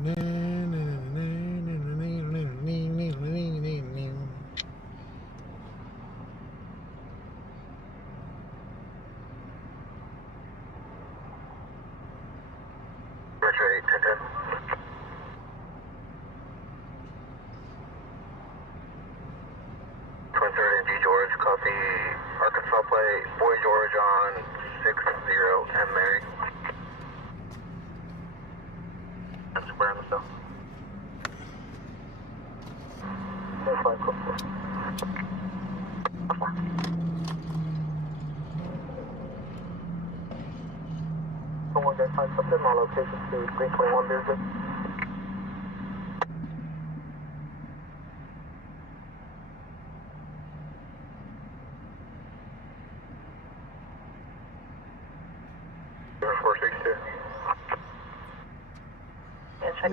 Roger 810. 23rd D George, copy Arkansas plate, Boy George on 60 M Mary. That's Brandon still. That's fine, cool. Someone guys find something, my location to 321 Beardsley.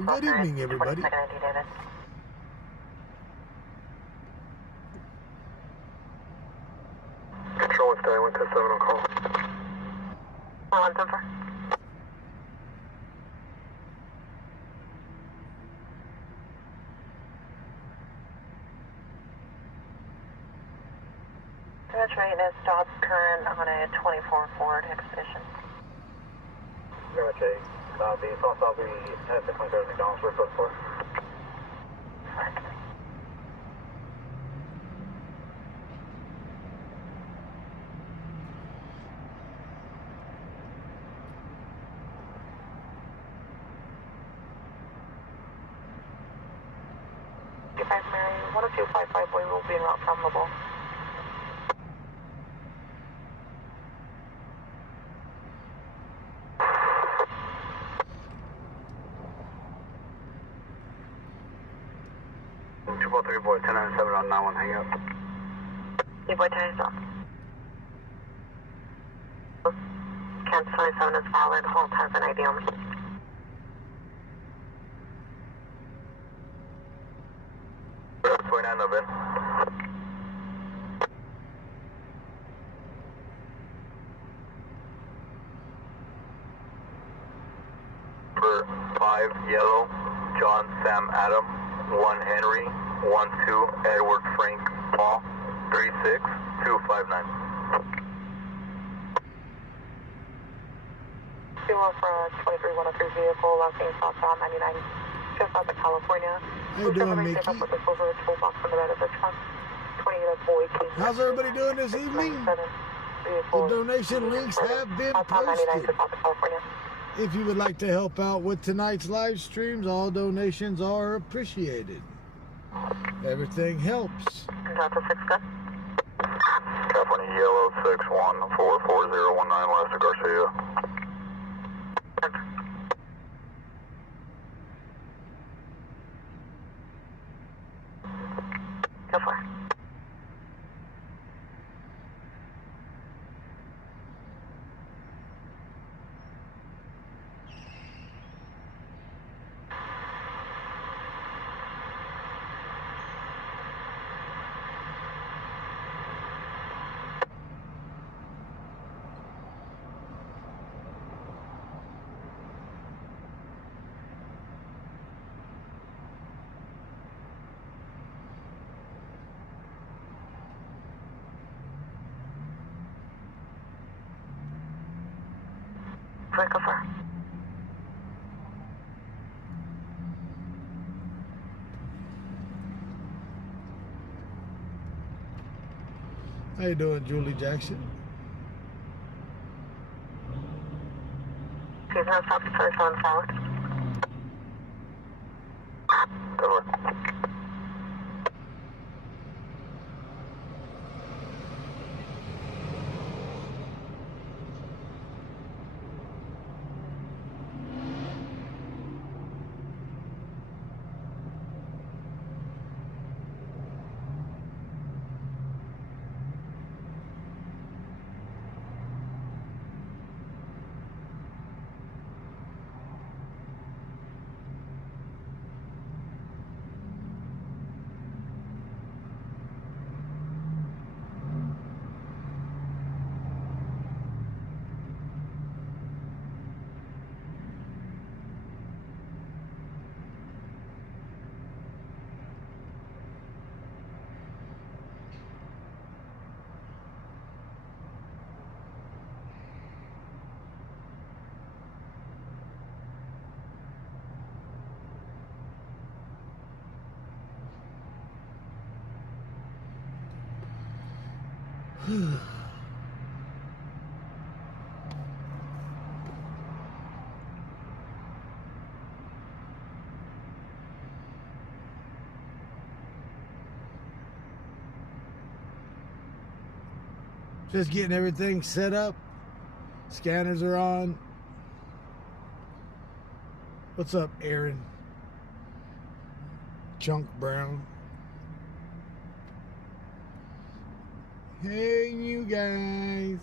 Well, good evening, everybody. Control is Diamond 107 on call. 174. That's right, it stops current on a 24 Ford Expedition. Gotcha. The sauce I'll be at the 23rd McDonald's for code 4. Mary, 10255, we will be en route from Mobile. Triple 3 boy 1097 on 91, hang up. 3 boy 1097. Count 27 is valid, hold has an ID on me. Novin. Number 5 yellow, John Sam Adam, 1 Henry, 12 Edward Frank Paul, 36259. Zero for a 23-103 vehicle, left being southbound 99, just out of California. How you doing, Mickey? How's everybody doing this evening? The donation links have been posted. If you would like to help out with tonight's live streams, all donations are appreciated. Everything helps. California Yellow 61444019 west of Garcia. Go for it. Bakersfield. How you doing, Julie Jackson? Please no stop to first on forward. Over. Just getting everything set up. Scanners are on. What's up, Aaron? Chunk Brown. Hey, you guys.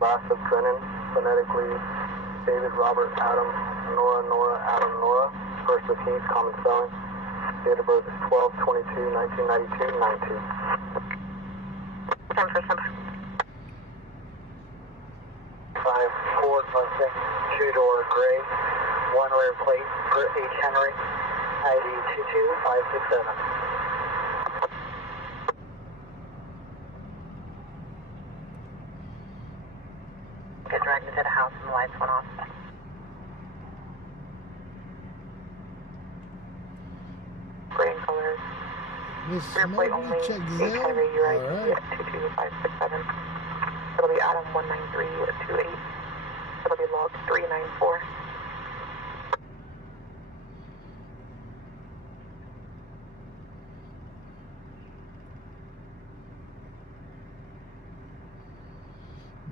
Last of Brennan, phonetically, David, Robert, Adam, Nora, Nora, Adam, Nora. First of Heath, common spelling. Date of birth is 12/22/1992, 92. 10%. 5 Ford Mustang, 2-door gray, one-rear plate for H. Henry, ID 22567. Get directed to the house and the lights went off. Gray in color. Miss Rear plate Smokey, only. check H. this out. Henry, your ID All right. 22567. It'll be Adam 19328. It'll be log 394.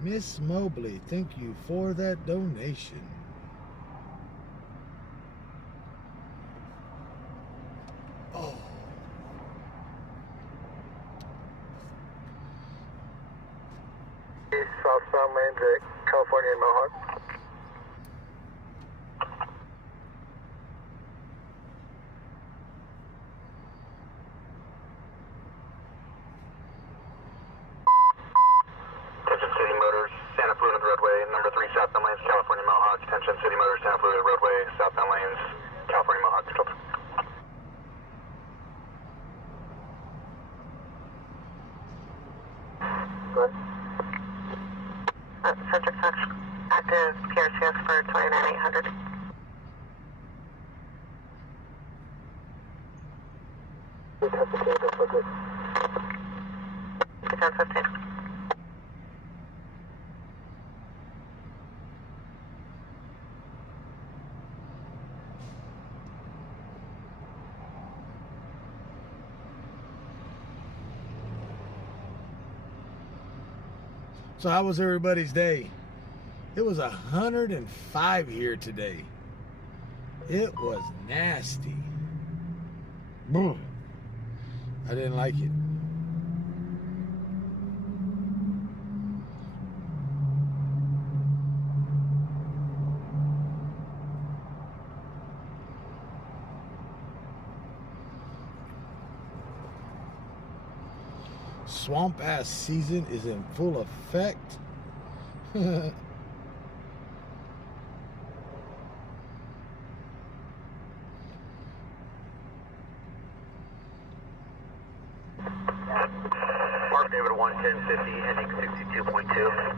Miss Mobley, thank you for that donation. Oh. Southbound lanes at California and Mohawk. Attention City Motors, Santa Fe roadway, number 3 southbound lanes, California Mohawk. Attention City Motors, Santa Fe roadway, southbound lanes, California Mohawk. Good. Subject active PRCS for 29800. Good test of data, so good. 1015. So how was everybody's day? It was 105 here today. It was nasty. Boom. I didn't like it. Swamp ass season is in full effect. Mark David 11050, ending 62.2.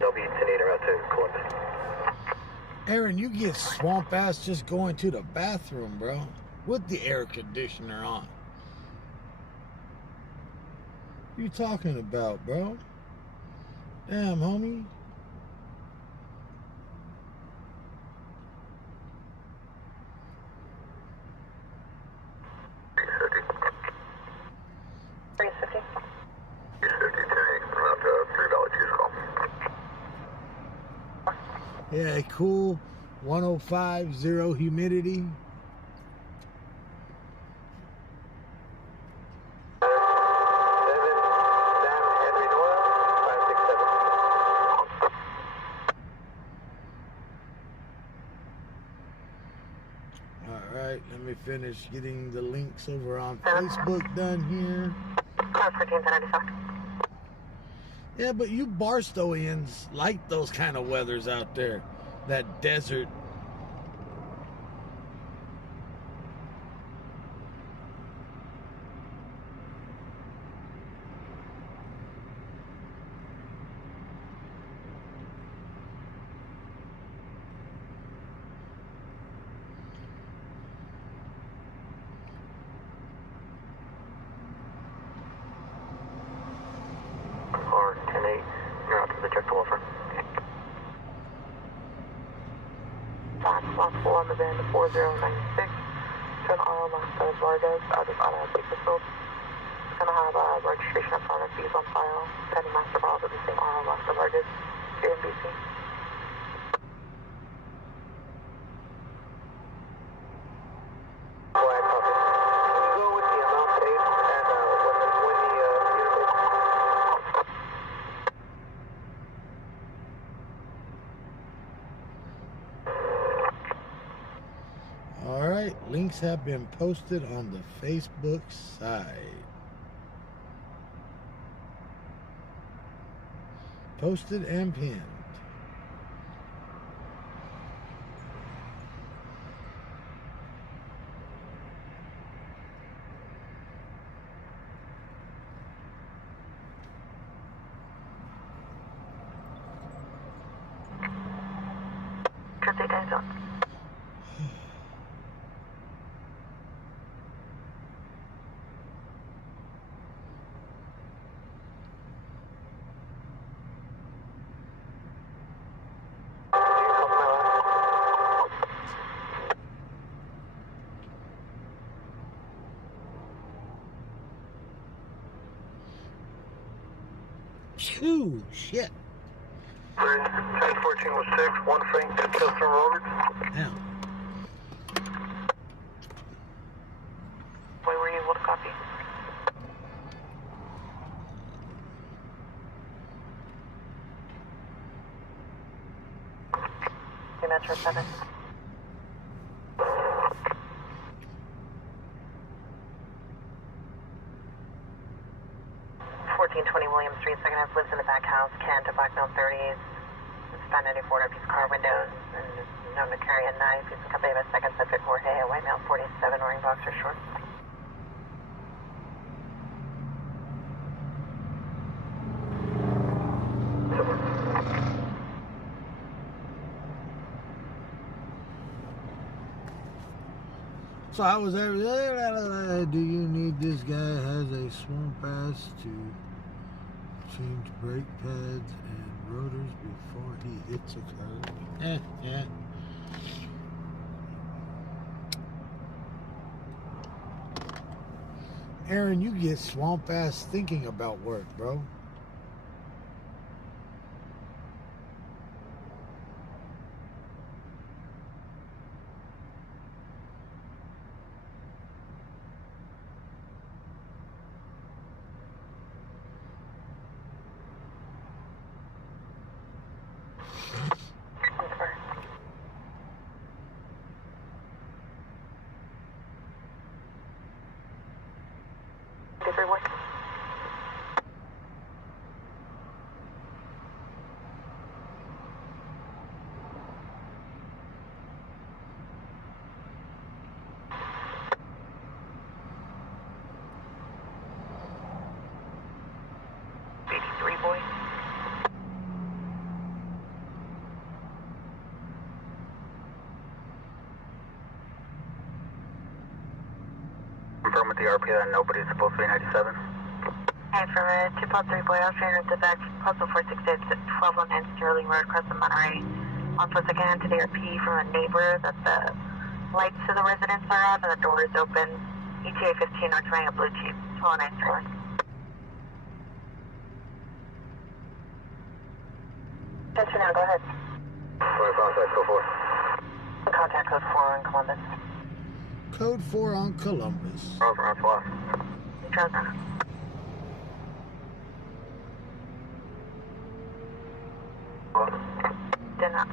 No be Tenita out to Columbus. Aaron, you get swamp ass just going to the bathroom, bro, with the air conditioner on. What you talking about, bro? Damn, homie. Yeah, cool. 105, 0 humidity. Alright, let me finish getting the links over on Facebook done here. Yeah, but you Barstowians like those kind of weathers out there. That desert. You're out to the check to offer. Responsible on the van to 4096. Turn all Master Vargas out of Bakersfield. It's going to have registration and permit fees on file. Pending Master Files of the same RL Master Vargas, JMBC. Alright, links have been posted on the Facebook side. Posted and pinned. Traffic time zone. Ooh, shit. 1014 was 6, 1 Frank, dead Chester Roberts. Damn. Wait, were you able to copy? Okay, Metro 7. 1420 William Street, second half, lives in the back house, can to blackmail 30s, suspended a Ford piece car windows, and is known to carry a knife. He's accompanied by second subject Jorge, a white male, 47, wearing boxer shorts. So I was there. Do you need this guy has a swamp ass to change brake pads and rotors before he hits a curb? Yeah. Aaron, you get swamp ass thinking about work, bro. Everyone. Boy. Confirm with the RP that nobody's supposed to be 97. And from a 2.3 boy, Austrian at the back, possible 468, 1219 Sterling Road, across the Monterey. On foot second to the RP from a neighbor that the lights to the residence are on and the door is open. ETA 15, North Triangle, Blue Jeep, 1209 Sterling. Attention now, go ahead. Contact code 4. Contact code 4 in Columbus. Code 4 on Columbus. Roger, that's lost. Roger. Did not.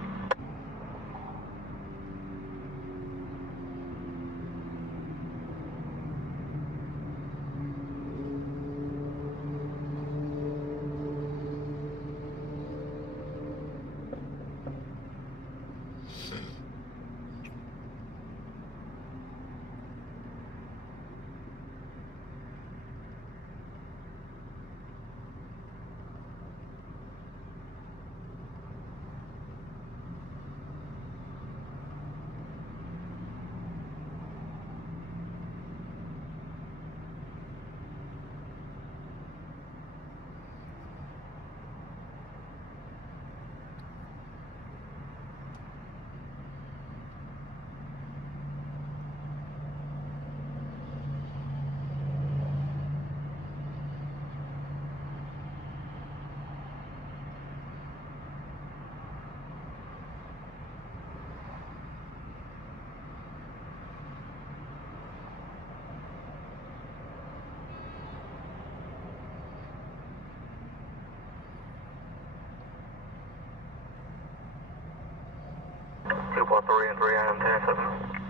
243 and 3 item 97.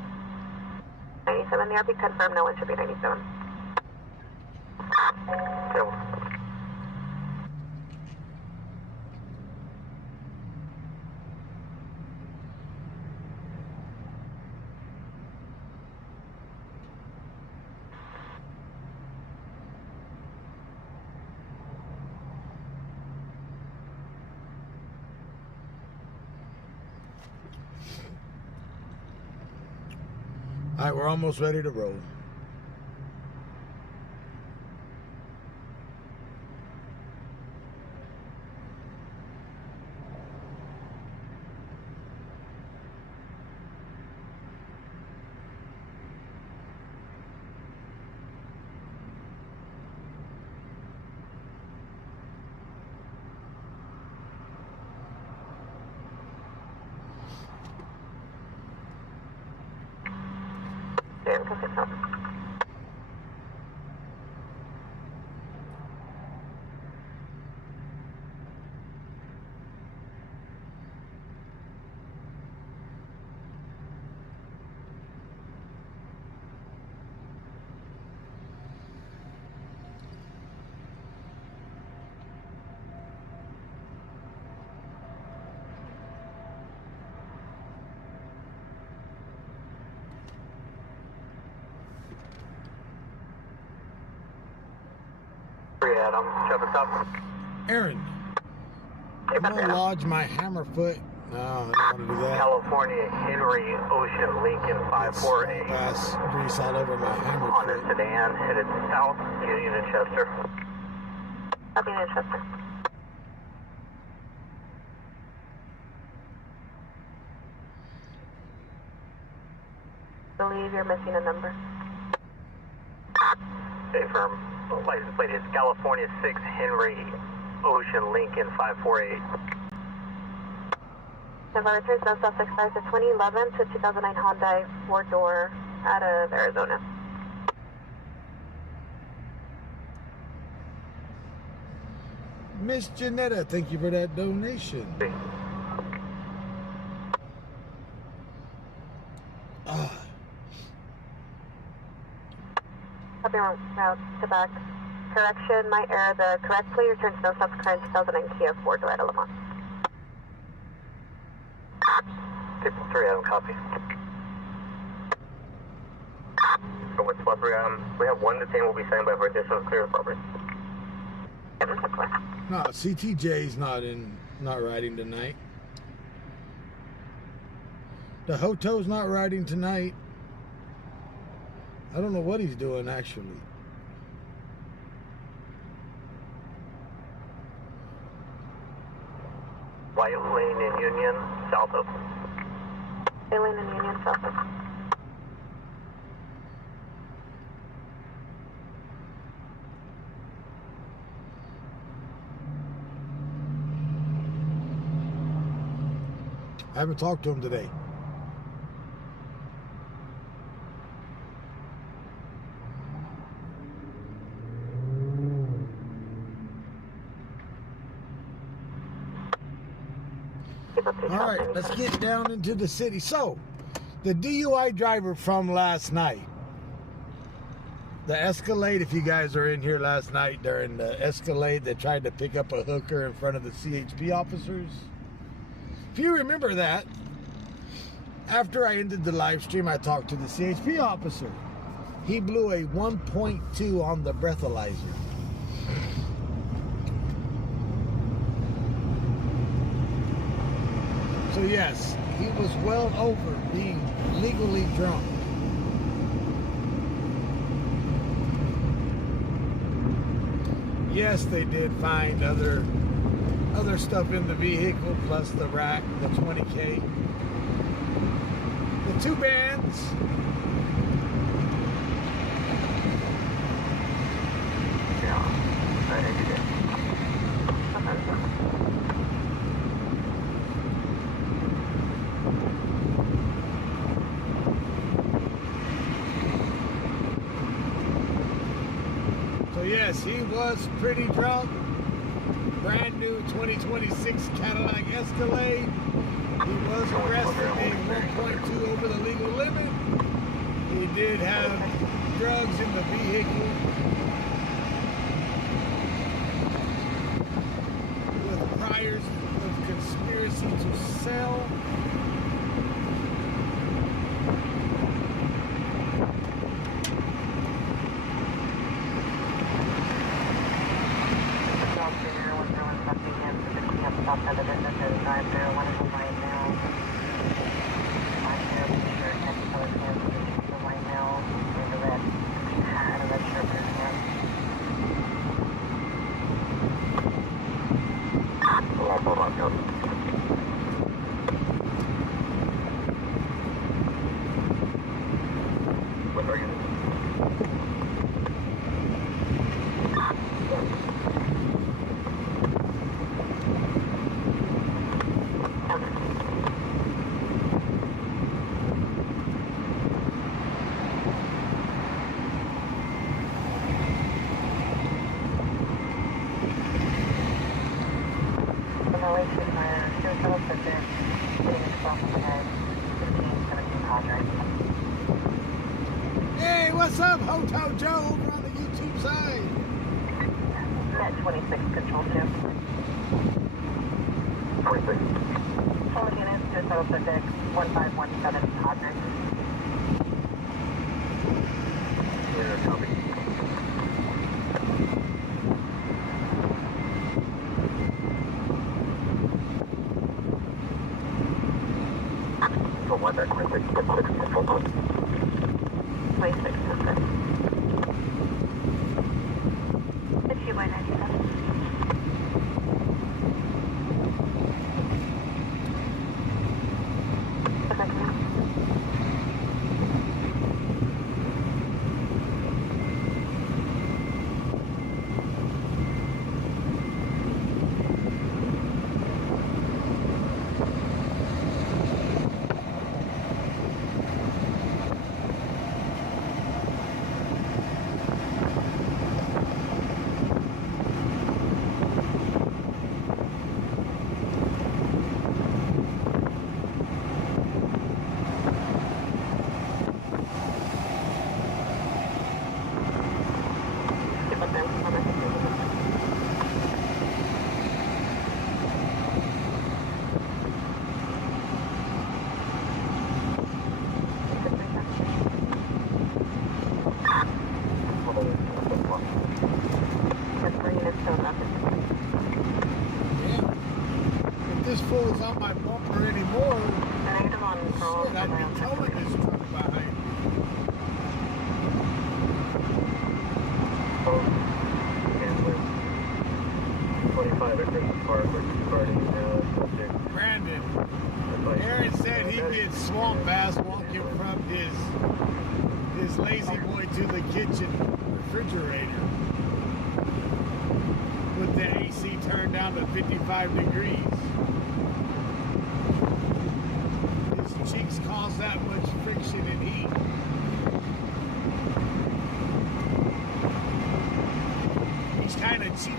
97, the RP confirmed, no one should be 97. Table. All right, we're almost ready to roll. Adam, shove us up. Aaron, I'm going to lodge my Hammerfoot. No, I don't want to do that. California, Henry, Ocean, Lincoln, 548. Pass grease all over my Hammerfoot. On a sedan, headed south, Union and Chester. Copy, Union Chester. Believe you're missing a number. Stay firm. License plate is California 6, Henry, Ocean, Lincoln, 548. November 3, South 65 to 2011 to 2009 Hyundai 4-door out of Arizona. Miss Janetta, thank you for that donation. Copy, route to back. Correction, my error. The correct plate returns no subsequent 2009 Kia 4-door at Lamont. Table 3, Adam, copy. So with spot 3, we have one detained will be signed by for additional clear property. No, CTJ's not riding tonight. The Hoto's not riding tonight. I don't know what he's doing actually. White Lane in Union, south of. White Lane in Union, south of. I haven't talked to him today. All right, let's get down into the city. So, the DUI driver from last night, the Escalade, if you guys are in here last night during the Escalade that tried to pick up a hooker in front of the CHP officers. If you remember that, after I ended the live stream, I talked to the CHP officer. He blew a 1.2 on the breathalyzer. So yes, he was well over being legally drunk. Yes, they did find other stuff in the vehicle, plus the rack, the 20K. The two bands. So yes, he was pretty drunk. Brand new 2026 Cadillac Escalade. He was arrested being 1.2 over the legal limit. He did have drugs in the vehicle with priors of conspiracy to sell. Outside the business and drive through one of them right now. I'm here to be sure to catch each other's hands with the right now. There's a red hat and a red shirt in his hand. Hold on, go. What are you doing? Hey, what's up, Hotel Joe over on the YouTube side? Met 26, control 2. 26. All units, Total Pacific, 1517, Padre. Clear, copy. So what, that 26, 26, perfect. It's you by 97. This fool is on my bumper anymore. Negative on control. Shit, I'd be towing this truck behind. Oh, and with 25 at Christmas Park, we're departing subject. Brandon, Aaron said he gets swamp bass walking from his lazy boy to the kitchen refrigerator with the AC turned down to 55 degrees. His cheeks cause that much friction and heat. He's kind of cheeky.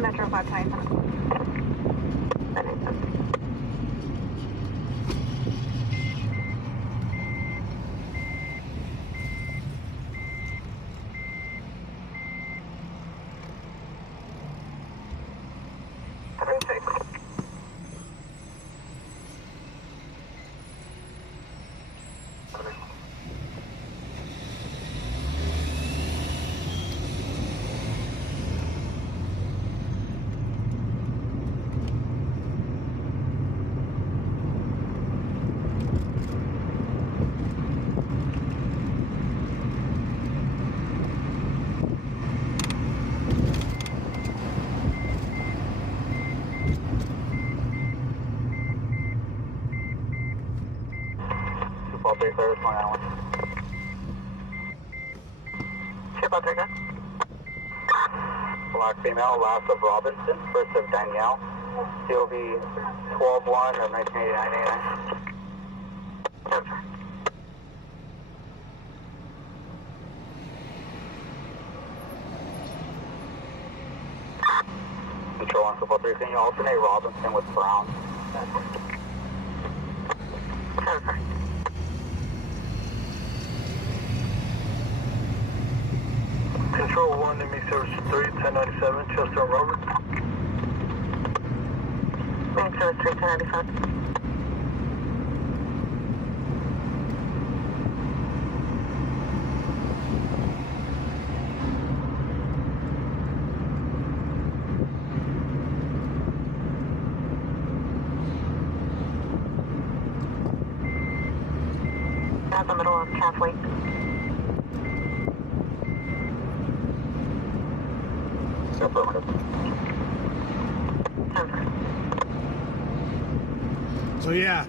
Metro 527. Base service 191. Ship out there, guys. Black female, last of Robinson, first of Danielle. COB 12-1 of 1989. Control 1 Football 3, can you alternate Robinson with Brown? Control 1, Enemy Service 3, 1097, Chester and Robert. Enemy Service 3, 1097. At the middle of Catholic. So yeah,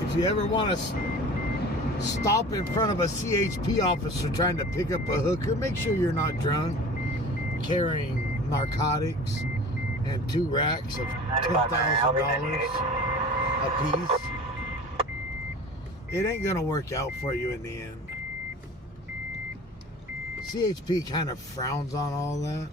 if you ever want to stop in front of a CHP officer trying to pick up a hooker, make sure you're not drunk, carrying narcotics, and 2 racks of $10,000 a piece. It ain't gonna work out for you in the end. CHP kind of frowns on all that.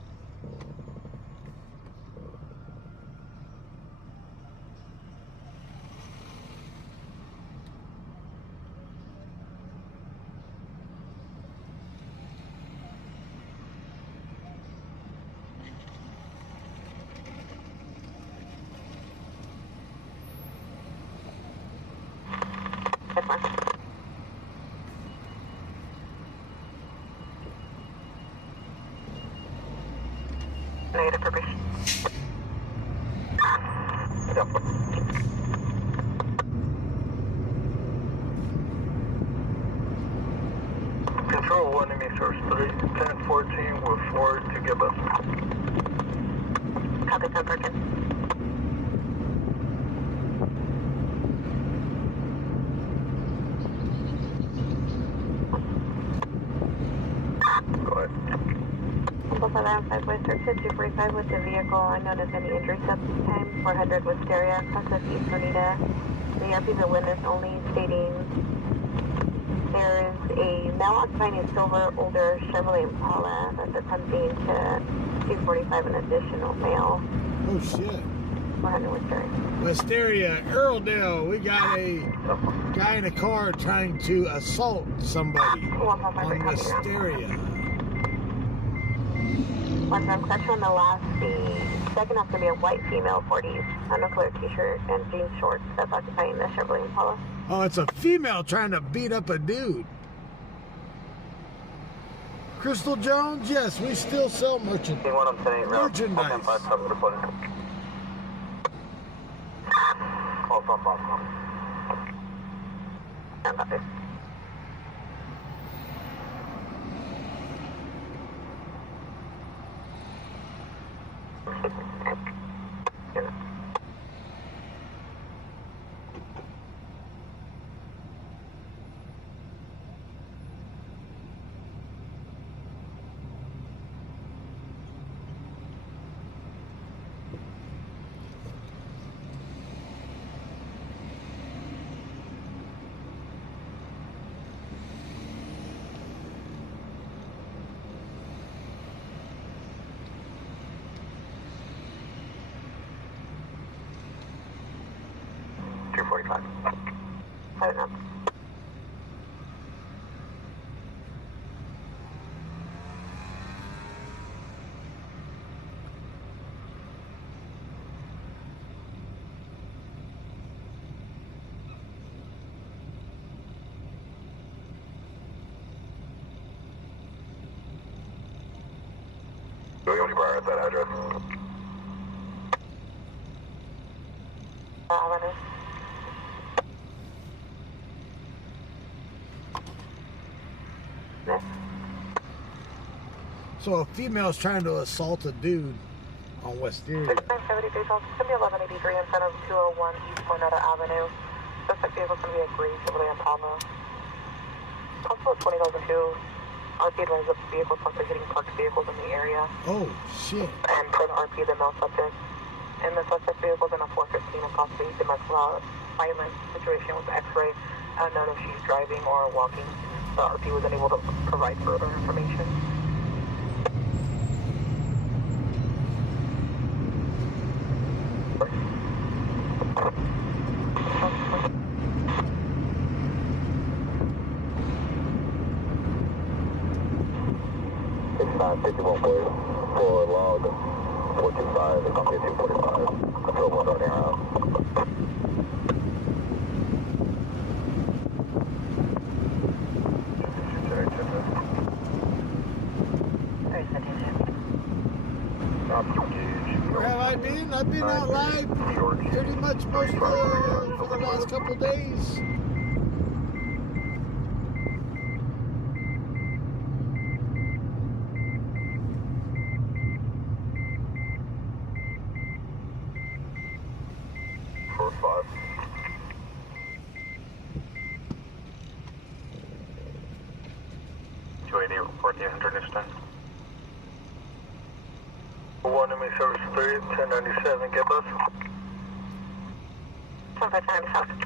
Negative purpose. Control 1, Enemy Source 3, 1014, we're forward to give us. Copy, 1014. Go ahead. 5 search at 245 with the vehicle unknown as any injuries at this time. 400 Wisteria, Casa East Bonita. The ERP is a witness only, stating there is a male occupying a silver older Chevrolet Impala that's attempting to 245 an additional male. Oh shit. 400 Wisteria. Wisteria, Earldale, we got a guy in a car trying to assault somebody on Wisteria. Once I'm correct on the last, the second has to be a white female, 40s, unclear t-shirt and jeans shorts that's occupying the Chevrolet Impala. Oh, it's a female trying to beat up a dude. Crystal Jones, yes, we still sell merchandise. Williams Bar at that address. So a female's trying to assault a dude on Wisteria. 6973, it's going to be 1183 in front of 201 East Cornetta Avenue. Suspect vehicle is going to be a gray Chevrolet Impala. Possible 2002 RP advised up vehicles once they're hitting parked vehicles in the area. Oh, shit. And for the RP, the male subject. And the suspect vehicles in a 415 and possibly domestic violence situation with X-ray. Unknown if she's driving or walking. The RP was unable to provide further information. It's 951 for log 425, it's on 1545. Control 1 on around. Where have I been? I've been out live pretty much most for the last couple days. One enemy service 3, 1097, get bus. 1597.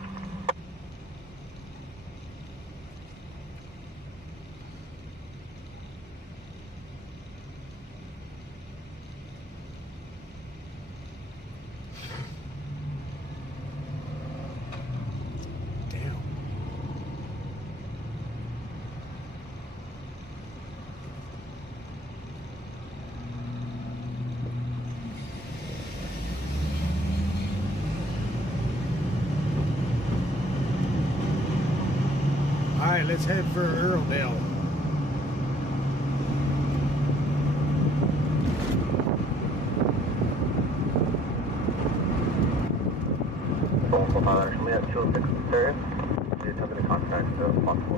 Alright, let's head for Earldale.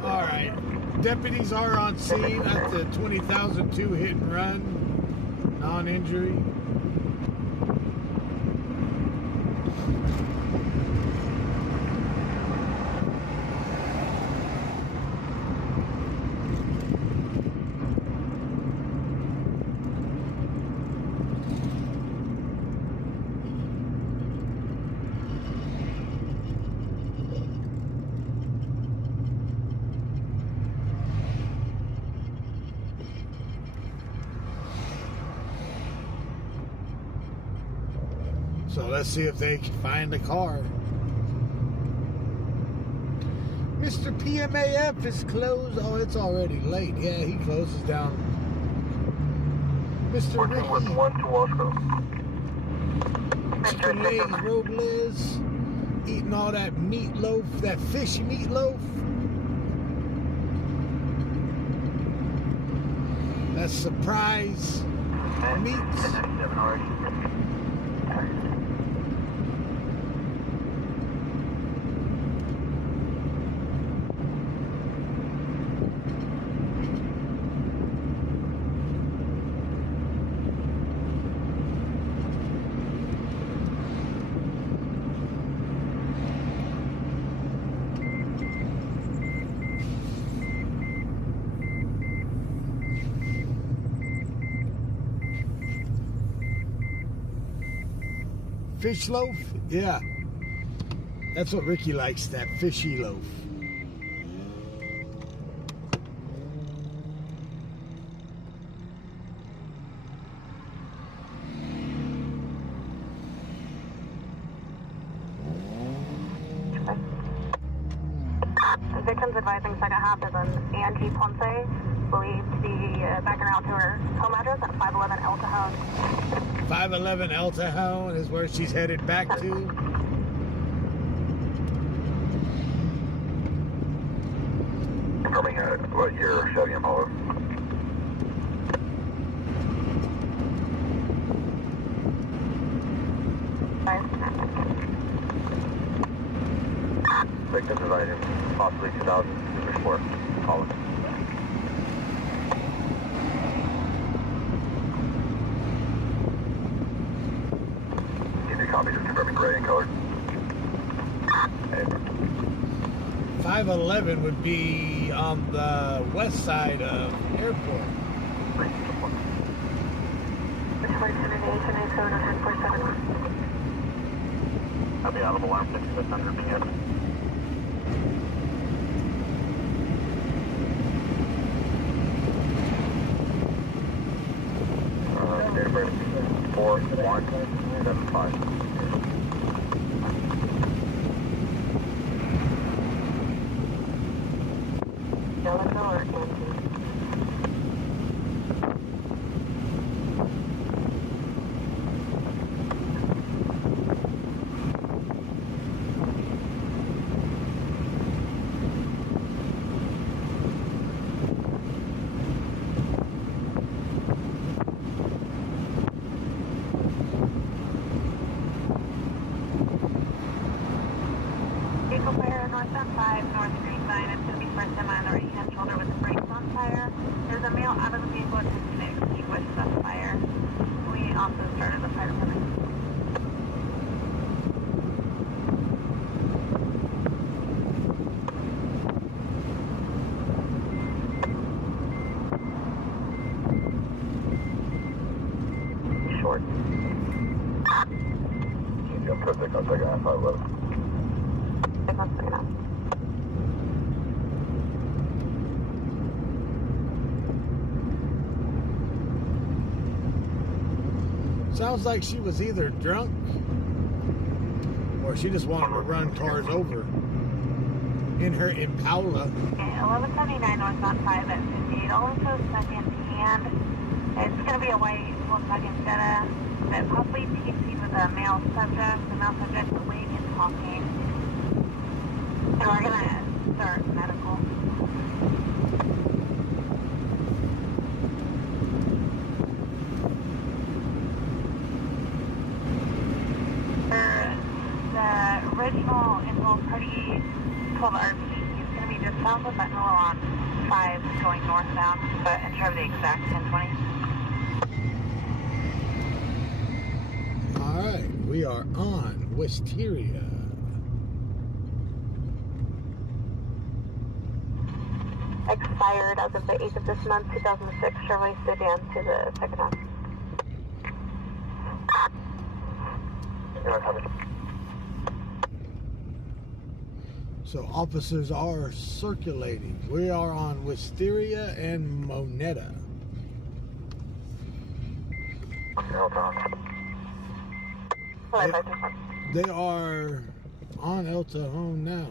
Alright, deputies are on scene at the 20,002 hit and run, non-injury. So let's see if they can find the car. Mr. PMAF is closed. Oh, it's already late. Yeah, he closes down. Mr. Working with Ricky. 1 to Wasco. Mr. Lee Robles eating all that meatloaf, that fishy meatloaf. That surprise meats. Fish loaf? Yeah. That's what Ricky likes, that fishy loaf. Victims advising second half is an Angie Ponce, believed to be backing out to her home address at 511 El Cajon. 511 El Cajon is where she's headed back to. Confirming what your Chevy Impala. Victim provided possibly 2000 report. Calling. Copies are confirming gray and color. 511 would be on the west side of airport. I'll be out of alarm 5600 p.m. Date of birth 4175. Yellow or empty? Vehicle fire northbound 5, north green sign. It's going to be first semi on the right hand shoulder with the brakes on fire. There's a male out of the vehicle attempting to extinguish the fire. We also started the fire department. Short. Keep you up to pick up the guy 511. Sounds like she was either drunk or she just wanted to run cars over in her Impala. 1179 northbound 5 at 58. All info second hand. It's going to be a white Volkswagen Jetta that possibly TC with a male subject. The male subject delayed in talking. And we're going to start medical. The original involved party told RV he's going to be just south of Fentanyl on 5 going northbound, but ensure the exact 1020. Alright, we are on Wisteria. Expired as of the 8th of this month, 2006, Chevrolet sedan to the second half. So officers are circulating. We are on Wisteria and Moneta. They are on El Cajon now.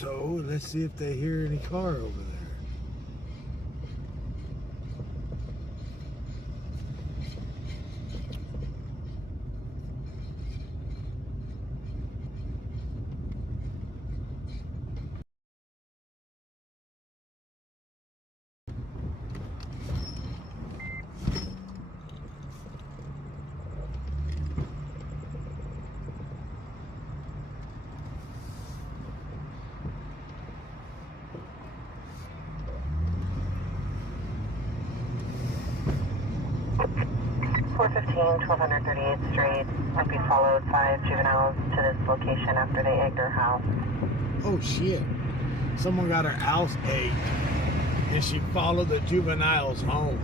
So let's see if they hear any car over there. .415, 1238th Street. Might be followed 5 juveniles to this location after they egged her house. Oh shit. Someone got her house egged and she followed the juveniles home.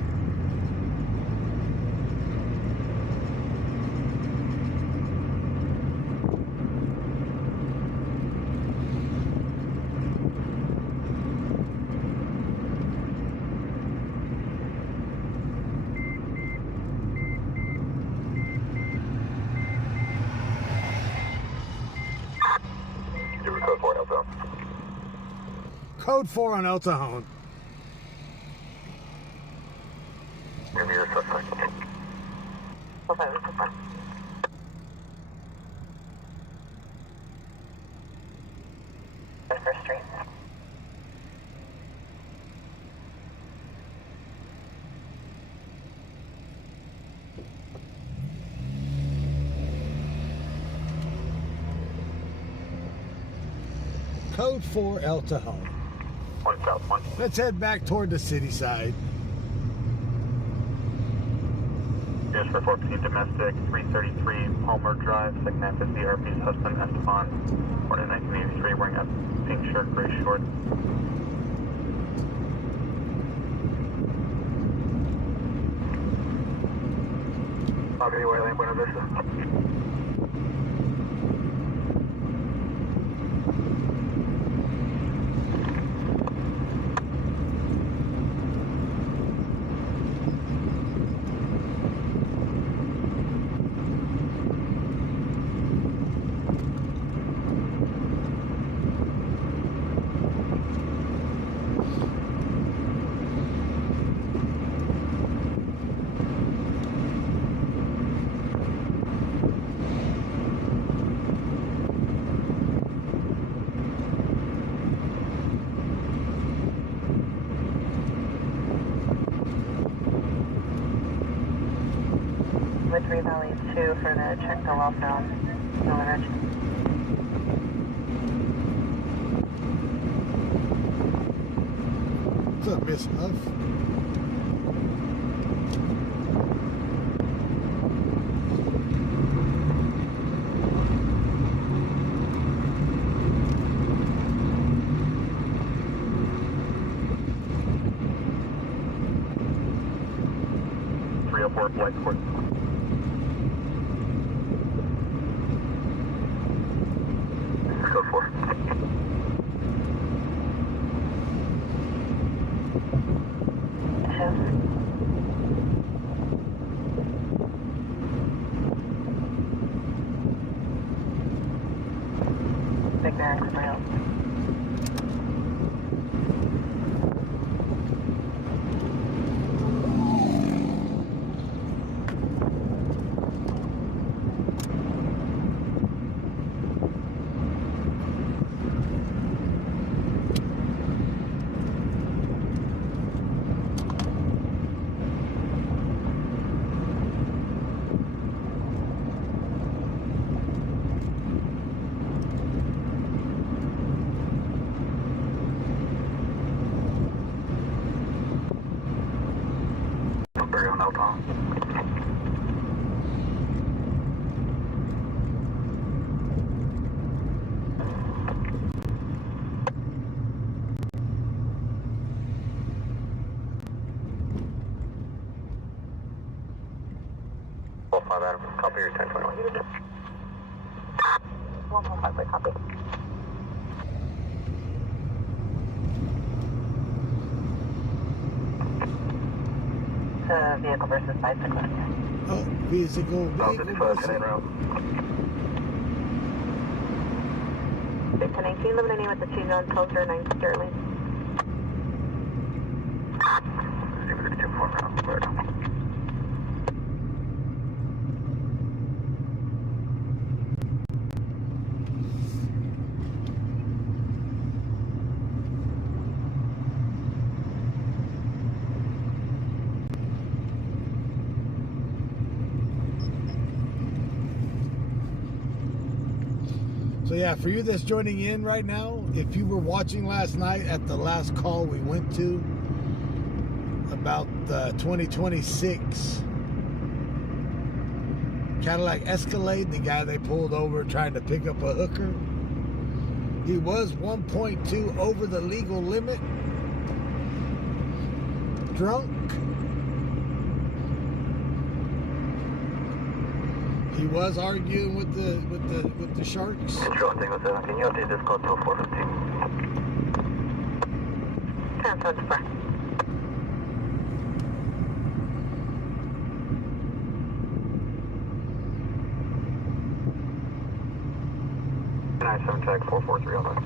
Code 4 on El Cajon. Give me your suspect. First Street. Code 4 El Tajon. 1 south, 1. Let's head back toward the city side. Yes, for 14 domestic, 333 Palmer Drive, second half is the RP's husband, Esteban, born in 1983, wearing a pink shirt, gray shorts. Copy, Wayland, Buena Vista. With 3 Valley 2 for the check the welfare on Miller Ridge. What's up, Miss Huff? Flight court. Code 4. Big Barracks Rail. Copy your 1021. 145, copy. Vehicle versus bicycle. Oh, vehicle. Big 1018, 1190 with the 2 known 1209 Sterling. So yeah, for you that's joining in right now, if you were watching last night at the last call we went to about the 2026 Cadillac Escalade, the guy they pulled over trying to pick up a hooker, he was 1.2 over the legal limit, drunk. He was arguing with the sharks. Control Tango 7, can you update this code to a 415? Cancel the far. Tag 443 on that.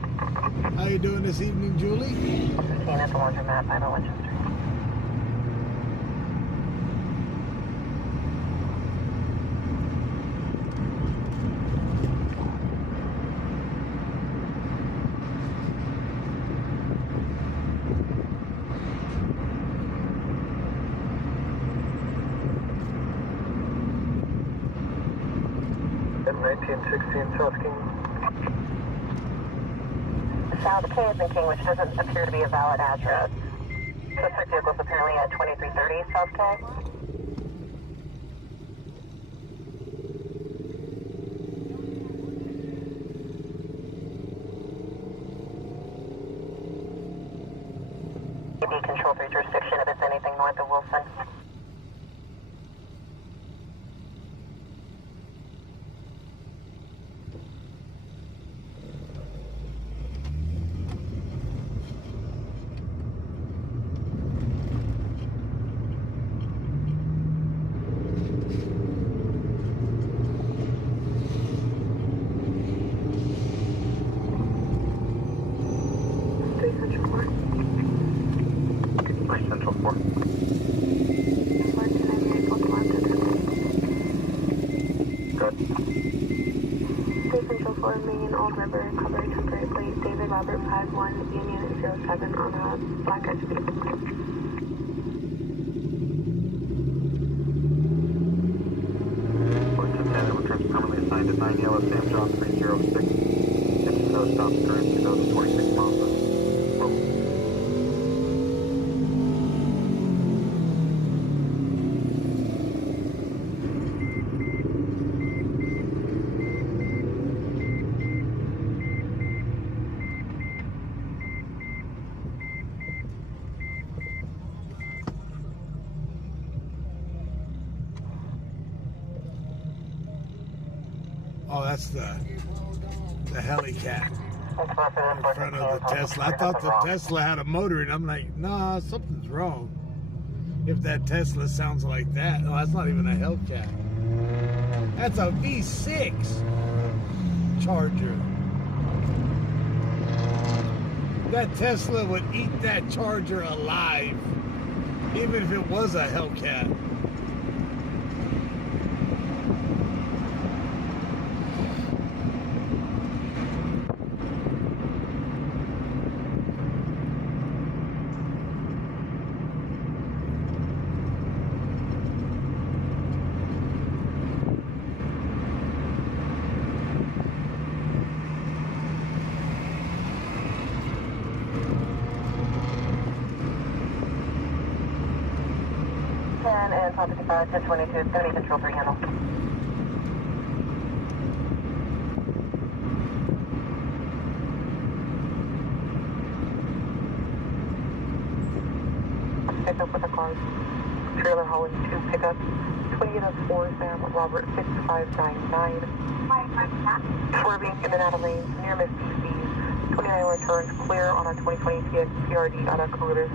How you doing this evening, Julie? Seen at the laundromat, 501 Winchester. M1916 South King. South Kensington King, which doesn't appear to be a valid address. Suspect vehicle is apparently at 2330 South K. Be control 3 jurisdiction if it's anything north of Wilson. Central 4. Good. Central 4, Main Old River, cover temporary plate, David Robert 51, Union 07 on a black SUV. Returns permanently assigned at 9 Yellow Sam John 306. Engine no stops, current 2026 miles per hour. Oh, that's the Helicat in front of the Tesla. I thought the Tesla had a motor, and I'm like, nah, something's wrong. If that Tesla sounds like that. Oh, that's not even a Hellcat. That's a V6 Charger. That Tesla would eat that Charger alive, even if it was a Hellcat. And top 55 to 22, 70 control 3 handle. Pick up with a car. Trailer hauling 2 pickup. 20-4 Sam Robert 6599. Swerving in and out of lanes near Miss DC. 29 returns clear on a 2020 TX PRD out of Colluders.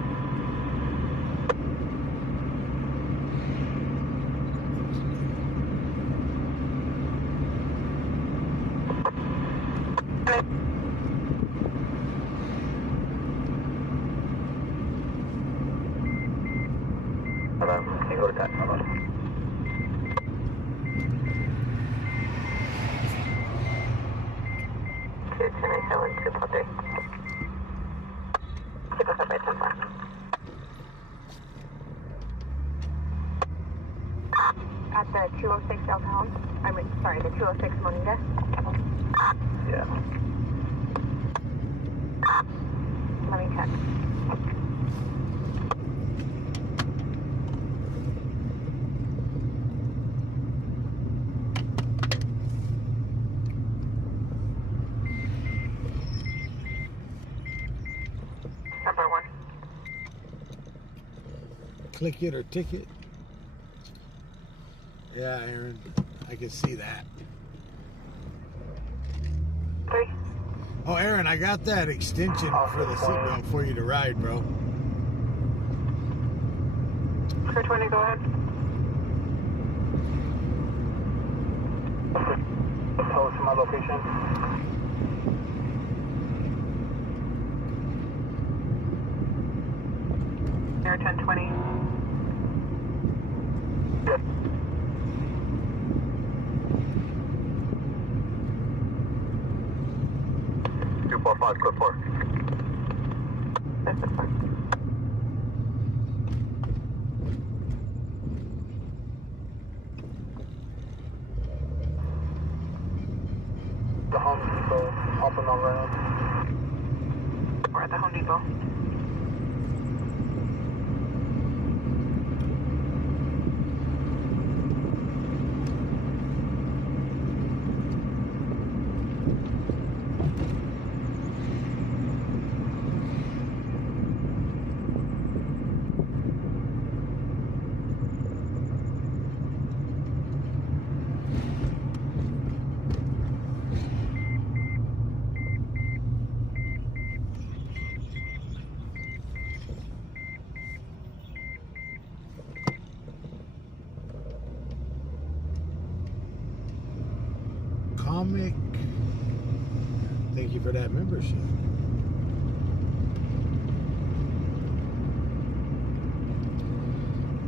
Hello, can you go to that? Hello. At the 206 El Town, the 206 Moninga. Yeah. Let me check. Number 1. Click it or ticket. Yeah, Aaron, I can see that. 3. Oh, Aaron, I got that extension for the seatbelt for you to ride, bro. Clear 20, go ahead. Close to my location. Air 1020. Yep. 245, clear 4. This is fine. The Home Depot, up and on ramp. at the Home Depot. Comic. Thank you for that membership.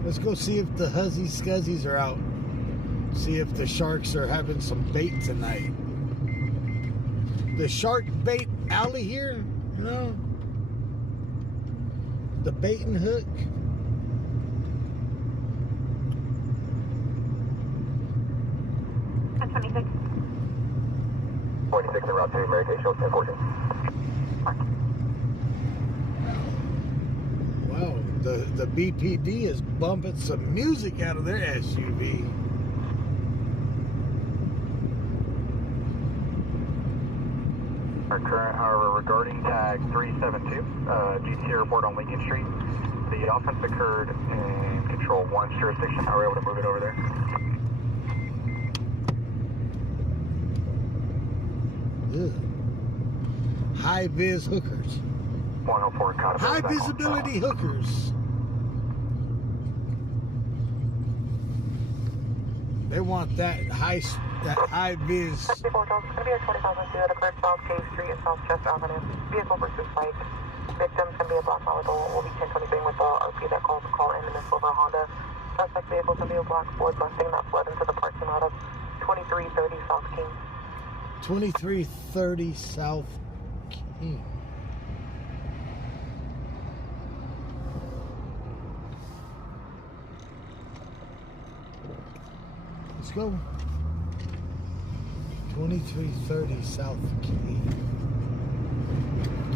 Let's go see if the Huzzy Scuzzies are out. See if the sharks are having some bait tonight. The shark bait alley here, you know? The bait and hook. 26. 46 en route to Mary Kay, show 1014. Wow, the BPD is bumping some music out of their SUV. Our current, however, regarding tag 372, GT report on Lincoln Street. The offense occurred in Control 1's jurisdiction. How are we able to move it over there? Ugh. High vis hookers. 104 caught. High visibility hookers. They want that high vis. 54 Charles, it's going to be a 20,002 that occurred South K Street and South Chester Avenue. Vehicle pursuit bike. Victims can be a black model. Will be 1023 with the RP that calls to call in the silver Honda. Suspect vehicle can be a black Ford Mustang that fled into the parking lot of 2330 South King. 2330 South King. Let's go. 2330 South King.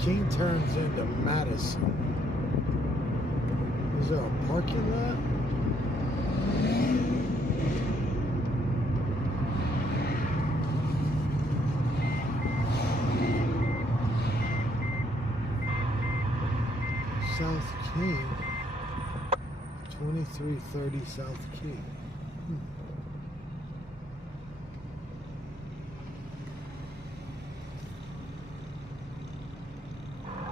King turns into Madison. Is there a parking lot? South King. 2330 South King.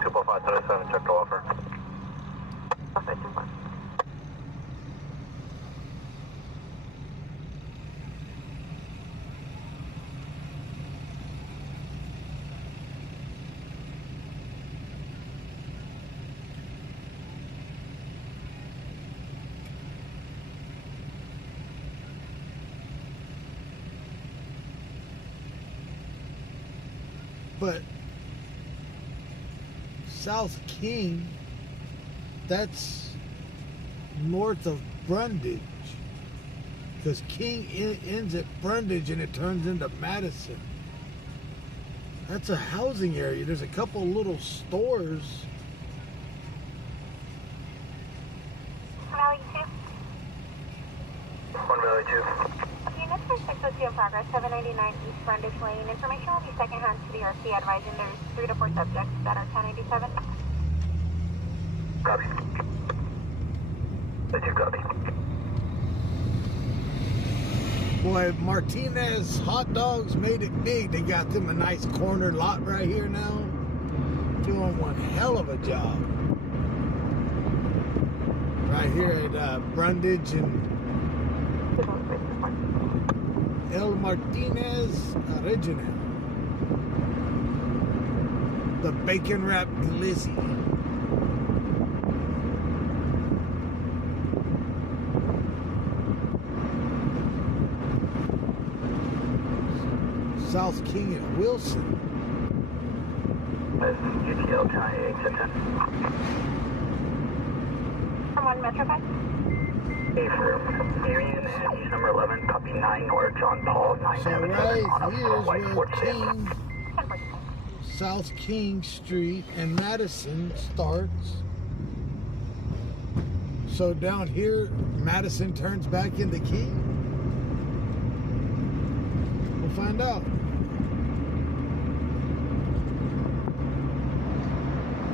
24537, check the offer. Okay, 2-1. But South King, that's north of Brundage, because King ends at Brundage and it turns into Madison. That's a housing area. There's a couple little stores. Valley 2. 1 Valley 2. Units for 602 in progress, 799 East Brundage Lane. Information will be secondhand to the RC advising there's 3 to 4 subjects that are 1087. Copy. Let you copy. Boy, Martinez Hot Dogs made it big. They got them a nice corner lot right here now. Doing one hell of a job. Right here at Brundage and El Martinez Original. The bacon wrapped glizzy. South King and Wilson. That's UTL 1010. From 1 Metro 5. Affirm. Union and use number 11, copy 9 North John Paul 9 So Avenue right on a here's white where Ford King South King Street and Madison starts. So down here, Madison turns back into King? We'll find out.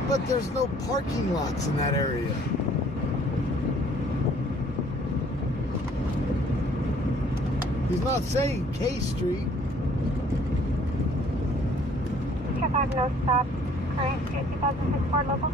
But there's no parking lots in that area. He's not saying K Street. Check out no stop. Current 2006 Ford local.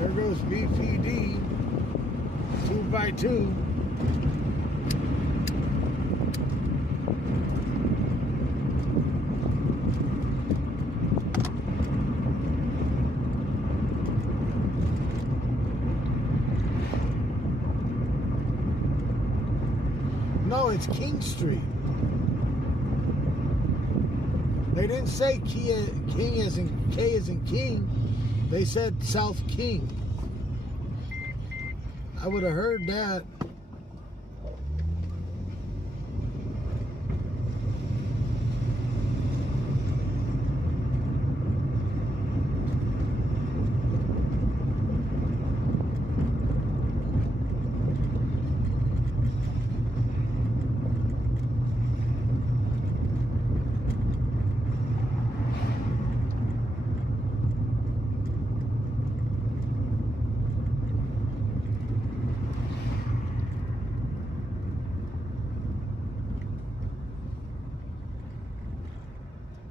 There goes BPD 2x2. No, it's King Street. They didn't say King as in K as in King. They said South King. I would have heard that.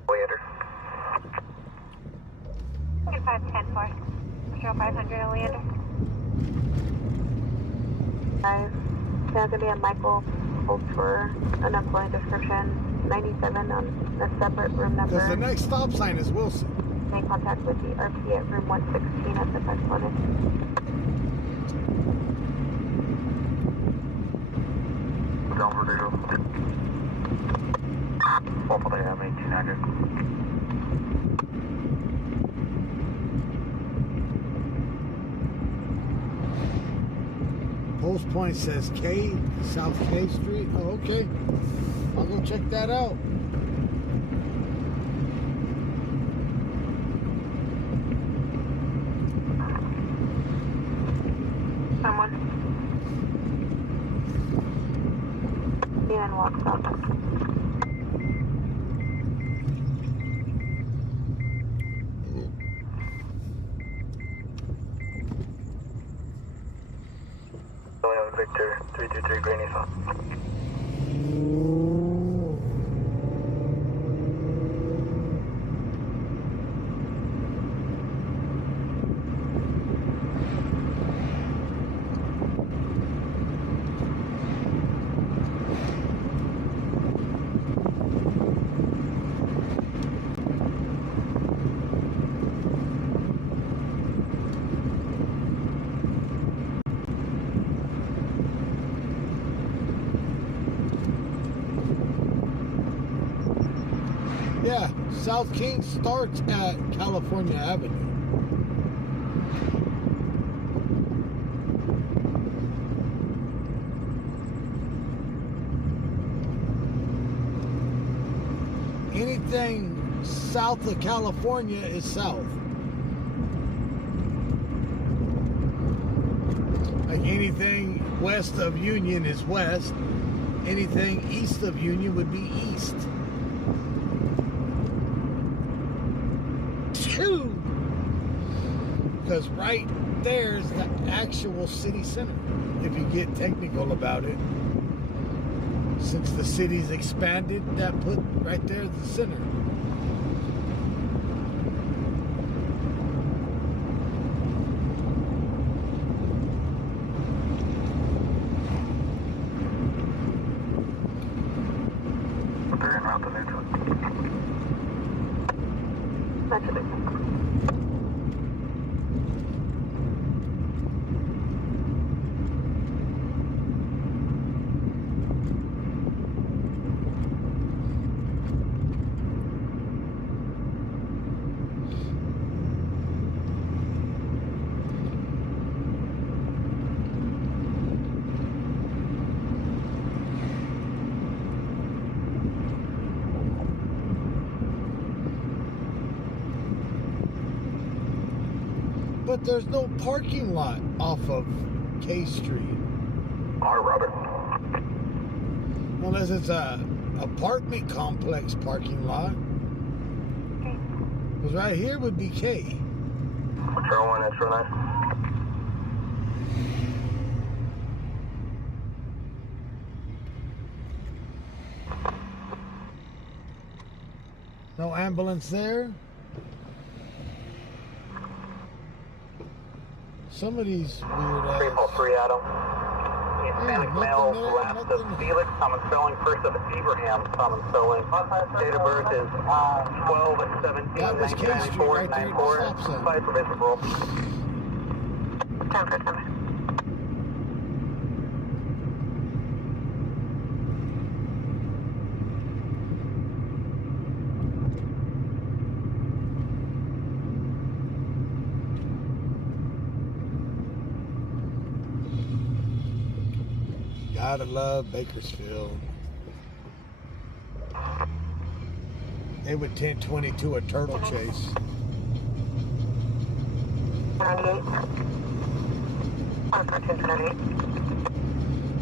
Leander. 510 for 0500 Leander. Guys, there's going to be a Michael holds for unemployed description 97 on a separate room number. Because the next stop sign is Wilson. Make contact with the RP at room 116 at the next limit. Down for Diggle. Hopefully they have 1800. Pulse point says K, South K Street. Oh, okay. I'll go check that out. Someone. Dan walks up. Victor 323 Granny Phone. Yeah, South King starts at California Avenue. Anything south of California is south. Like anything west of Union is west. Anything east of Union would be east. Because right there's the actual city center, if you get technical about it. Since the city's expanded, that put right there at the center. But there's no parking lot off of K Street. All right, Robert. Unless it's a apartment complex parking lot. Because right here would be K. Control 1, extra 9. No ambulance there. Some of these weird ass. 343 Adam. Hispanic male, last of Felix, common spelling, first of Abraham, common spelling. Date of birth is 12/17/1994, right there at the stop sign. 5 permissive roll. 10 for 7. Gotta love Bakersfield. They would 1022 a turtle chase. 98. 114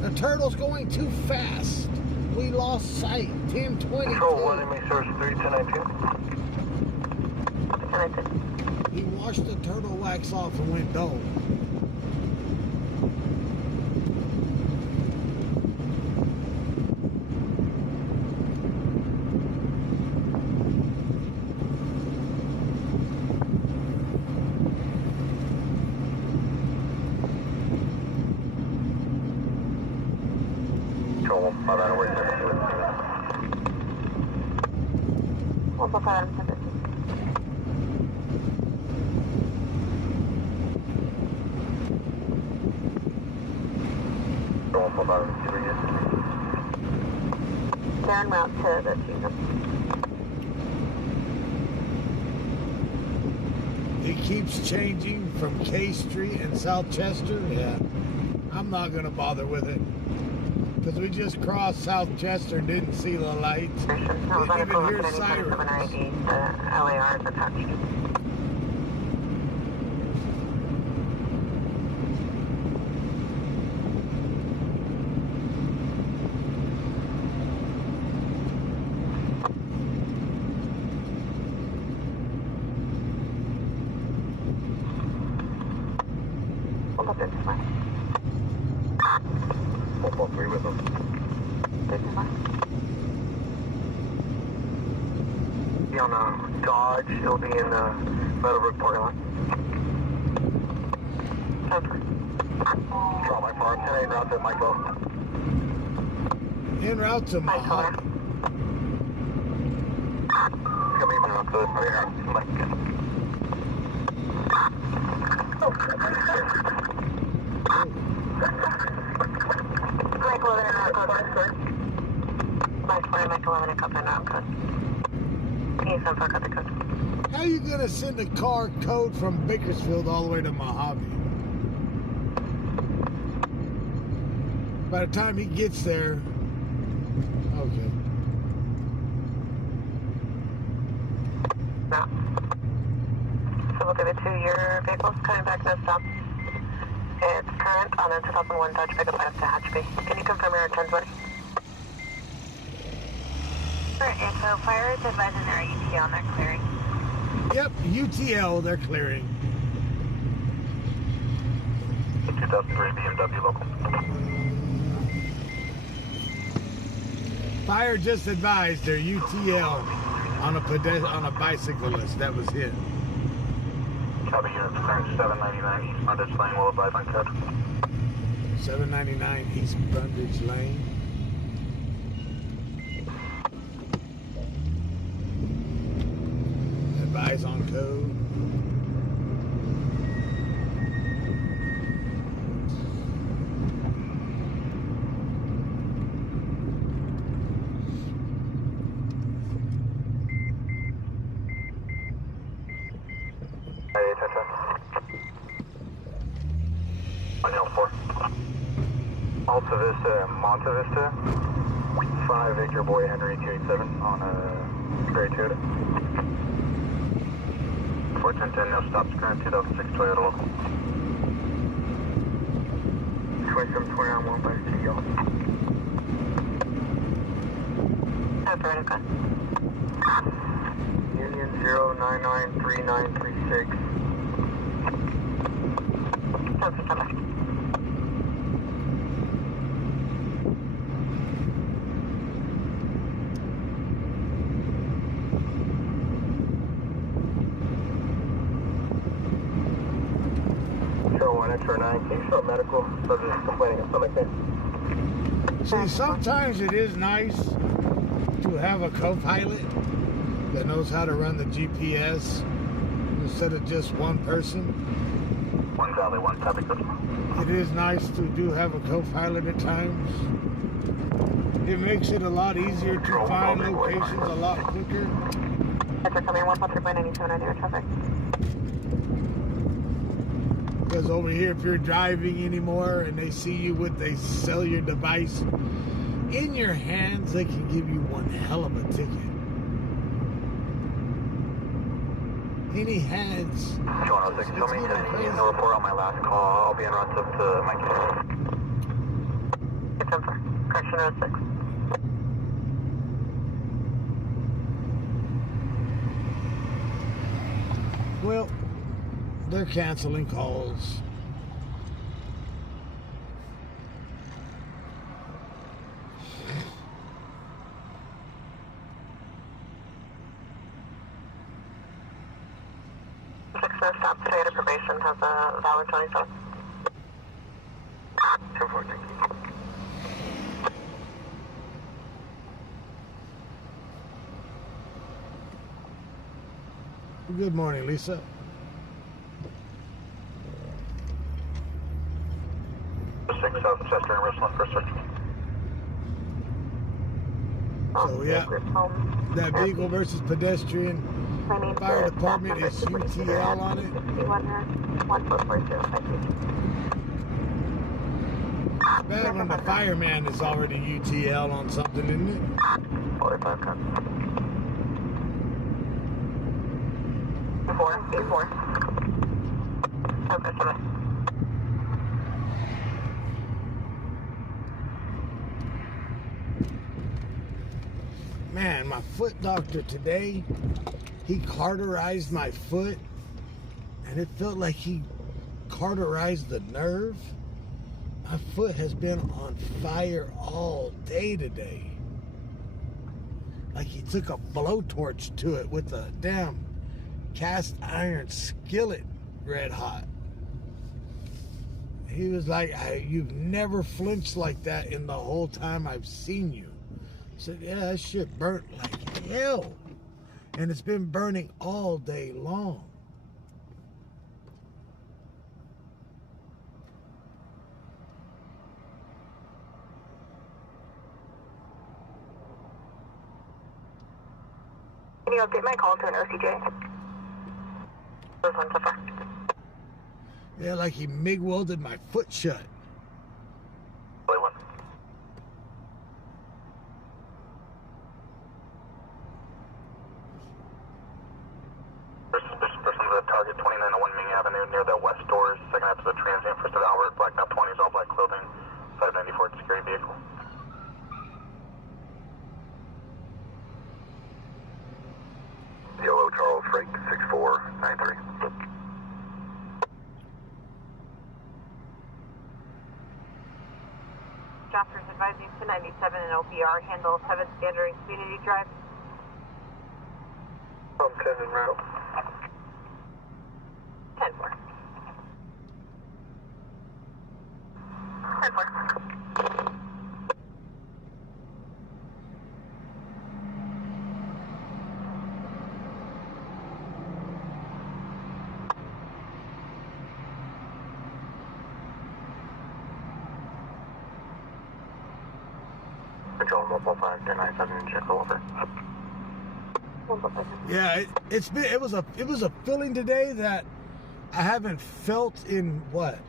The turtle's going too fast. We lost sight. 1022. Control 1, enemy source 3, 1019. He washed the turtle wax off and went dull. Control 1, 5 hours. Also 5 hours. Control 1, 5 hours. They're en route to the season. He keeps changing from K Street and South Chester. Yeah, I'm not gonna bother with it. Because we just crossed South Chester and didn't see the lights. Didn't even hear sirens. The LAR is attached. Hold up, it's fine. 443 with them. This is fine. Be on Dodge, he'll be in the Meadowbrook parking lot. Over. Draw my farm, 10 route to Michael. En route to My color. Mojave. Come even on close, right here. Mike. Mike 11 and out code. Mike 20, Mike 11 and copy and out code. Can you send for copy code? How you gonna send a car code from Bakersfield all the way to Mojave? By the time he gets there, okay. No. So we'll give it to your vehicles coming back no stop. It's current on a 2001 Dodge pickup out of Tehachapi. Can you confirm your return, buddy? Alright, so fire is advising their ETA on their clearing. Yep, UTL, they're clearing. 2003 BMW local. Fire just advised their UTL on a bicyclist that was hit. Copy units, current 799 East Brundage Lane, will advise on code. 799 East Brundage Lane. eyes on code. Hey, attention. 104. Alta Vista, Monta Vista. 5 Victor Boy Henry 287 on a Gray Toyota. 41010, no stops current 2006 Toyota local. 2720 on 1 by CEO. Vertica. Union 0993936. Show 1 Extra 9, can you show medical? Subject complaining of stomach pain. See, sometimes it is nice to have a co-pilot that knows how to run the GPS instead of just one person. 1 Valley 1, copy, coach. It is nice to have a co-pilot at times. It makes it a lot easier to find locations a lot quicker. After coming 143.92 on your traffic. Because over here, if you're driving anymore and they see you with a cellular device in your hands, they can give you one hell of a ticket. Any heads. John 06, show me no report on my last call. I'll be en route up to my case. It's on for correction 06. Well, they're canceling calls. Stop today at probation has a valid 27. 214. Good morning, Lisa. South Chester and Richland for search. So yeah, that vehicle versus pedestrian. Fire department is UTL on it. Bad when the fireman is already UTL on something, isn't it? 45 cut. 4. Okay, sorry. Man, my foot doctor today, he cauterized my foot, and it felt like he cauterized the nerve. My foot has been on fire all day today. Like he took a blowtorch to it with a damn cast iron skillet red hot. He was like, you've never flinched like that in the whole time I've seen you. I said, yeah, that shit burnt like hell. And it's been burning all day long. Can you update my call to an OCJ? This one's so far. Yeah, like he MIG welded my foot shut. Target 2901 Ming Avenue near the west doors. Second episode transient, first of Albert, black now 20s, all black clothing, 594 security vehicle. Yellow Charles Freight 6493. Joffers advising to 97 and OPR handle 7 Standard Community Drive. From 10 en route. 10-4. 10-4. Control 145-997, check over. Yeah, it was a feeling today that I haven't felt in what,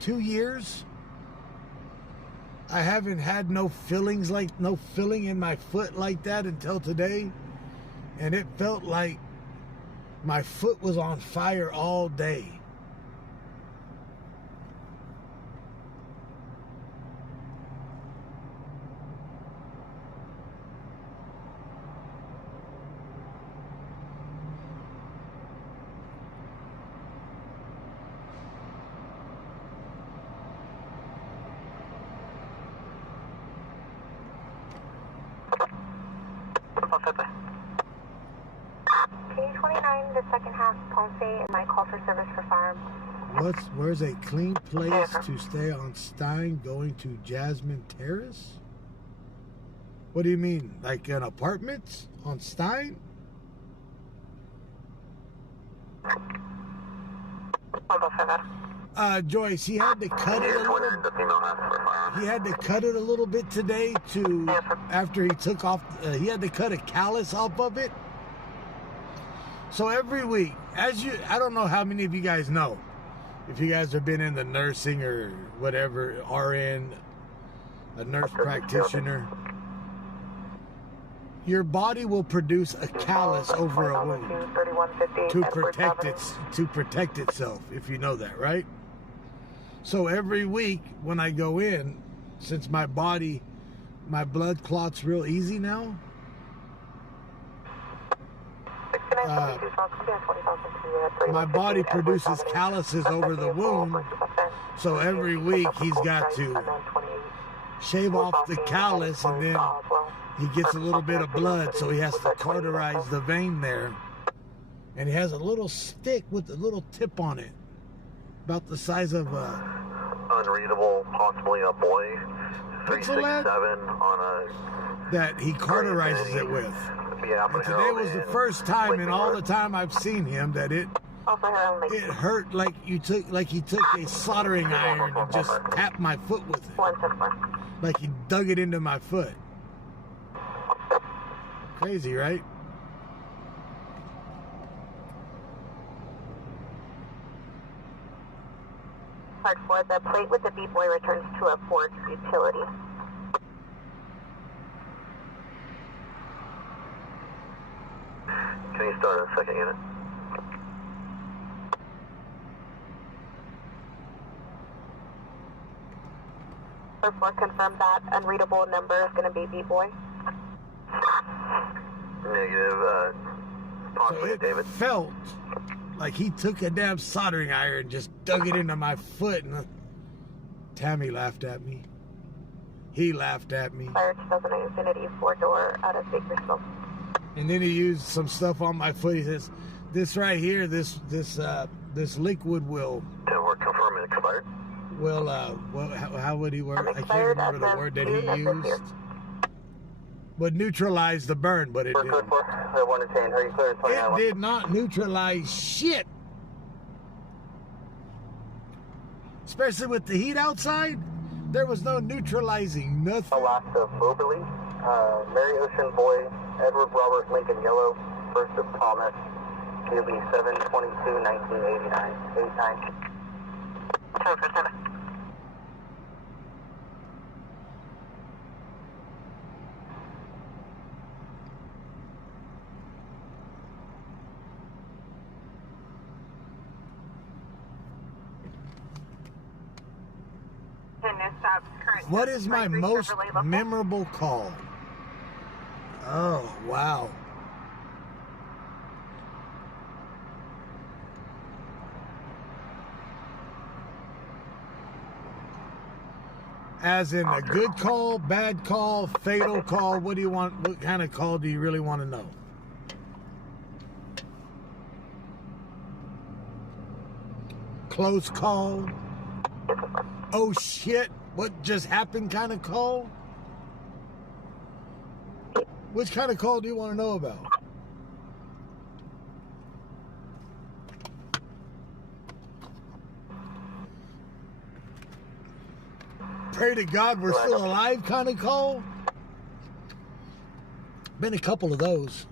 2 years. I haven't had no feeling in my foot like that until today, and it felt like my foot was on fire all day. K29, the second half, Ponce, and my call for service for farm. Where's a clean place to stay on Stein going to Jasmine Terrace? What do you mean? Like an apartment on Stein? Joyce, he had to cut it a little. He had to cut it a little bit today after he took off. He had to cut a callus off of it. So every week, I don't know how many of you guys know, if you guys have been in the nursing or whatever, RN, a nurse practitioner, your body will produce a callus over a wound to protect itself, if you know that, right? So every week when I go in, since my blood clots real easy now, my body produces calluses over the wound. So every week he's got to shave off the callus, and then he gets a little bit of blood, so he has to cauterize the vein there. And he has a little stick with a little tip on it, about the size of a... Unreadable, possibly a boy. 367 on a... that he cauterizes it with. Yeah, and today was the first time in all the time I've seen him that it hurt like he took a soldering iron and just tapped my foot with it. Like he dug it into my foot. Crazy, right? Part 4, the plate with the B-boy returns to a Ford utility. Can you start a second unit? Part 4, confirm that unreadable number is going to be B-boy. Negative, possibly so David. Felt like he took a damn soldering iron and just dug it into my foot, and Tammy laughed at me. He laughed at me. Fire 2008 Infinity 4-door out of Bakersfield. And then he used some stuff on my foot. He says, "This right here, this liquid will." And we're confirming expired. Well, how would he word? I can't remember the word that he used. Would neutralize the burn, but it didn't. It did not neutralize shit. Especially with the heat outside, there was no neutralizing nothing. Alaska Moberly, Mary Ocean Boy, Edward Robert Lincoln Yellow, First of Thomas, QB 7/22/1989, 89. 247. What is my most memorable call? Oh, wow. As in a good call, bad call, fatal call, what do you want? What kind of call do you really want to know? Close call? Oh shit, what just happened kind of call? Which kind of call do you want to know about? Pray to God we're still alive kind of call? Been a couple of those.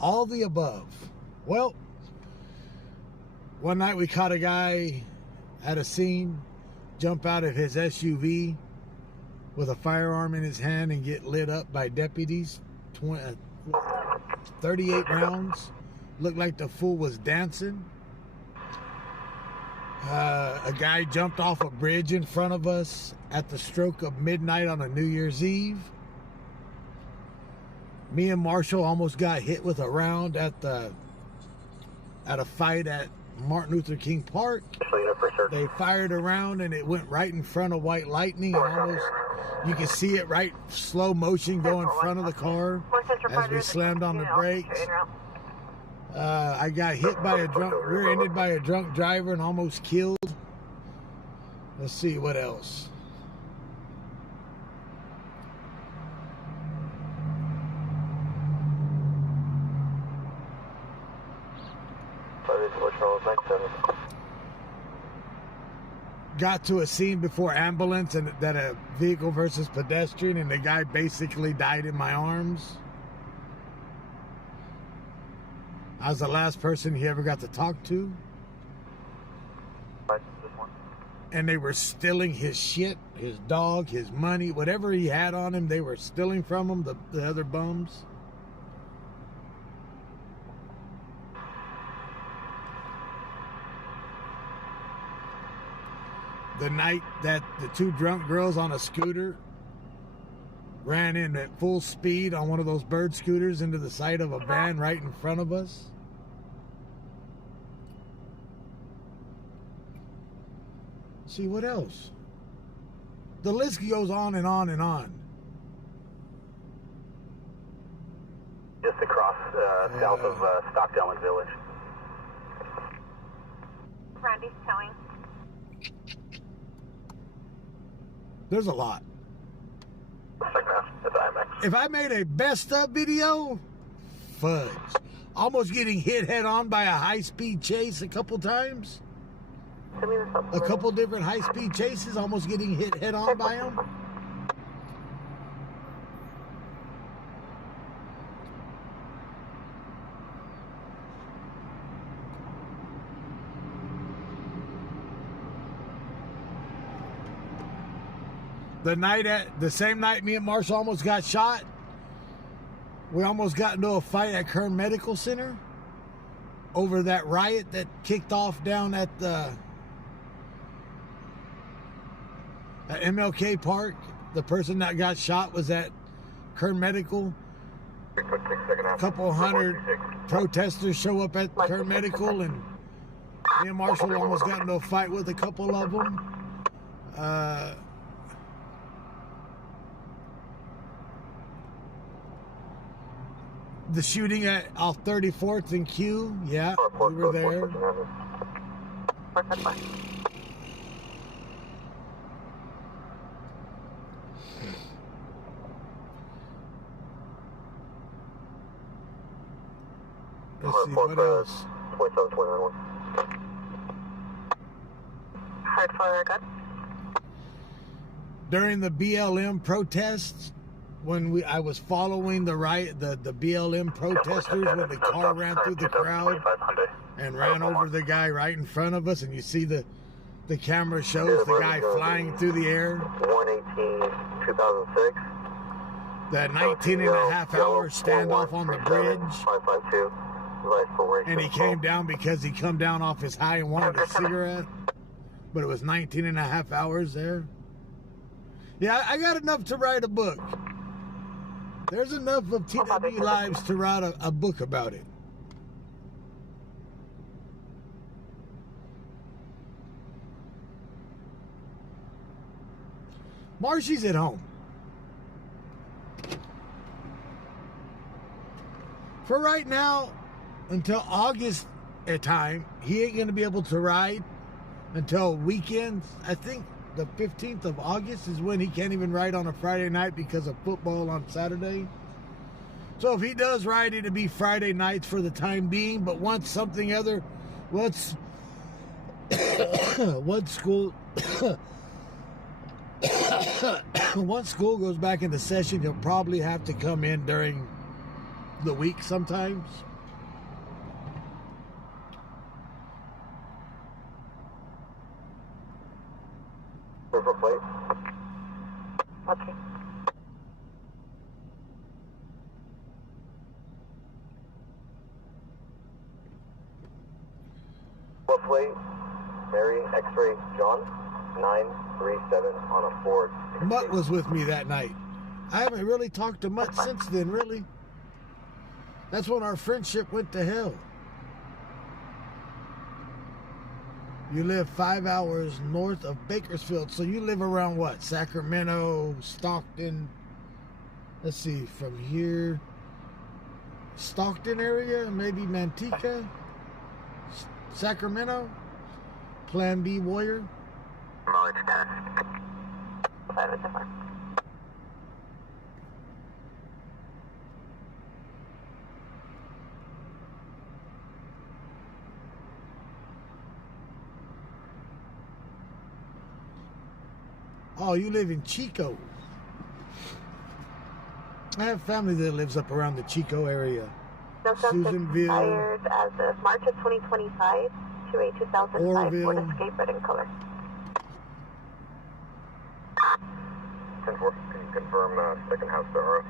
All the above. Well, one night we caught a guy at a scene jump out of his SUV with a firearm in his hand and get lit up by deputies. 38 rounds. Looked like the fool was dancing. A guy jumped off a bridge in front of us at the stroke of midnight on a New Year's Eve. Me and Marshall almost got hit with a round at a fight at Martin Luther King Park. They fired a round and it went right in front of White Lightning. Almost, you can see it right slow motion go in front of the car as we slammed on the brakes. I got hit by rear-ended by a drunk driver and almost killed. Let's see what else. Got to a scene before ambulance and that a vehicle versus pedestrian, and the guy basically died in my arms. I was the last person he ever got to talk to. And they were stealing his shit, his dog, his money, whatever he had on him, they were stealing from him, the other bums. The night that the two drunk girls on a scooter ran in at full speed on one of those bird scooters into the side of a van right in front of us. See, what else? The list goes on and on and on. Just across south of Stockdale Village. Randy's towing. There's a lot. If I made a best of video, fudge. Almost getting hit head on by a high-speed chase a couple times. A couple different high-speed chases, almost getting hit head on by them. The same night me and Marshall almost got shot, we almost got into a fight at Kern Medical Center over that riot that kicked off down at MLK Park. The person that got shot was at Kern Medical. A couple hundred protesters show up at Kern Medical, and me and Marshall almost got into a fight with a couple of them. The shooting off 34th and Q, yeah, we were there. Let's see, what else? Hard for gun. During the BLM protests, when I was following the riot, the BLM protesters, when the car ran through the crowd and ran over the guy right in front of us, and you see the camera shows the guy flying through the air. 1/18/2006. That 19 and a half hour standoff on the bridge. And he came down because he come down off his high and wanted a cigarette. But it was 19 and a half hours there. Yeah, I got enough to write a book. There's enough of TW lives to write a book about it. Marshy's at home. For right now, until August at time, he ain't going to be able to ride until weekends. I think the 15th of August is when he can't even ride on a Friday night because of football on Saturday. So if he does ride, it'll be Friday nights for the time being. But once Once school goes back into session, you'll probably have to come in during the week sometimes. Purple plate. Okay. What plate? Mary X-ray John 937 on a Ford. Mutt was with me that night. I haven't really talked to Mutt since then, really. That's when our friendship went to hell. You live 5 hours north of Bakersfield, so you live around what? Sacramento, Stockton. Let's see, from here, Stockton area, maybe Manteca, Sacramento, Plan B Warrior. Knowledge 10. 5 so far. Oh, you live in Chico. I have family that lives up around the Chico area. No Susanville. Expired as of March of 2025 to a 2005 Orville. Ford Escape red in color. 10-4. Can you confirm second house door?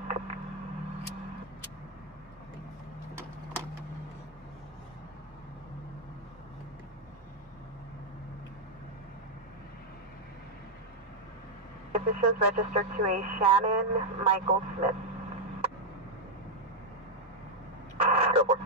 This is registered to a Shannon Michael Smith. Go for it.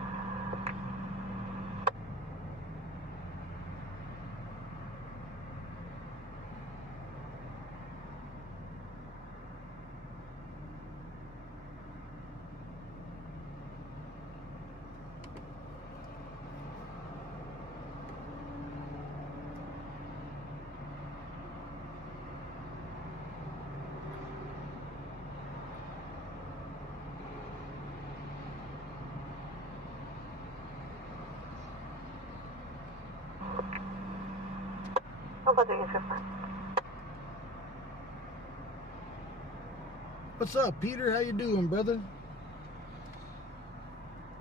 What's up, Peter? How you doing, brother?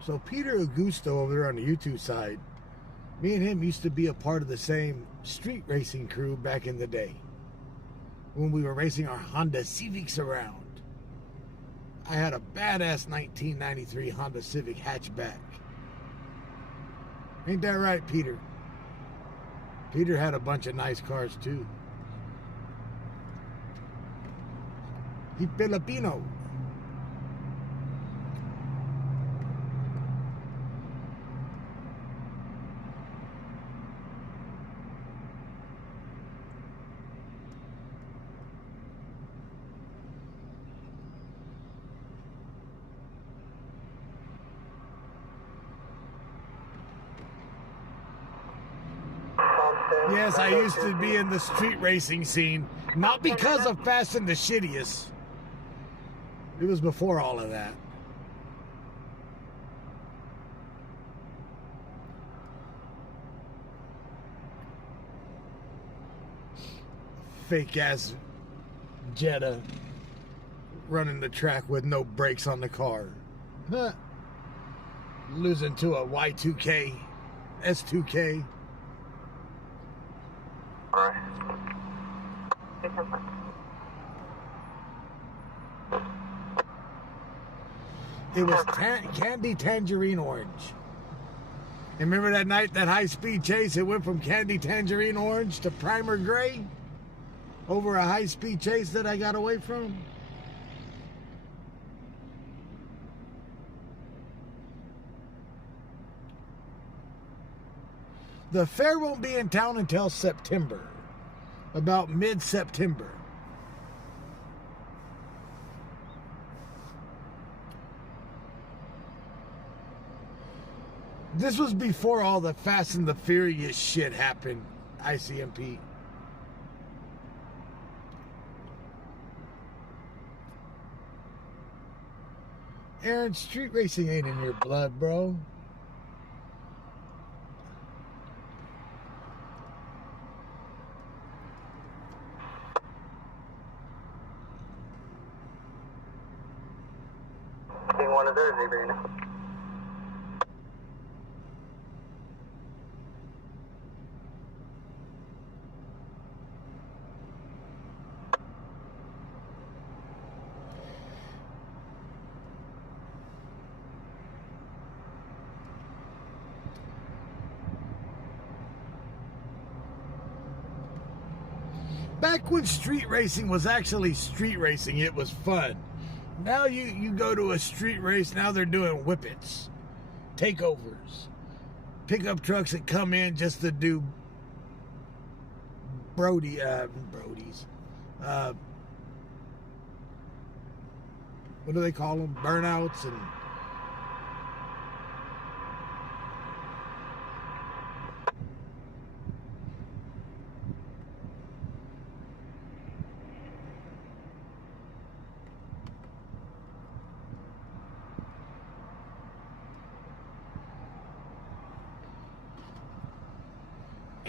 So Peter Augusto over there on the YouTube side, me and him used to be a part of the same street racing crew back in the day when we were racing our Honda Civics around. I had a badass 1993 Honda Civic hatchback. Ain't that right, Peter? Peter had a bunch of nice cars too. He Filipino. Yes, I used to be in the street racing scene, not because of Fast and the Shittiest. It was before all of that. Fake ass Jetta running the track with no brakes on the car. Huh. Losing to a Y2K, S2K. Alright. It was candy tangerine orange. And remember that night, that high-speed chase, it went from candy tangerine orange to primer gray over a high-speed chase that I got away from? The fair won't be in town until September, about mid-September. This was before all the Fast and the Furious shit happened, ICMP. Aaron, street racing ain't in your blood, bro. 1 is there, Zebra. Back when street racing was actually street racing, it was fun. Now you go to a street race, now they're doing whippets, takeovers, pickup trucks that come in just to do Brodies. What do they call them? Burnouts and...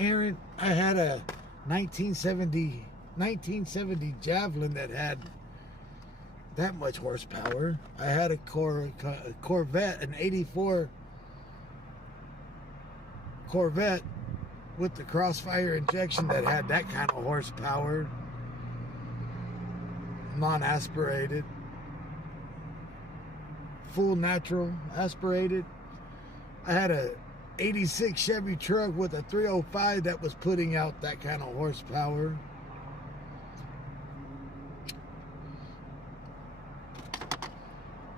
Aaron, I had a 1970 Javelin that had that much horsepower. I had a Corvette, an 84 Corvette with the crossfire injection that had that kind of horsepower. Non-aspirated. Full natural aspirated. I had a 86 Chevy truck with a 305 that was putting out that kind of horsepower.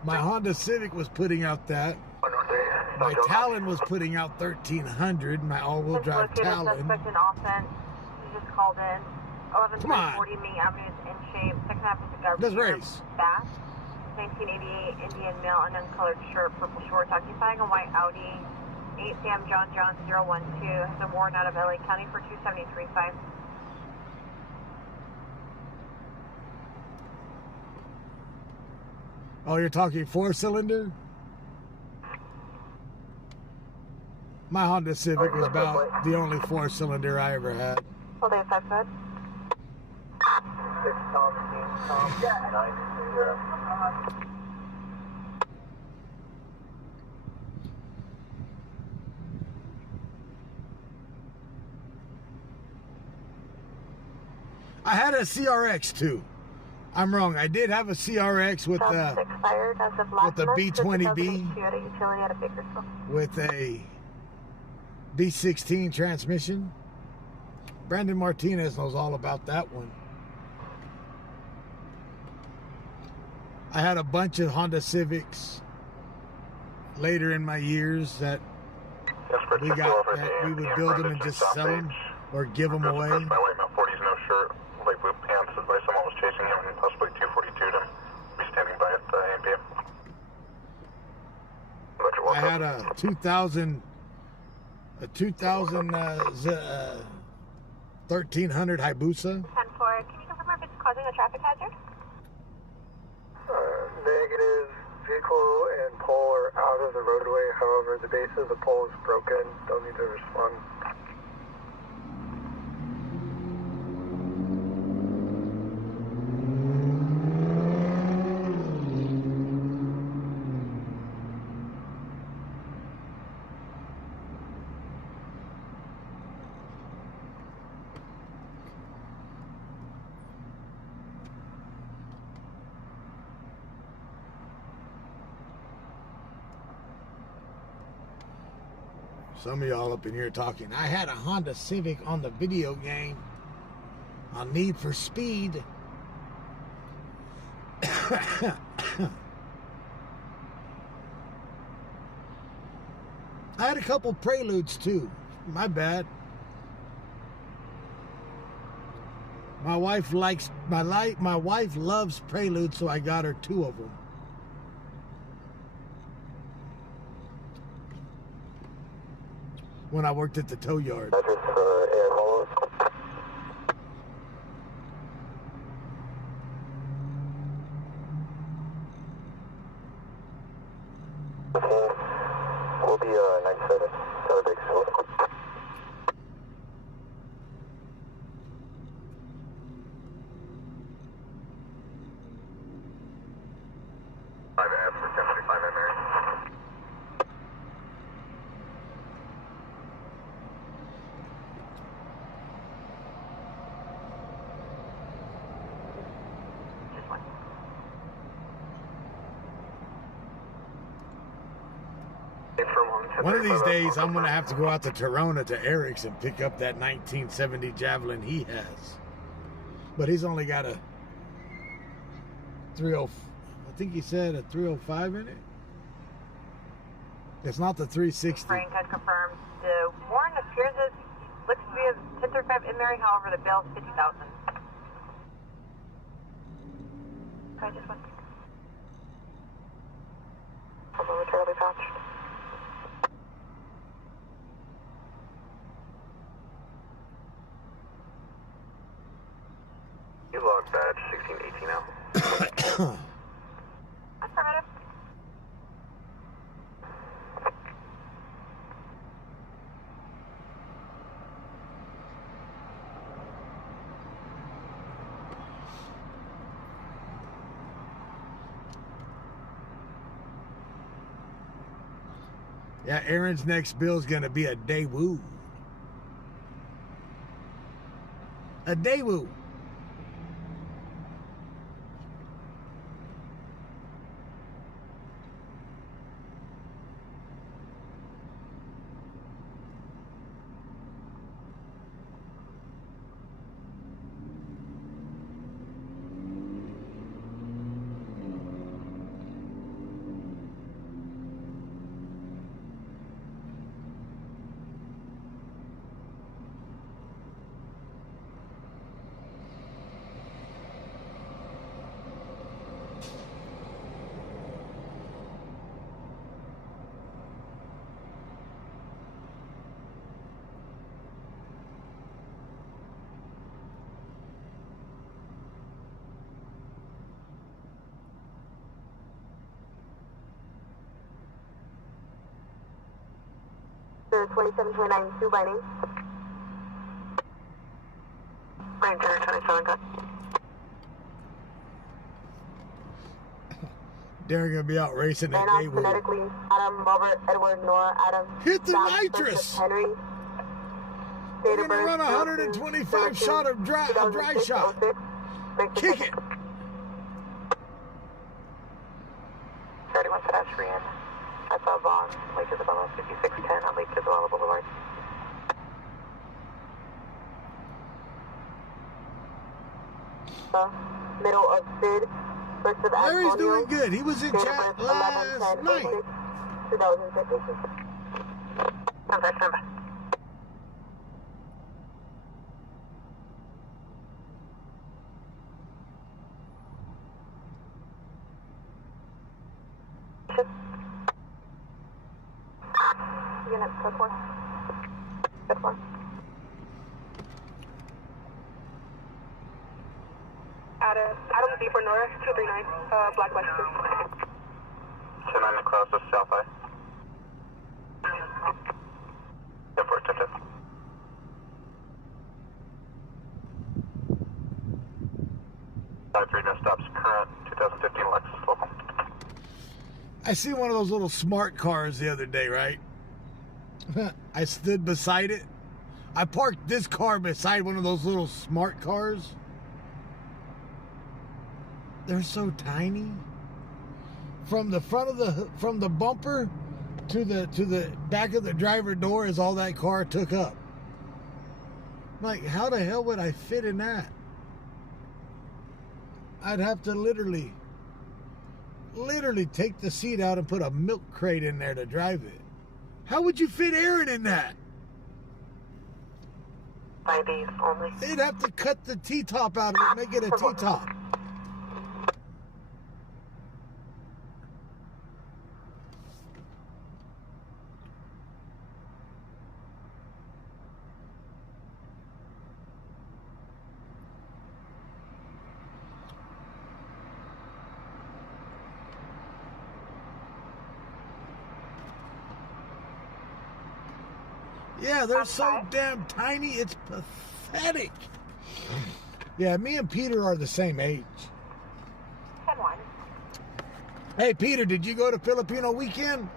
My Honda Civic was putting out that. My Talon was putting out 1300. My all-wheel drive Talon. Suspect in offense. He just called in. Come on. 1140 Main Avenue is in shape. Second half is the garbage. Let's race. Fast. 1988 Indian male, unknown colored shirt, purple shorts, occupying a white Audi. 8 Sam John 012 has a warrant out of LA County for 273.5. Oh, you're talking 4-cylinder? My Honda Civic was about the only 4-cylinder I ever had. Hold on, 5 foot. 6 Tom, 920. I had a CRX too. I'm wrong. I did have a CRX with the B20B with a D16 transmission. Brandon Martinez knows all about that one. I had a bunch of Honda Civics later in my years that we would build them and just sell them or give them away. My white Mount 40's no shirt, light blue pants, advice someone was chasing him and possibly 242 to be standing by at the AMP. I had a 2000 1300 Hayabusa. 10-4, can you confirm if it's causing a traffic hazard? Negative. Vehicle and pole are out of the roadway. However, the base of the pole is broken. Don't need to respond. Some of y'all up in here talking. I had a Honda Civic on the video game on Need for Speed. I had a couple Preludes too. My bad. My wife loves Preludes, so I got her 2 of them. When I worked at the tow yard. Air hollows. We'll be 97. Southern Bakersfield. 5 for 1025. One of these days, I'm going to have to go out to Torona to Eric's and pick up that 1970 Javelin he has. But he's only got a 30, I think he said a 305 in it. It's not the 360. Frank had confirmed the warrant appears as looks to be a 1035 in Mary, however, the bail is 50,000. I just went. Momentarily patched. You log badge 1618 now. Affirmative. Yeah, Aaron's next bill is going to be a Daewoo. A Daewoo. Sir, 27292 by name. Ranger 27 gun. They're going to be out racing that Daewoo. Phonetically, Adam, Robert, Edward, Nora, Adam. Hit the Sam, nitrous! Henry. We're going to run 125 shot of dry shot. Kick it! 31 pedestrian. I saw Vaughn, Lake Isabella, 5610 on Lake Isabella Boulevard. Middle of Sid, first of Larry's Antonio. doing good. He was in chat last night. 2015. Number. Unit, code 1. Code 1. Adam B for Nora, 239, Black Lexus. 10-9 across the south eye. Airport, 10-10. Three no stops, current 2015 Lexus local. I see one of those little smart cars the other day, right? I stood beside it. I parked this car beside one of those little smart cars. They're so tiny. From the front of the bumper to the back of the driver door is all that car took up. Like, how the hell would I fit in that? I'd have to literally take the seat out and put a milk crate in there to drive it. How would you fit Aaron in that? By these only. They'd have to cut the T-top out of it, make it a T-top. Yeah, they're so damn tiny, it's pathetic. Yeah, me and Peter are the same age. 10-1. Hey, Peter, did you go to Filipino weekend?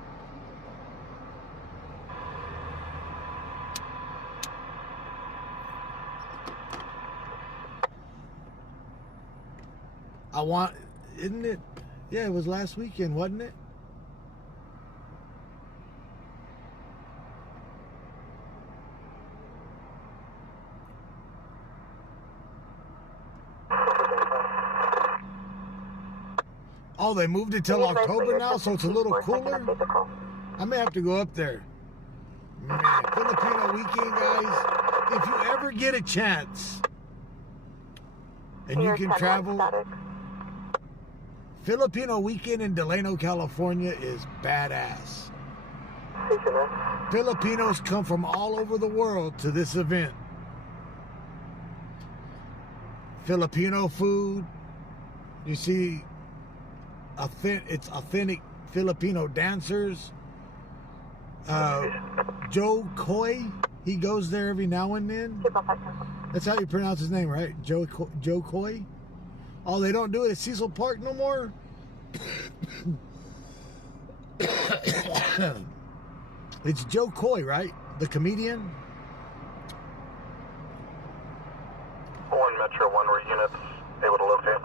Isn't it? Yeah, it was last weekend, wasn't it? Oh, they moved it till October now, so it's a little cooler? I may have to go up there. Man, Filipino weekend, guys. If you ever get a chance and you can travel, Filipino weekend in Delano, California is badass. Filipinos come from all over the world to this event. Filipino food. You see, it's authentic Filipino dancers. Joe Coy, he goes there every now and then. That's how you pronounce his name, right? Joe Coy. Oh, they don't do it at Cecil Park no more? It's Joe Coy, right? The comedian? 1 Metro 1 were units able to locate.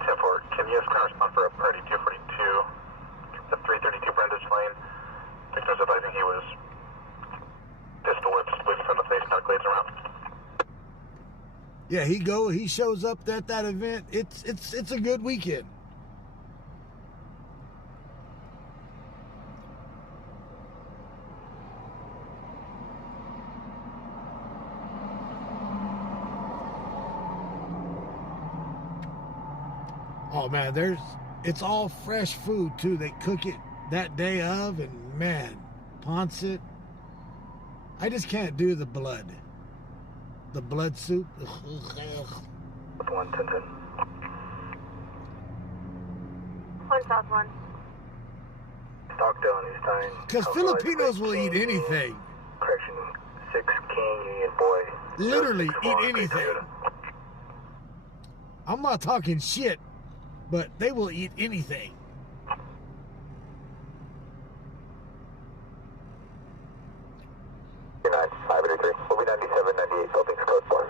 10-4, can you correspond for a party 242 at 332 Brendage Lane? Victor's advising he was pistol whipped, bleeding from the face, calculates around. Yeah, he shows up at that event. It's a good weekend. Oh man, it's all fresh food too. They cook it that day of, and man, Ponce. I just can't do the blood. The blood soup. 110. 1 South 1. Stockdale and East Tyne. Because Filipinos will eat anything. Correction, 6 King Union Boy. Literally eat anything. I'm not talking shit, but they will eat anything. You're not 583. We'll be 97, 98, buildings code 4.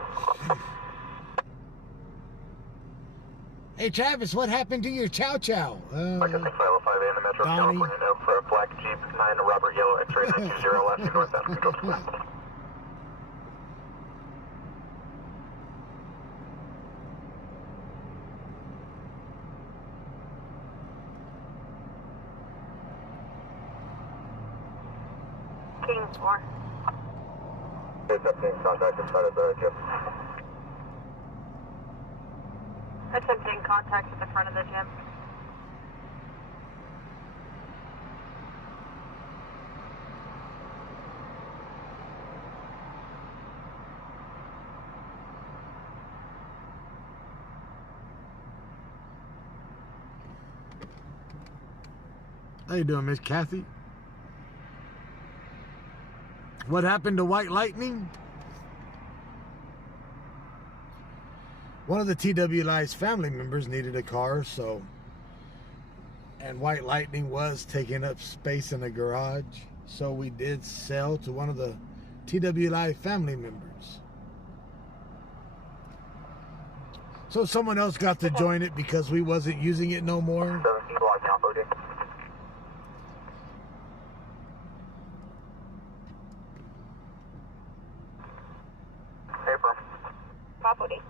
Hey Travis, what happened to your chow chow? Like I think 505A in the Metro, Donnie. California, no, for a black Jeep, 9 Robert Yellow, X-ray 920, last two northbound, control square. King 4. There's nothing contact inside of the gym. Attempting contact at the front of the gym. How you doing, Miss Kathy? What happened to White Lightning? One of the TWLI's family members needed a car, and White Lightning was taking up space in the garage, so we did sell to one of the TWLI family members. So someone else got to join it because we wasn't using it no more. 17 block now, loading. April. Papa 8.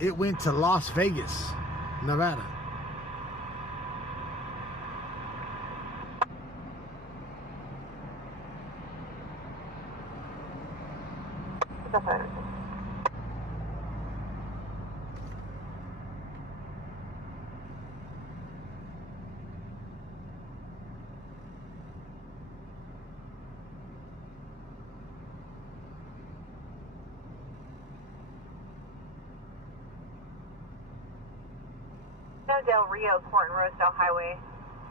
It went to Las Vegas, Nevada. Del Rio, Court and Rosedale Highway,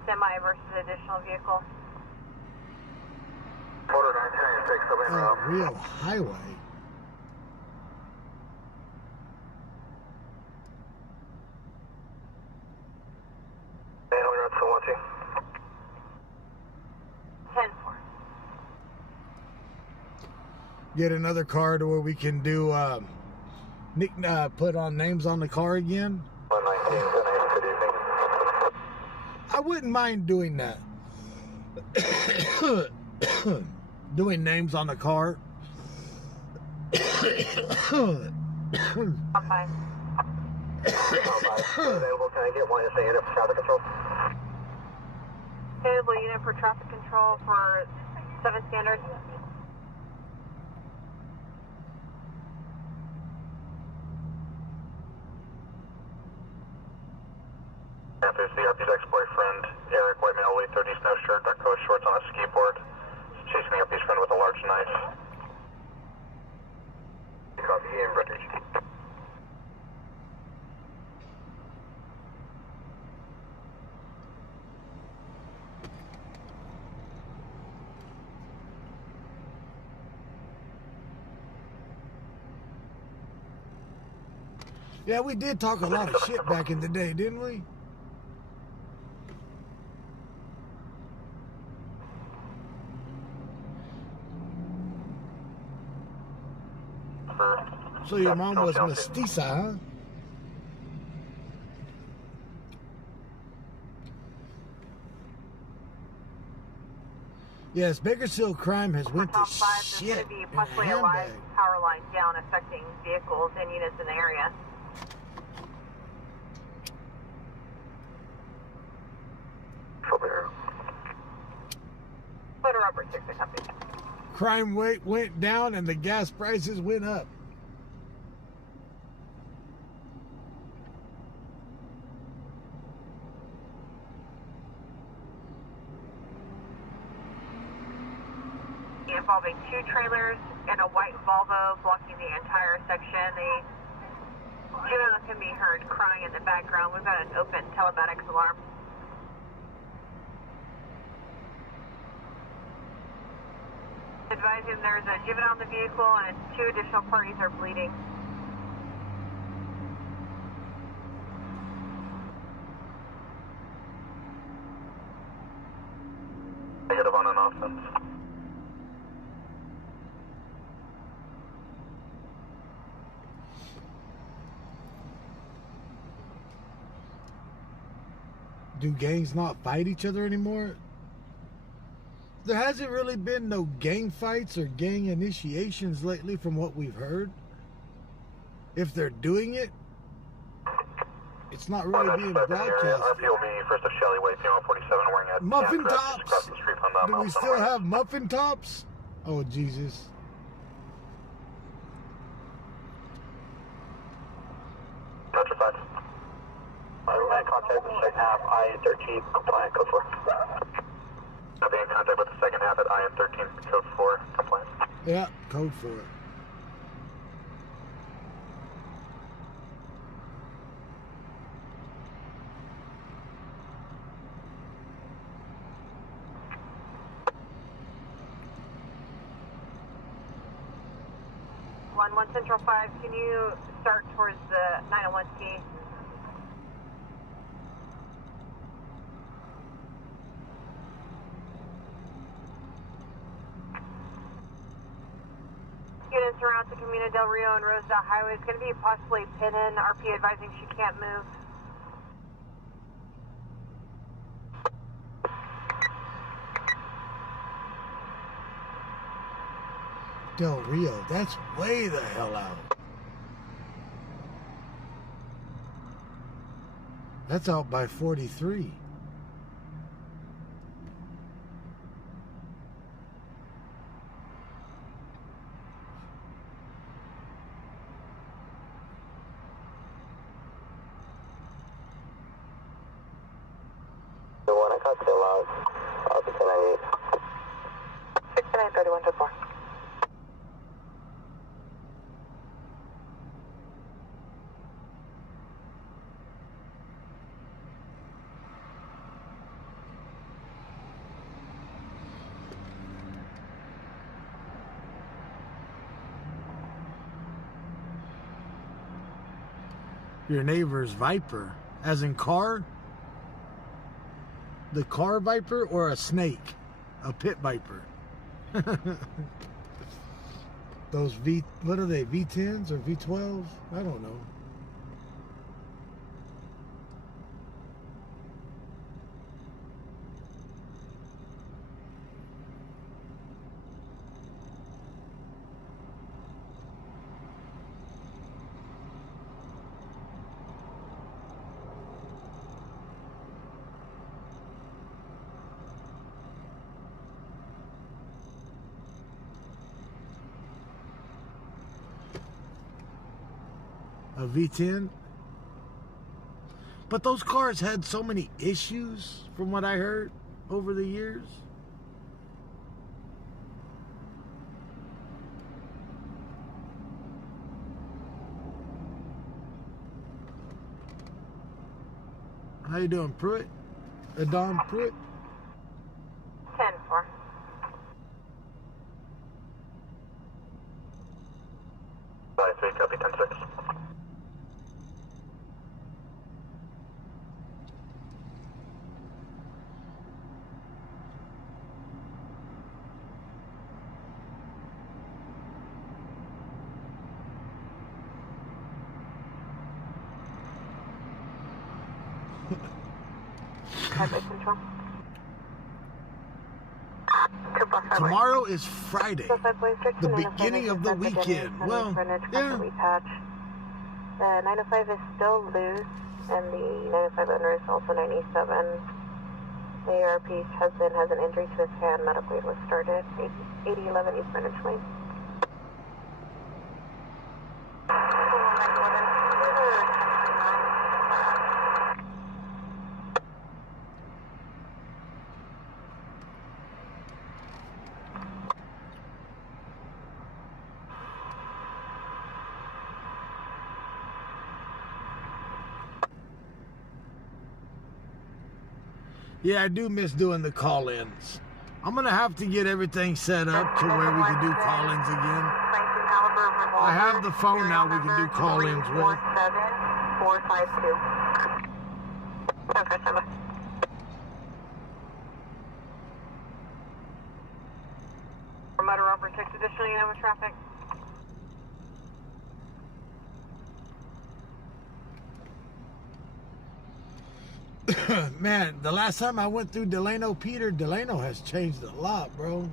semi versus additional vehicle. Photo 910, El Rio Highway. Get another car to where we can do put on names on the car again. 119, I wouldn't mind doing that. Doing names on the car. I'm fine. Available, can I get one unit for traffic control? Available unit for traffic control for 7 standard. After CRP's ex-boyfriend, Eric, white male, late 30s, no shirt, dark colored shorts on a skateboard. He's chasing the UP's friend with a large knife. Copy, in British. Yeah, we did talk a lot of shit back in the day, didn't we? So your mom was mestiza, huh? Yes, Bakersfield crime has went to shit. There's going to be possibly a live power line down affecting vehicles and units in the area. Photo Robert 6 or something. Crime rate went down and the gas prices went up. Involving 2 trailers and a white Volvo blocking the entire section. The juvenile can be heard crying in the background. We've got an open telematics alarm. Advising there's a juvenile in the vehicle and 2 additional parties are bleeding. Negative on an offense. Do gangs not fight each other anymore? There hasn't really been no gang fights or gang initiations lately from what we've heard. If they're doing it, it's not really being broadcast. RPOB, first of Shelley Way, female 47, wearing a Muffin across tops? the street from Do we still have muffin tops? Oh, Jesus. Metro 5. Alright, contact the second half, IN13, compliant, code 4. I'll be in contact with the second half at IN13, code 4, compliant. Yeah, code 4. One Central 5, can you start towards the 901T? Units around to Camino del Rio and Rosedale Highway is going to be possibly pin in. RP advising she can't move. Del Rio, that's way the hell out. That's out by 43. The one I got still out. I'll be 1098. 6931 to 4. Your neighbor's Viper. As in car? The car Viper or a snake? A pit Viper? Those what are they, V10s or V12s? I don't know. A V10. But those cars had so many issues from what I heard over the years. How you doing, Pruitt? Don Pruitt? 10-4. Bye, 3, copy, 10-6. Tomorrow is Friday, the beginning of the weekend. Well, yeah. The 905 is still loose, and the 905 owner is also 97. The ARP husband has an injury to his hand. Medical aid was started. 8011 East Greenwich Lane. Yeah, I do miss doing the call-ins. I'm going to have to get everything set up to where we can do call-ins again. I have the phone now we can do call-ins with. 47452. Okay, Simba. Motor Robert 6 additional unit with traffic. Man, the last time I went through Delano Peter, Delano has changed a lot, bro.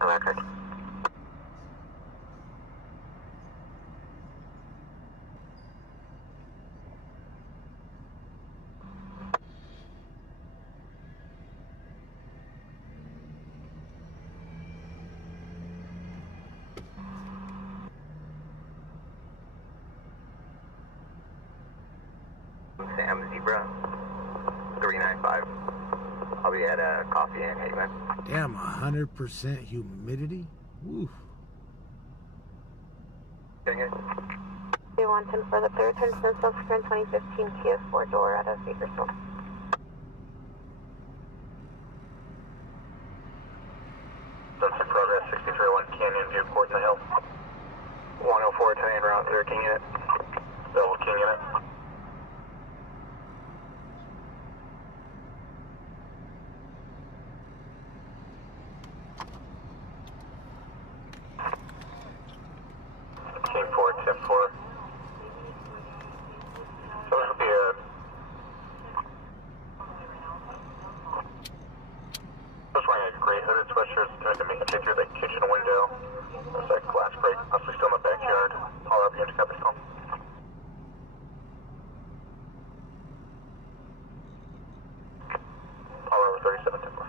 Record. Sam Zebra 395. I'll be at a coffee and Haven. Damn, 100% humidity? Woo. Dang it. 110 for the third turn for subsequent 2015 Kia 4-door out of Bakersfield. Sunset progress 631 Canyon View, Port in the Hill. 104 Italian route, 0 King unit. Double King unit. King 4, Tip 4. So that'll be a... I was wearing a gray hooded sweatshirt, trying to make it through the kitchen window. There's that glass break, possibly still in the backyard. Call up here to cover storm. Call over 3724.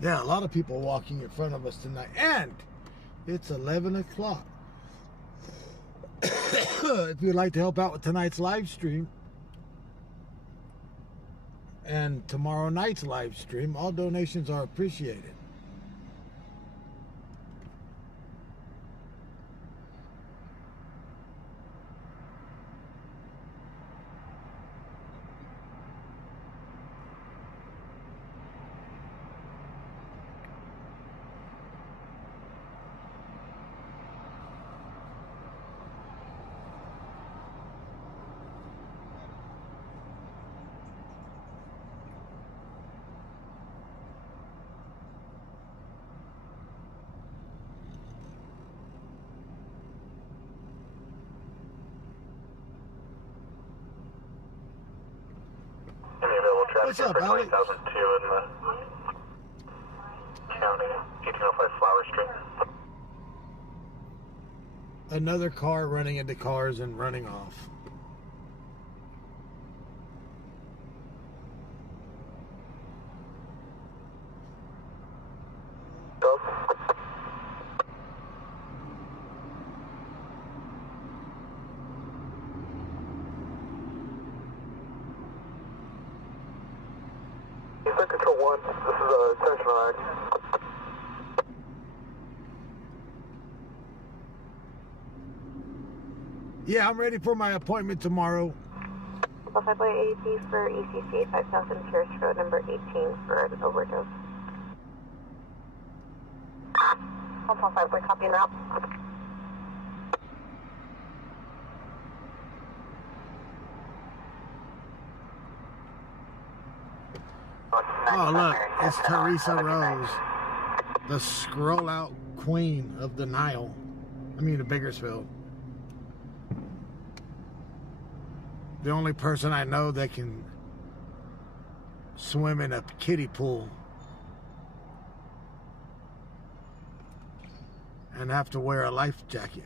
Yeah, a lot of people walking in front of us tonight. And it's 11 o'clock. If you'd like to help out with tonight's live stream and tomorrow night's live stream, all donations are appreciated. What's up, Alex? 20,002 in the county, 1805 Flower Street. Another car running into cars and running off. Control 1, this is a intentional act. Yeah, I'm ready for my appointment tomorrow. 5 by AAP for ECC 5000 Pierce Road, number 18 for an overdose. 1.5, we're copying out. Oh, look, it's Teresa Rose, the scroll out queen of the Nile. I mean, the Bakersfield. The only person I know that can swim in a kiddie pool and have to wear a life jacket.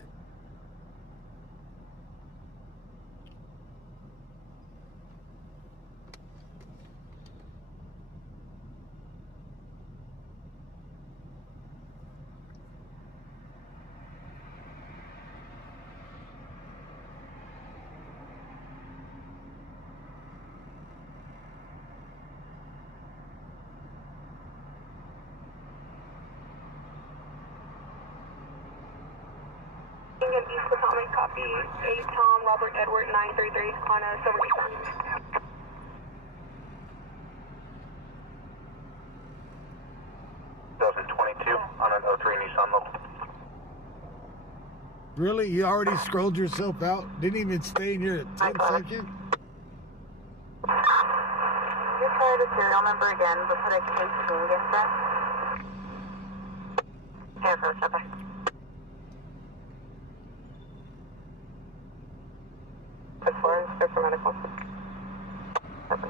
East Potomac, copy. 8 Tom, Robert Edward 933 on a silver. 2022 on an 03 Nissan Mobile. Really? You already scrolled yourself out? Didn't even stay in here a 10 second? You try the serial number again, but put a K-King in front. Yeah, so step back. Before, start for medical. Copy.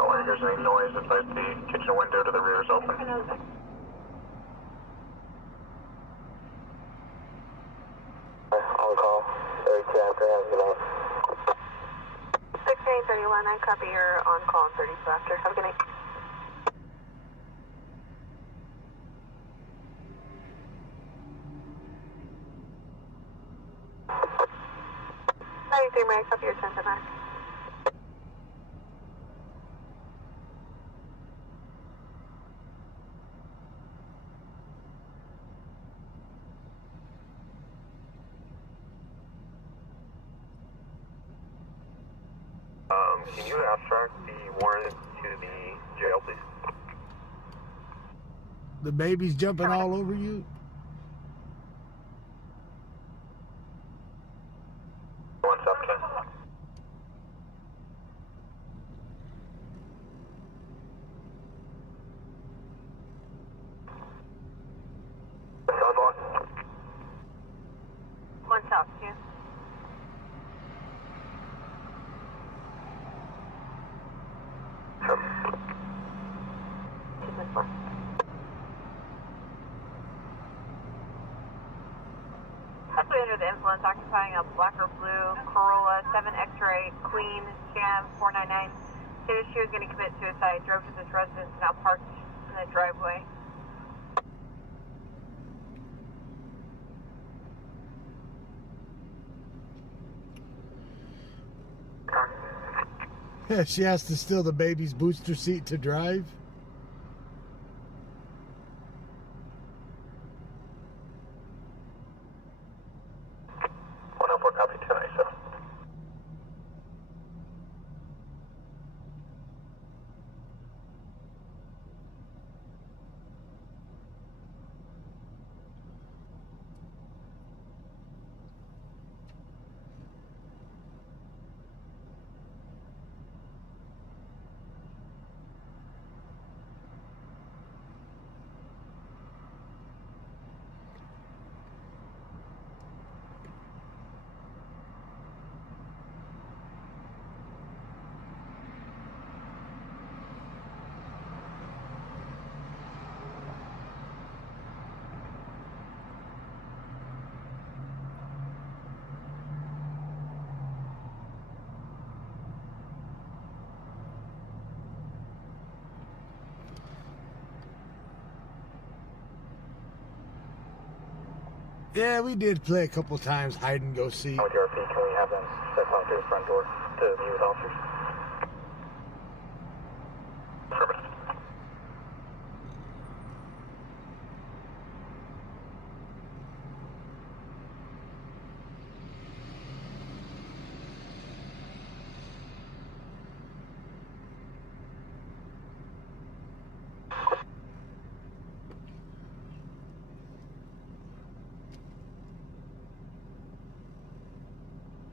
Oh, if there's any noise, advise the kitchen window to the rear is open. On call. 32 after, have a good night. 1631, I copy your on call and 32 after. Have a good night. 93, may I copy your 10 back? Can you abstract the warrant to the jail, please? The baby's jumping all over you? One second. One south, 2. Actually under the influence, occupying a black or blue Corolla 7 X-ray Queen Jam 499. Stated she was going to commit suicide. Drove to this residence, now parked in the driveway. She has to steal the baby's booster seat to drive? Yeah, we did play a couple times hide and go seek. With your RP, can we have them step out through the front door to meet with officers? Affirmative.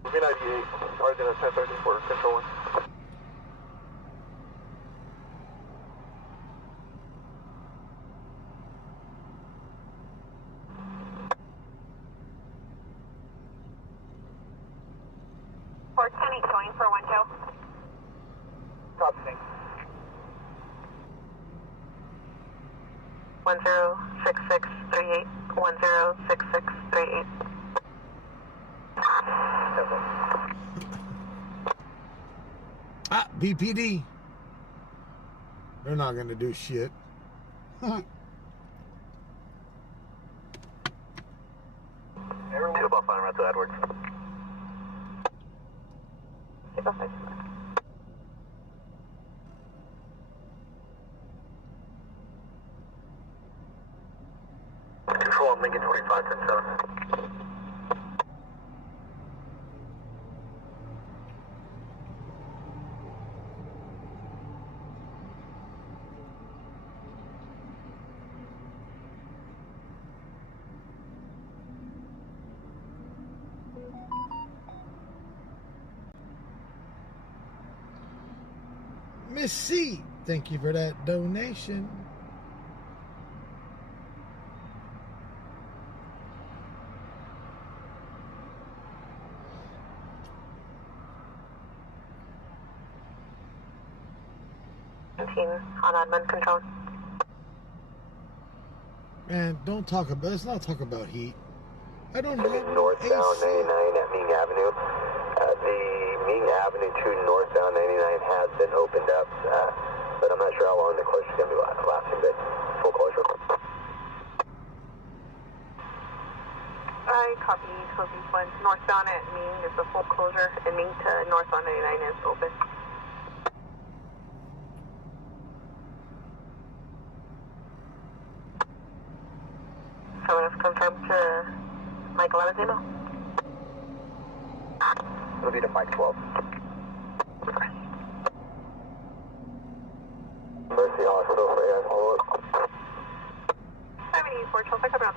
V98, Sergeant at 1030 for Control 1. Going for 1-2. Copy. 106638. 106638. Ah, BPD. They're not going to do shit. 2 about 5 rounds to Edwards. 2-4 Lincoln 25, 10-7. Miss C, thank you for that donation. On admin control. Man, don't talk about, let's not talk about heat. I don't know. Northbound 99 at Ming Avenue. The Ming Avenue to northbound 99 has been opened up, but I'm not sure how long the closure is going to be lasting, but full closure. I copy, so these ones northbound at Ming is a full closure, and Ming to northbound 99 is open. Someone has confirmed to Mike 11 email. It'll be to Mike 12. First.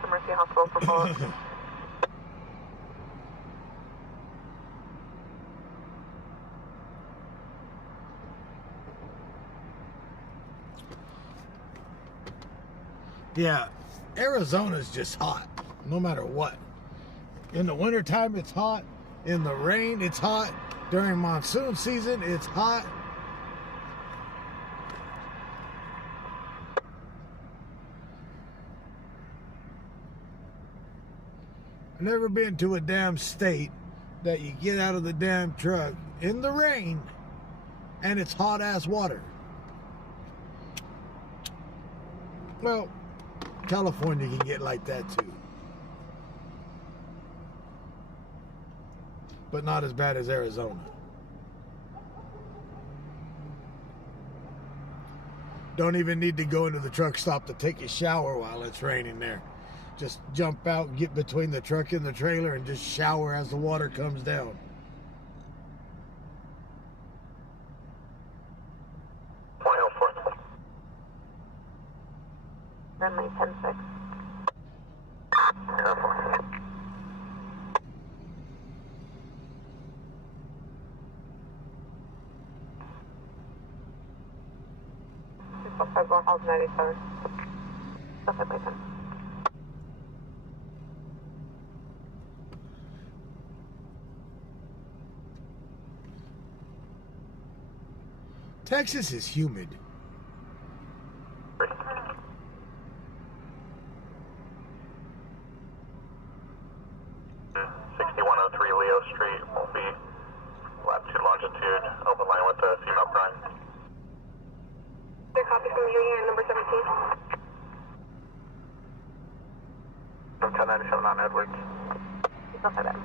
to Mercy Hospital for follow-up. Yeah, Arizona's just hot, no matter what. In the wintertime, it's hot. In the rain, it's hot. During monsoon season, it's hot. I've never been to a damn state that you get out of the damn truck in the rain and it's hot-ass water. Well, California can get like that too. But not as bad as Arizona. Don't even need to go into the truck stop to take a shower while it's raining there. Just jump out, get between the truck and the trailer, and just shower as the water comes down. Runway 10-6. Southside 1097. Southside Mason. Texas is humid. 6103 Leo Street will be latitude, longitude, open line with the female prime. Clear copy from unit number 17. 1097 on Edwards. Southside M.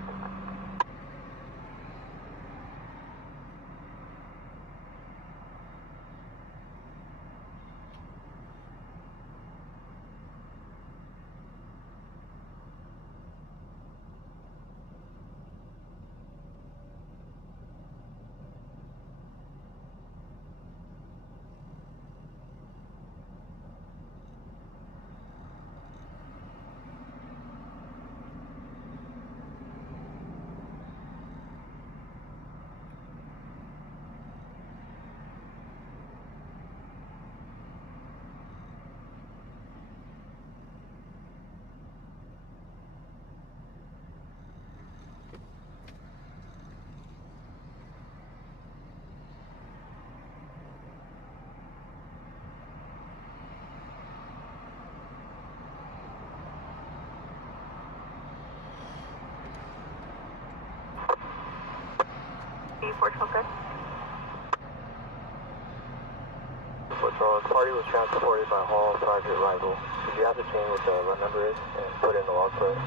Patrol, the party was transported by Hall Sergeant Rival. Did you have to change what the run number is and put in the log for it?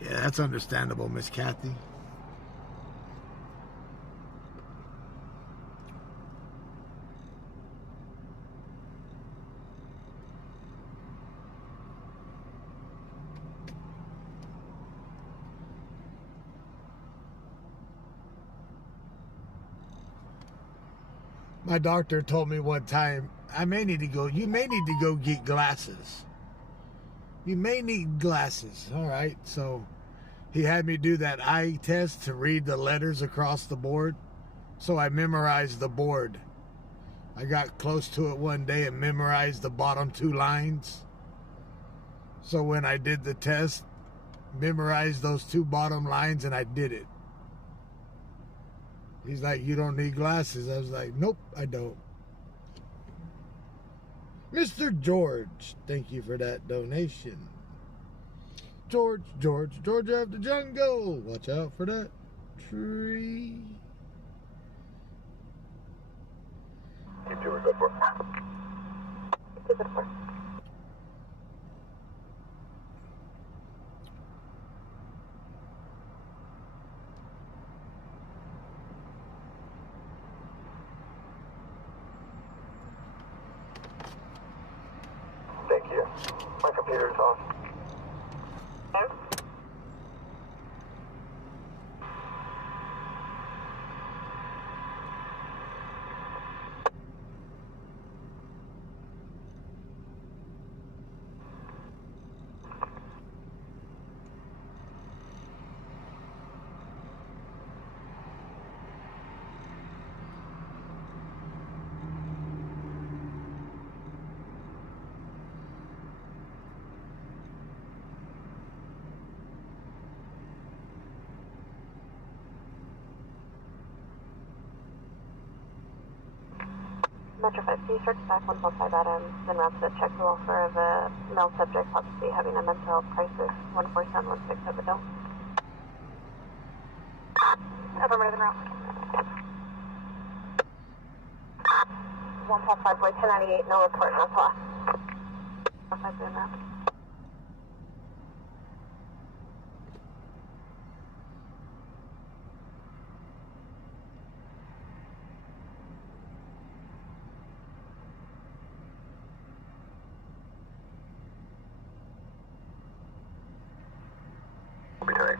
Yeah, that's understandable, Miss Kathy. My doctor told me one time, you may need to go get glasses. You may need glasses. All right. So he had me do that eye test to read the letters across the board. So I memorized the board. I got close to it one day and memorized the bottom two lines. So when I did the test, memorized those two bottom lines and I did it. He's like, you don't need glasses. I was like, nope, I don't. Mr. George, thank you for that donation. George of the jungle. Watch out for that tree. You two are good for. Good for. Thank you. My computer's off. Okay. Metro 5, please search back 145 Adams, then route to the check the welfare of a male subject possibly having a mental health crisis, 14716 Overdose. Affirmative en route. 155 boy 1098, no report, no loss. 155 en route. Be tight.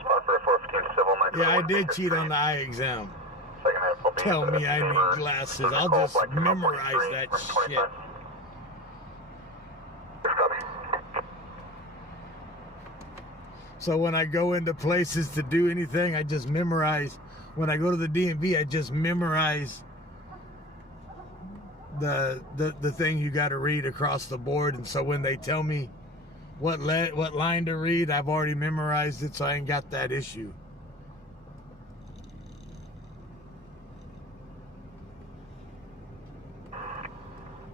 Spot for a 415 civil. Yeah, I did cheat on the eye exam. Second half will be Tell me I need glasses. I'll just memorize that shit. So when I go into places to do anything, I just memorize. When I go to the DMV, I just memorize the thing you got to read across the board. And so when they tell me what line to read, I've already memorized it, so I ain't got that issue.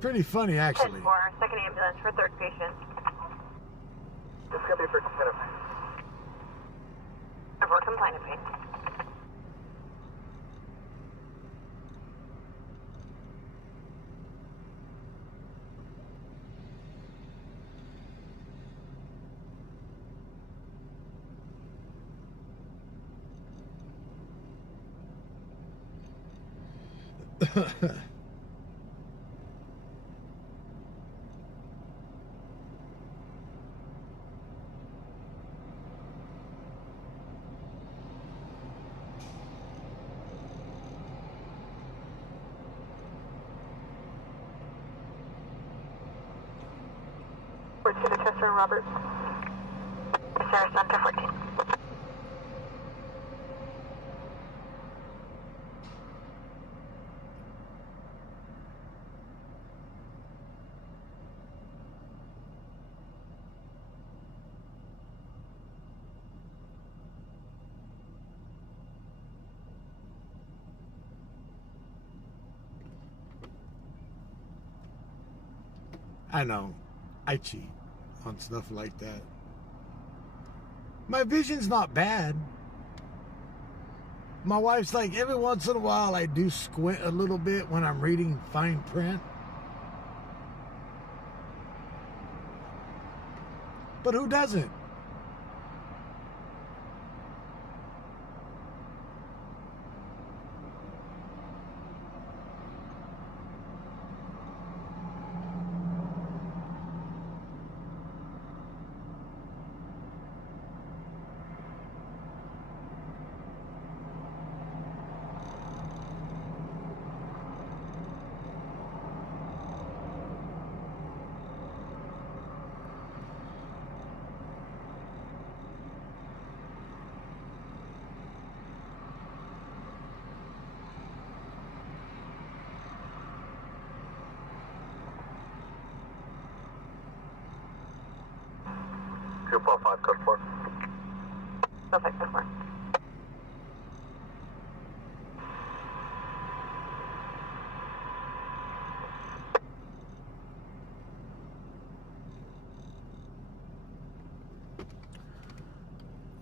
Pretty funny, actually. 10-4, second ambulance for third patient. This is going to be for complaint. For complaint pain. Report to the Chester Robert. Sarah Santa 14. I know. I cheat on stuff like that. My vision's not bad. My wife's like, every once in a while I do squint a little bit when I'm reading fine print. But who doesn't? Coupon 5, code 4. Perfect, code 4.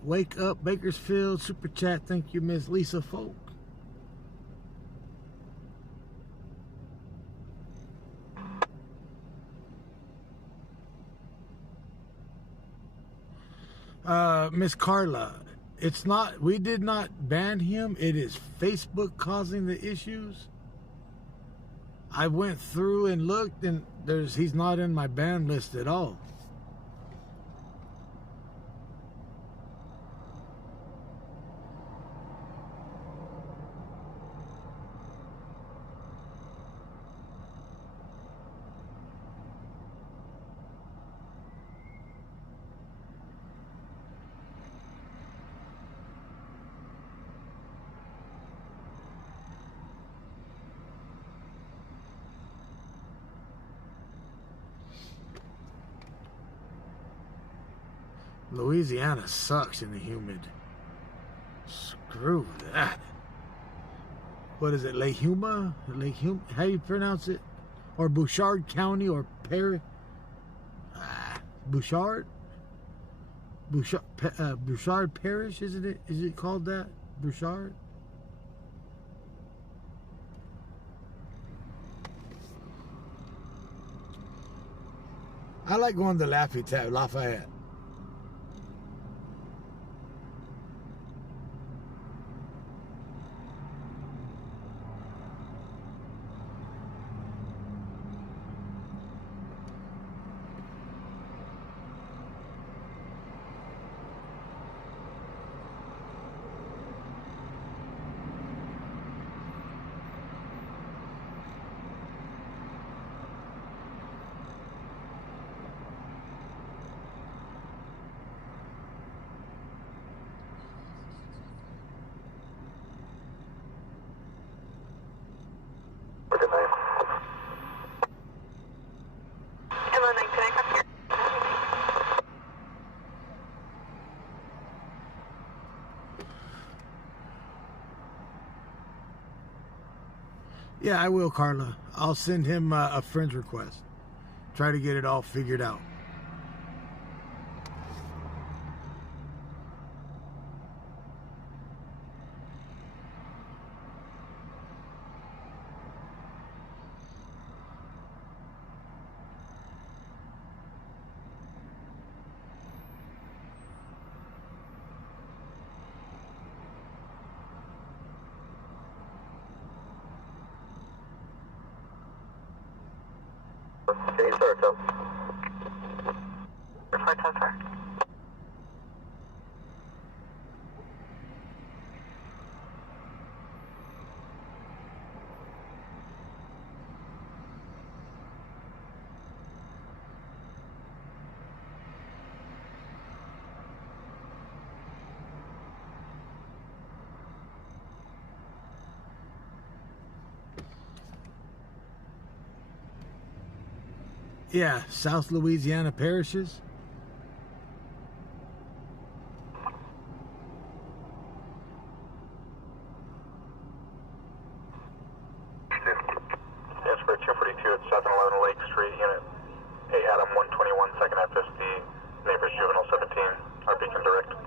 Wake Up Bakersfield super chat. Thank you, Miss Lisa Folk. Miss Carla, it's not, we did not ban him. It is Facebook causing the issues. I went through and looked, and he's not in my ban list at all. Louisiana sucks in the humid. Screw that. What is it, Lahuma? How do you pronounce it? Or Bouchard County or Bouchard? Bouchard Parish, isn't it? Is it called that? Bouchard? I like going to Lafayette. Yeah, I will, Carla. I'll send him a friend's request. Try to get it all figured out. Can you start, Tom? Report, sir. Yeah, South Louisiana parishes. Yes, for 242 at 711 Lake Street, Unit A Adam 121, second FSD, neighbors juvenile 17, our beacon direct.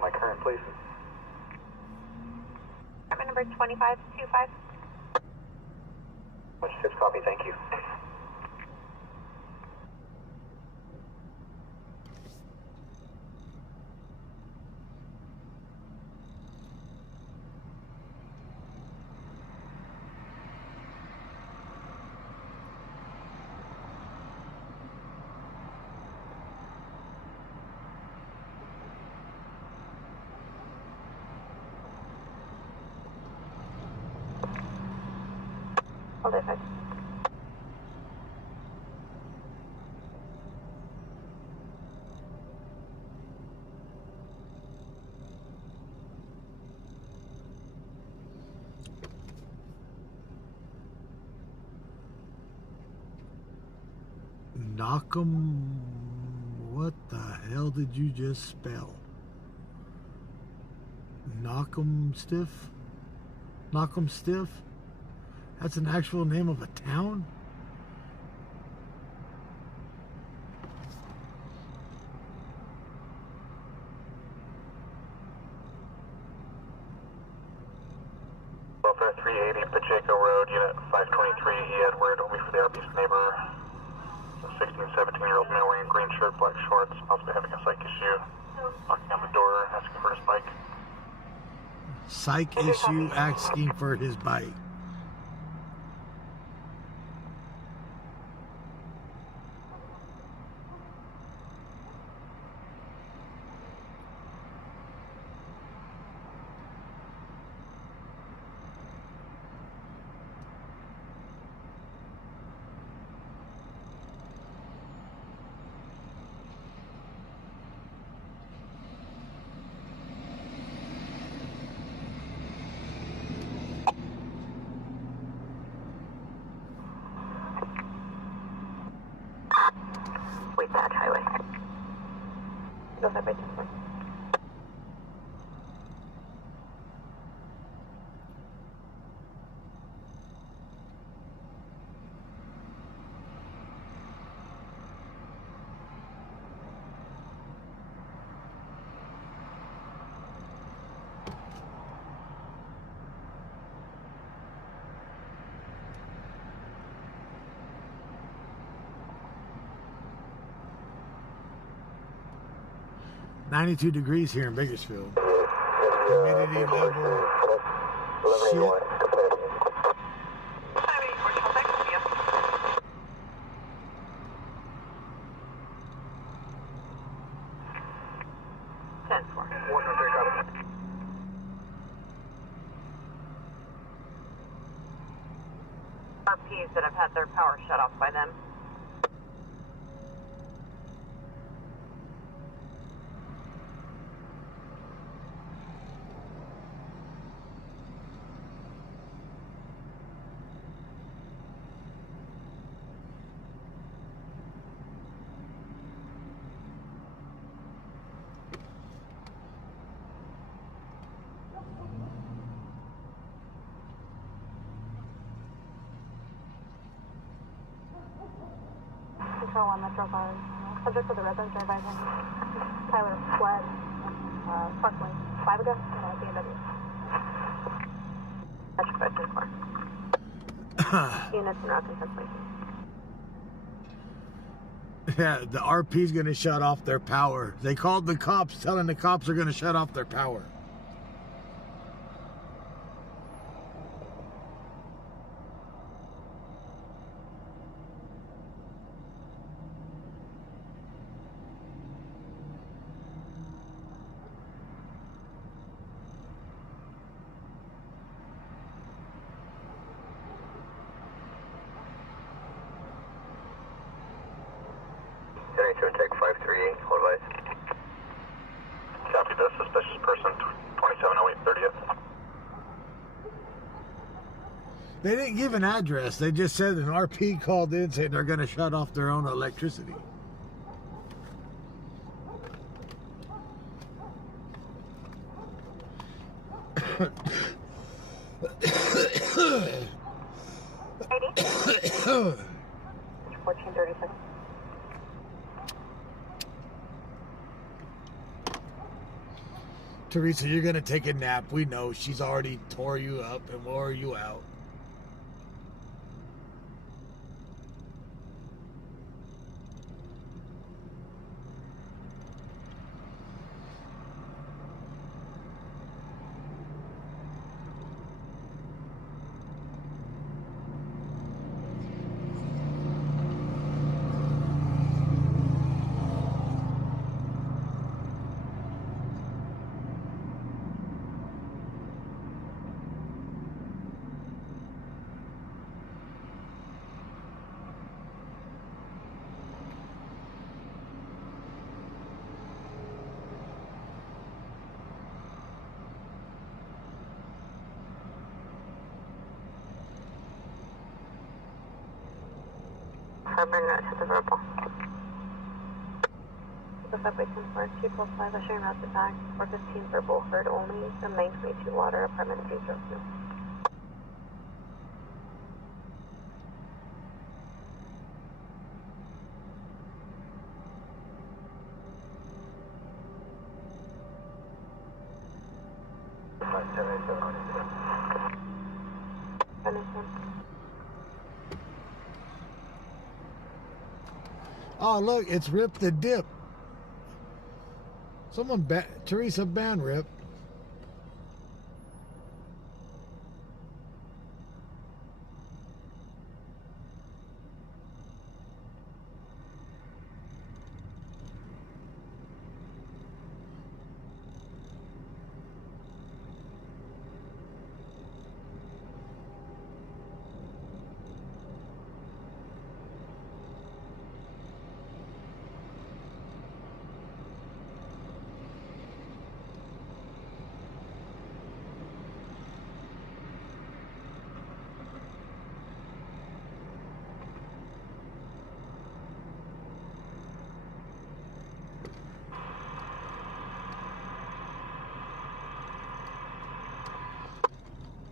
My current place. Department number 2525. Much tips, copy, thank you. All day 5. Knock 'em. What the hell did you just spell? Knock 'em stiff? Knock 'em stiff? That's an actual name of a town? Welfare 380 Pacheco Road, Unit 523, Edward, only for the RP's neighbor. A 16, 17-year-old male wearing green shirt, black shorts, possibly having a psych issue. Knocking on the door, asking for his bike. Psych issue, asking for his bike. Wait, that highway. Go that way. 92 degrees here in Bakersfield. Humidity level. Shit. RPs that have had their power shut off by them. Control 1, Metro 5. Subject for the residence are advising Tyler fled approximately 5 ago in a BMW. Metro 534. Units in Rockland, Pennsylvania. Yeah, the RP's gonna shut off their power. They called the cops, telling the cops are gonna shut off their power. Take 538, hold lights. Copy this, suspicious person, 2708 30th. They didn't give an address. They just said an RP called in saying they're going to shut off their own electricity. $1436. Teresa, you're going to take a nap. We know she's already tore you up and wore you out. bring that to the verbal. The 5.4, 245, issuing route to back, 415 verbal, heard only, the main 22 water, apartment 302. Oh, look, it's Rip the Dip. Someone, Teresa banned Rip.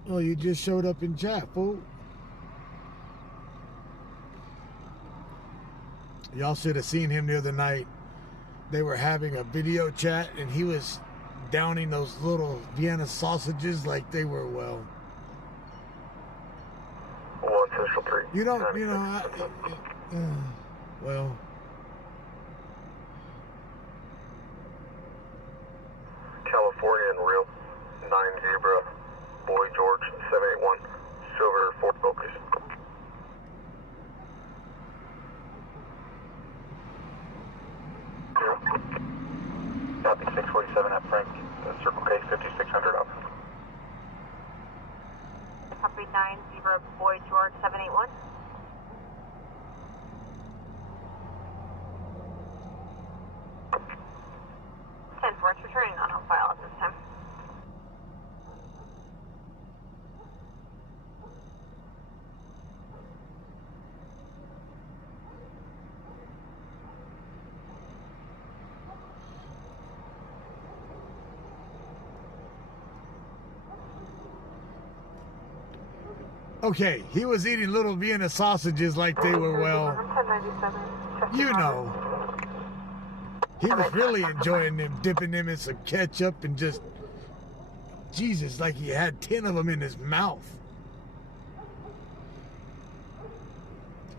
Oh, you just showed up in chat, fool. Y'all should have seen him the other night. They were having a video chat, and he was downing those little Vienna sausages like they were, well... 1-3. You don't, you know, well... California and Real 9 Zebra, Boy George 781, Silver 4 Focus. Copy 647 at Frank, Circle K 5600 up. Copy 9 Zebra, Boy George 781. It's returning on file at this time. Okay, he was eating little Vienna sausages like they were, well, you know. He was really enjoying them, dipping them in some ketchup and just, Jesus, like he had 10 of them in his mouth.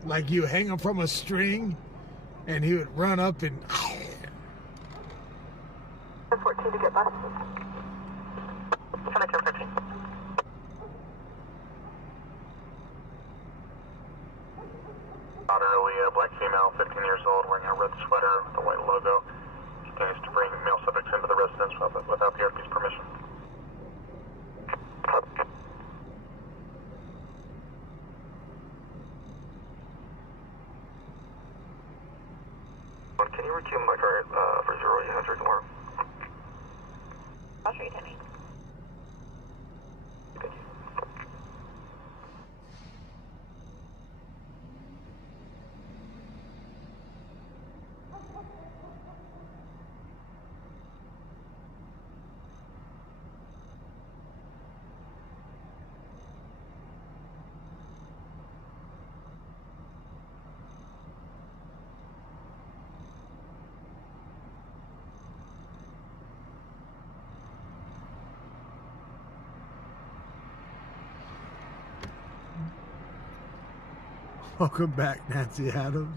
Like you hang him from a string and he would run up and... 14 to get busted. 15. Not early, black female, 15 years old, wearing a red sweater with a white logo. Continues to bring male subjects into the residence without the RP's permission. Can you resume my card for 0800 more? I'll show you, Tenny. Thank you. Welcome back, Nancy Adams.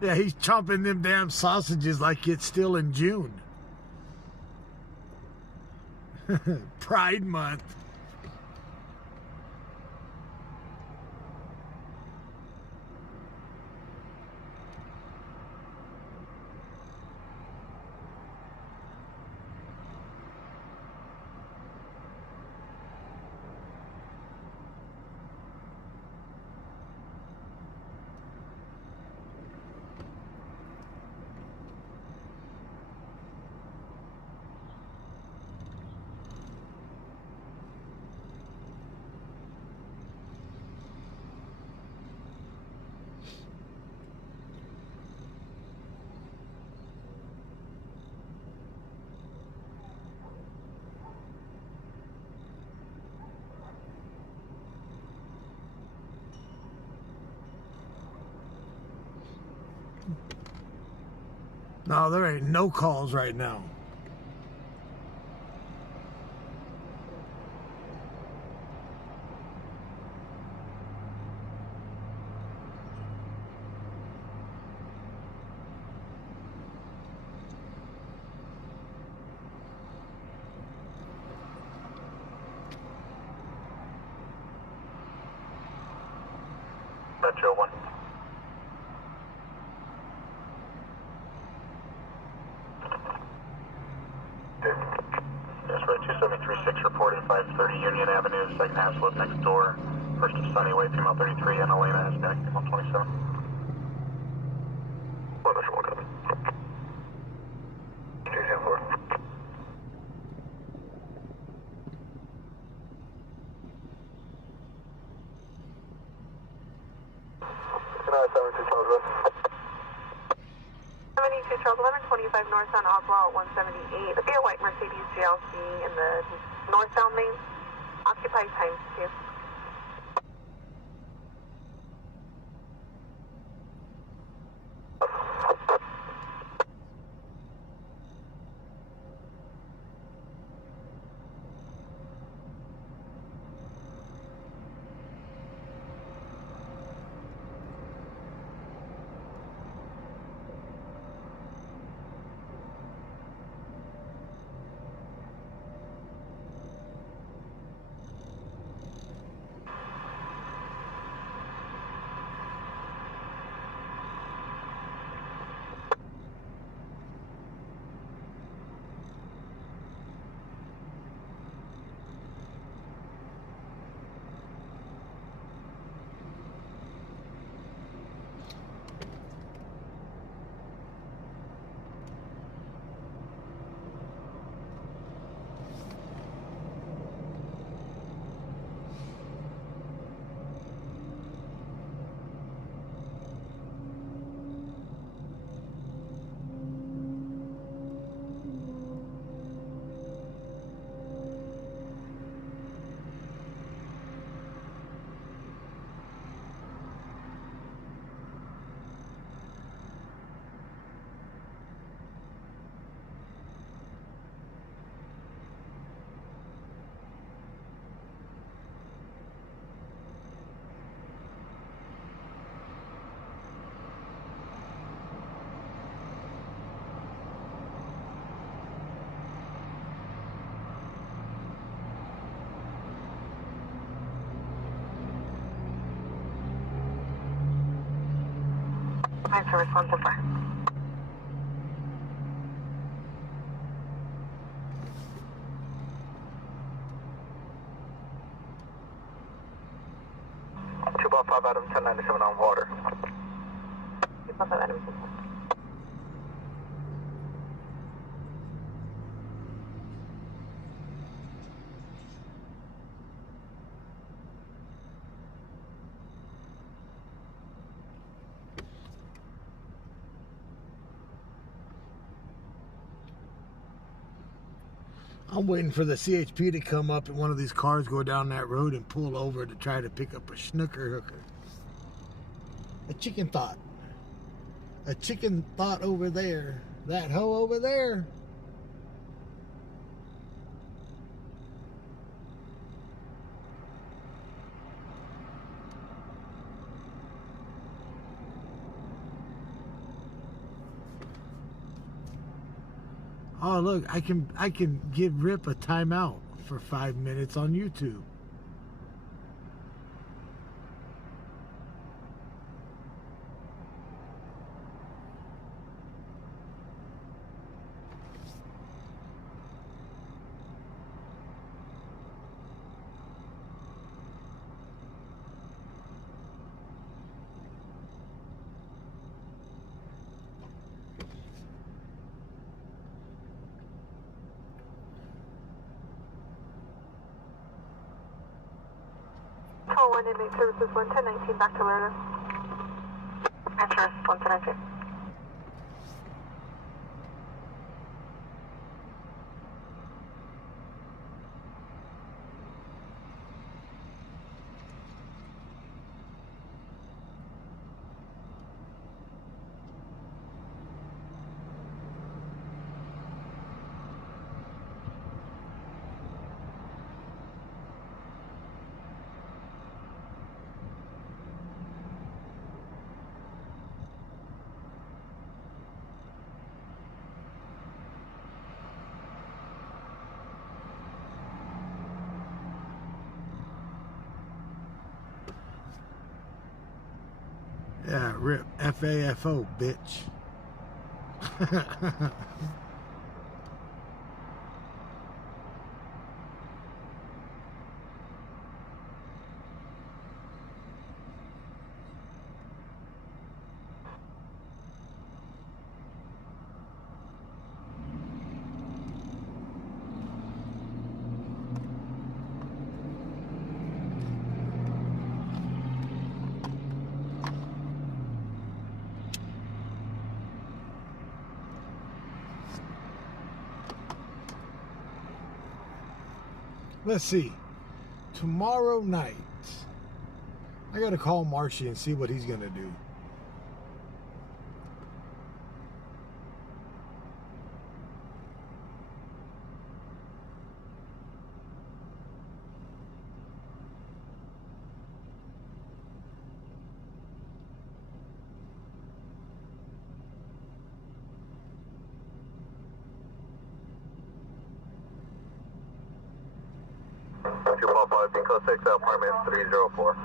Yeah, he's chomping them damn sausages like it's still in June. Pride Month. No, there ain't no calls right now. Metro 1. That's right, 2736 reporting 530 Union Avenue, second half slip next door. First of Sunnyway, female 33, and Elena is back, female 27. What is one coming? 274. 72 Charles 1125 northbound Oswald 178. It'll be a white Mercedes GLC in the northbound lane. Occupied times 2. Thanks for responsive for. Two ball 5 Adam 1097 on water. 2 ball 5 Adam. I'm waiting for the CHP to come up and one of these cars go down that road and pull over to try to pick up a snooker hooker. A chicken thought. A chicken thought over there. That hoe over there. Oh look, I can give Rip a timeout for 5 minutes on YouTube. Call 1 inmate services 11019 back to Lerner. Answer 11019. Yeah, rip. FAFO, bitch. Let's see. Tomorrow night, I gotta call Marshy and see what he's gonna do. Bingo 6, apartment 304.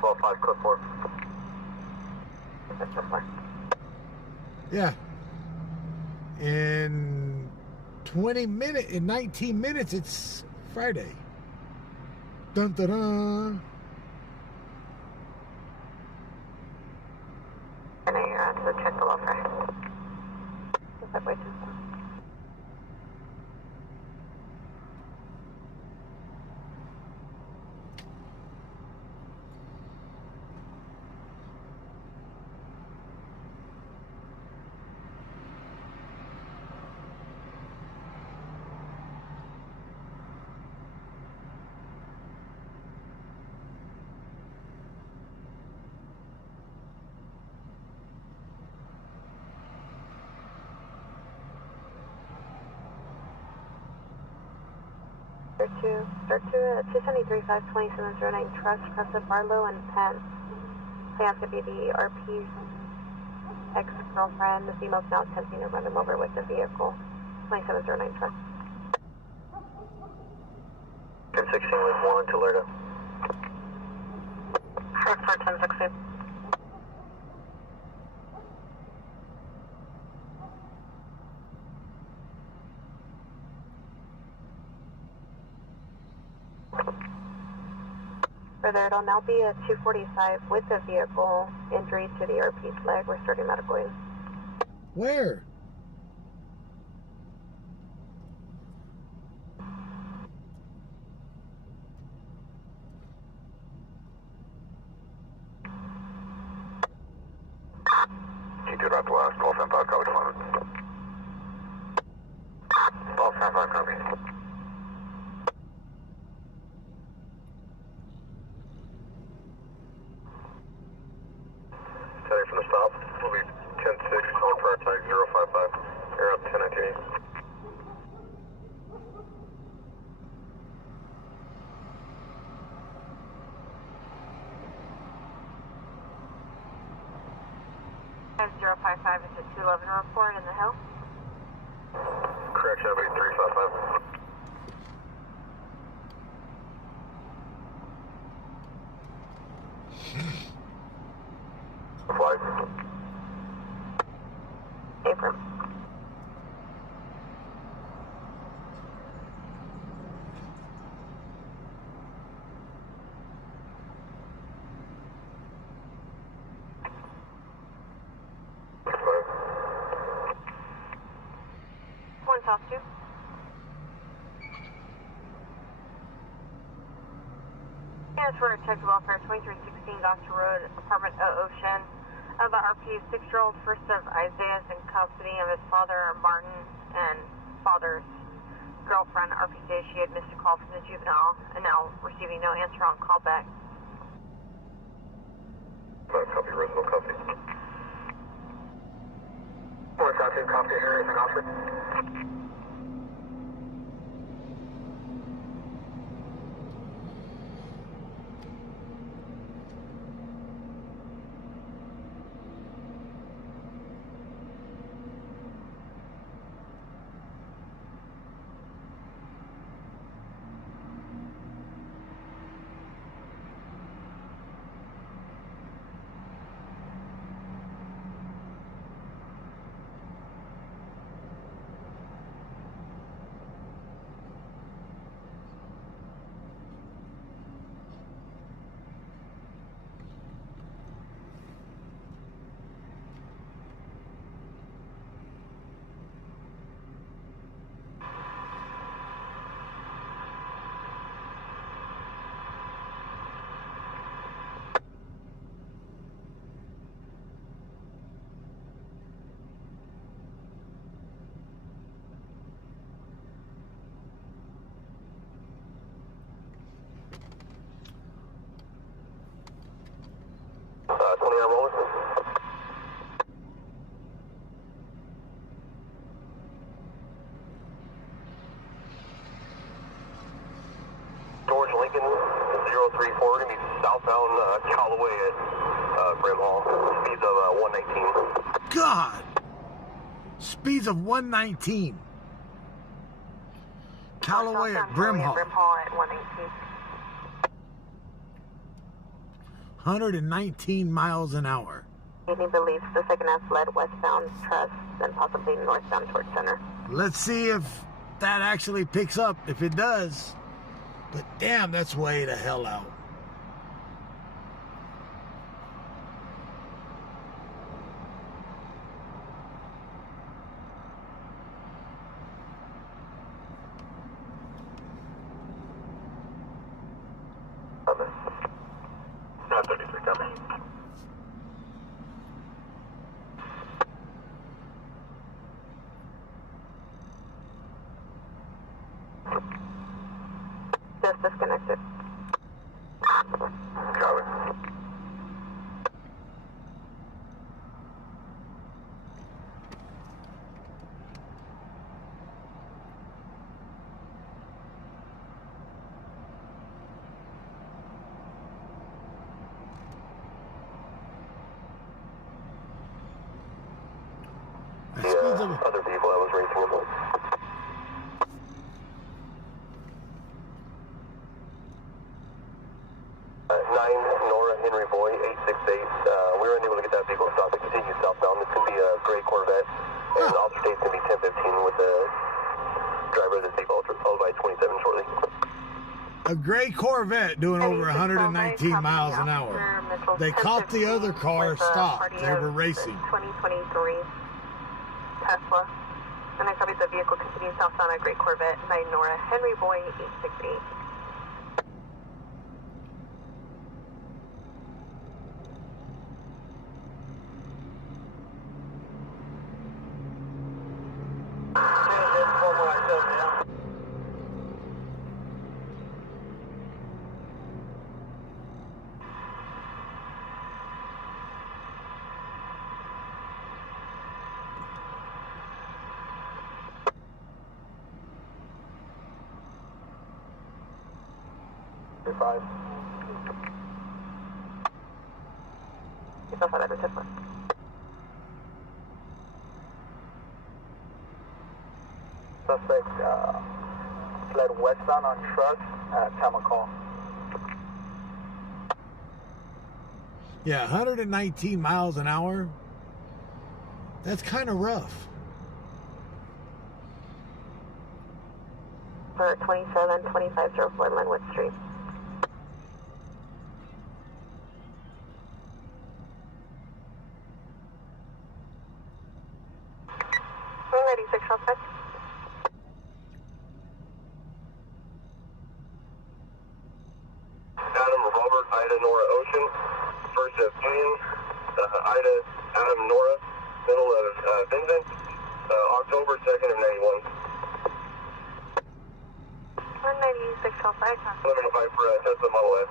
Ball 5, code 4. Yeah. In 19 minutes, it's Friday. Dun dun dun. And then you're on to the check below first. Start to 273 52709 Trust, Crescent Barlow and Penn. Plans to be the RP's ex-girlfriend. The female's now attempting to run him over with the vehicle. 2709 Trust. 1016 with 1 to Lerda. 1016. Further, it'll now be a 245 with the vehicle. Injury to the RP's leg. We're starting medical aid. Where? T2 Rock West, Ball 5, copy deployment. Ball 5, copy. Heading from the stop, will be 10-6, calling for our tag 055, air up 1019. Time 055 is a 211 report in the hill. Correction, everybody 355. Flight. April. South 2. Yes, for Detective Welfare 2316 Dr. Road, Apartment Ocean. The RP 6-year-old, first of Isaiah, is in custody of his father, Martin, and father's girlfriend. RP says she had missed a call from the juvenile and now receiving no answer on callback. Copy, original copy. What's out to copy here? Anything offered? George Lincoln 034, going to be southbound Callaway at Brim Hall. Speeds of 119. God! Speeds of 119. Callaway at Brim Hall. Brim Hall at 118. 119 miles an hour. He believes the second has led westbound Trust and possibly northbound towards Center. Let's see if that actually picks up. If it does. But damn, that's way the hell out. Not 33 coming. Just disconnected. Copy. Other people I was racing with. 9 Nora Henry Boy 868. We were unable to get that vehicle stopped. It continues southbound. This can be a gray Corvette, and the officer state's going to be 1015 with the driver of this vehicle, followed by 27 shortly. A gray Corvette doing over 119 miles an hour. They caught the other car stopped. They were racing. 2023 Tesla. And I copied the vehicle continuing southbound at Great Corvette by Nora Henry Boy 868. Five. It's also another Tesla. Suspect fled westbound on Trust at Tamacall. Yeah, 119 miles an hour. That's kind of rough. For 27-2504 Linwood Street. Ready, 605. Adam, Robert, Ida, Nora, Ocean. First of Union, Ida, Adam, Nora. Middle of Vincent. October 2nd of 91. 19605. 1105 for Tesla Model S.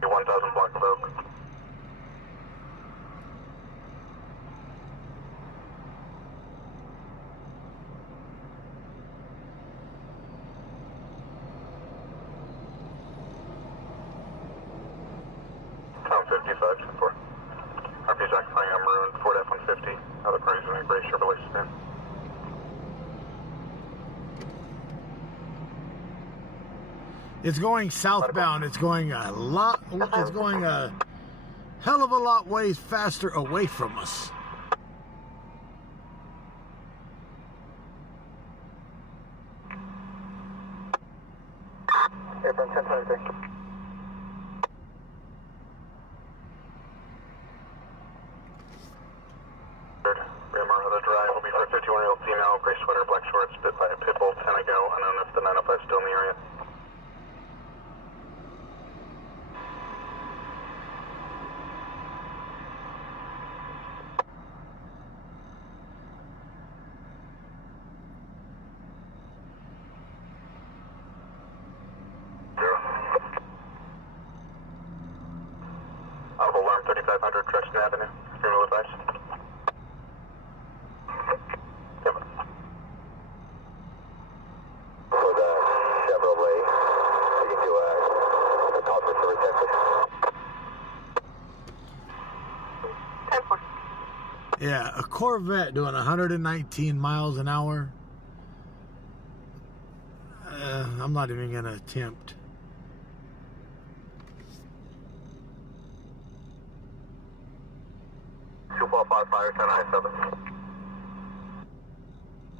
Your 1000 block of Oak. Tom 5524. RP's occupying a maroon Ford F-150. Other parties in a gray Chevrolet sedan. It's going southbound. It's going a hell of a lot ways faster away from us. Airborne 1023. Remember, the drive will be for a 51-year-old female, gray sweater, black shorts, bit by a pit bull, 10 ago, unknown if the 905 is still in the area. Audible alarm 3500 Truxton Avenue. Funeral advice. For the Chevrolet, you can do a call for service exit. 10-4. Yeah, a Corvette doing 119 miles an hour. I'm not even going to attempt. Two 455 fire 1097.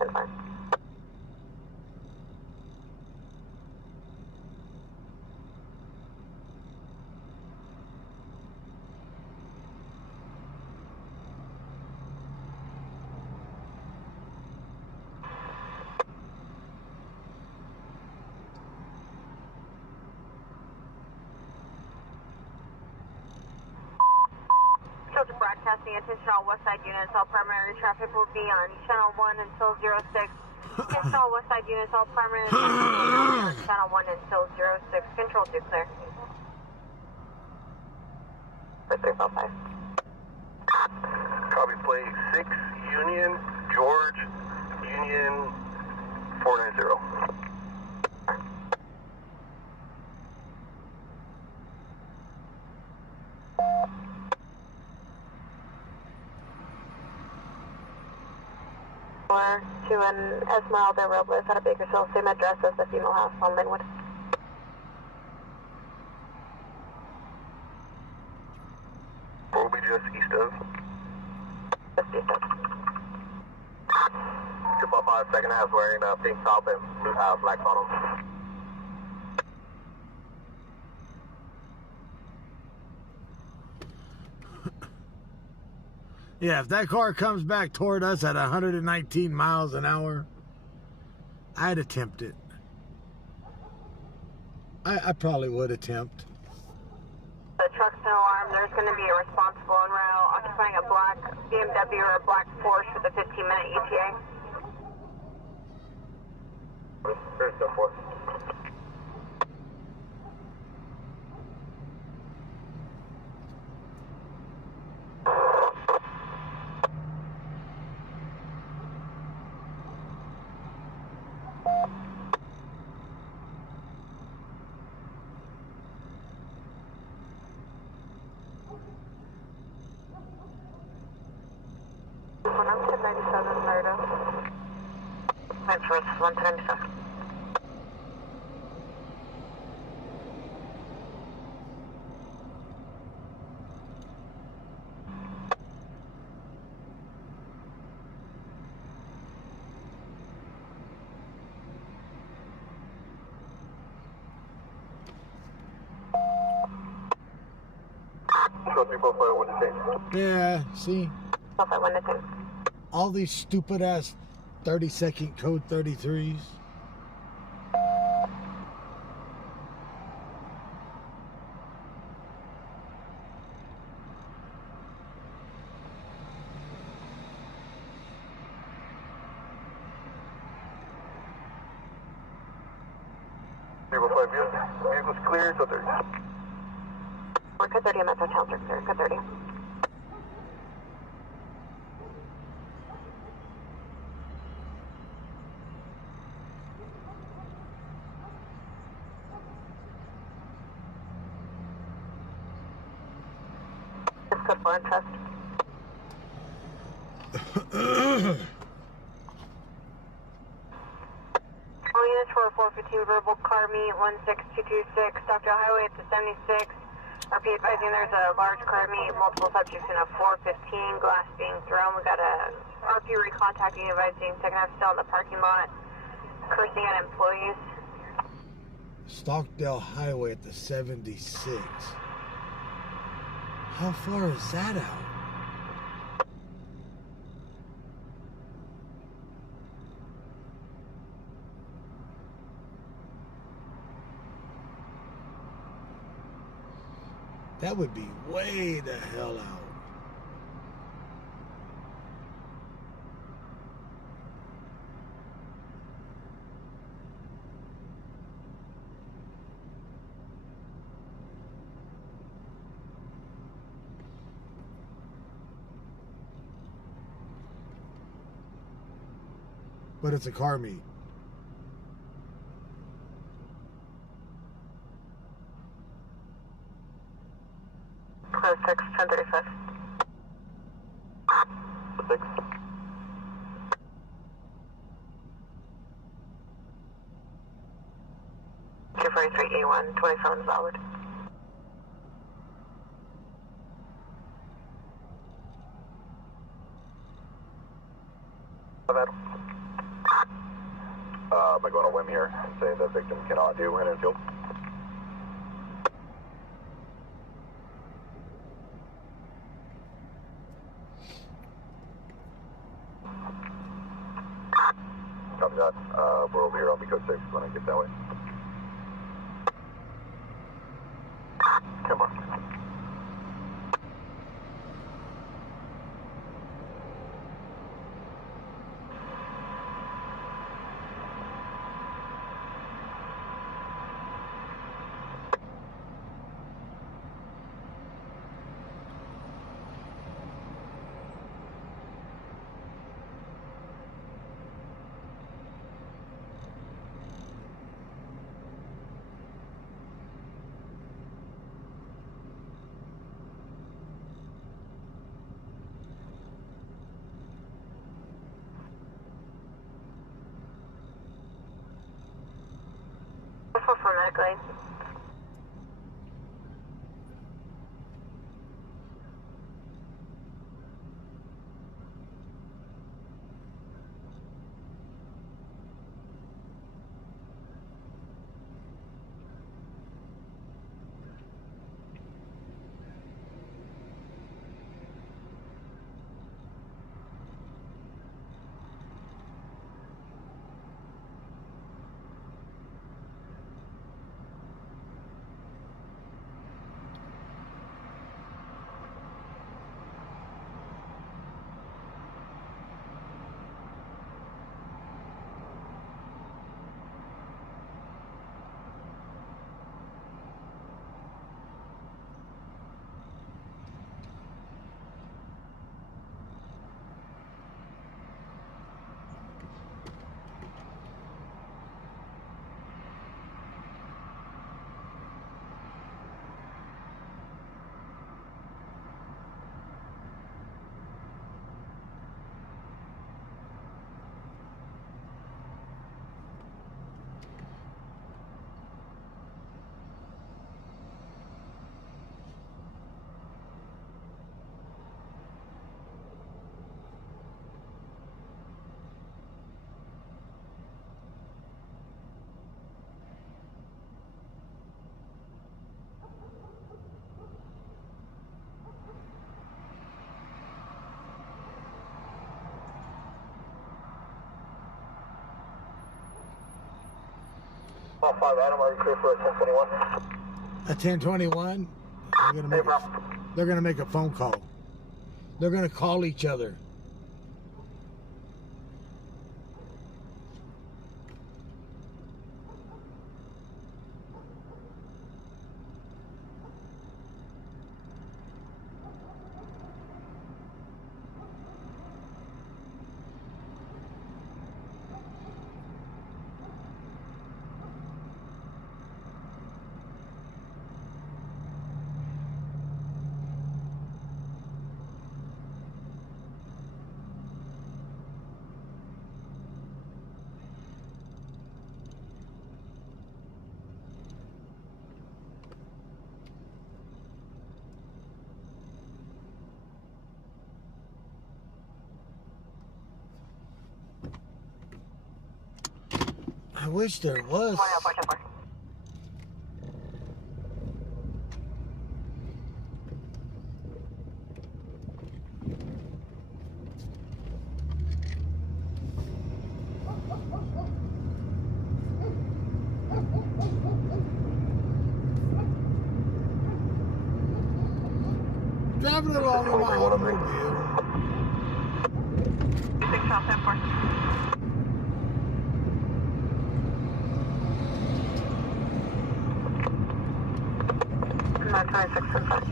10-5. Broadcasting attention all west side units. All primary traffic will be on channel 1 until 06. Attention all west side units. All primary traffic will be on channel 1 until 06. Control to clear. For 355. Copy plate 6 Union George Union 490. To an Esmeralda Robles out of Bakersfield, same address as the female house on Linwood. Will be just east of. Just east of. 255 second house wearing pink top and black bottom. Yeah, if that car comes back toward us at 119 miles an hour, I'd attempt it. I probably would attempt. The truck's been alarmed. There's going to be a responsible en route occupying a black BMW or a black Porsche with a 15-minute ETA. Here's the 4. I'm 1097 Laredo. Time for us, 197. Yeah, see? All these stupid ass 30-second code 33s. Vehicle's clear, so 30. We're code 30, I'm at Town Clear, code 30. Code 4 and trust. All units for 415 verbal car meet 16226 Stockdale Highway at the 76. RP advising there's a large car meet, multiple subjects in a 415, glass being thrown. We got a RP recontacting advising second half still in the parking lot, cursing at employees. Stockdale Highway at the 76. How far is that out? That would be way the hell out. But it's a car meet. Code 6, 1035. 6. A1, 27 solid. Am I going on a whim here and saying the victim cannot do an infield? Copy that. We're over here on code 6 when I get that way. Come on. For medically. 5 Adam, are you clear for a 1021? A 1021? They're gonna make a phone call. They're gonna call each other. I wish there was. Driving along in my automobile. 6 South 10-4. 926 and 5.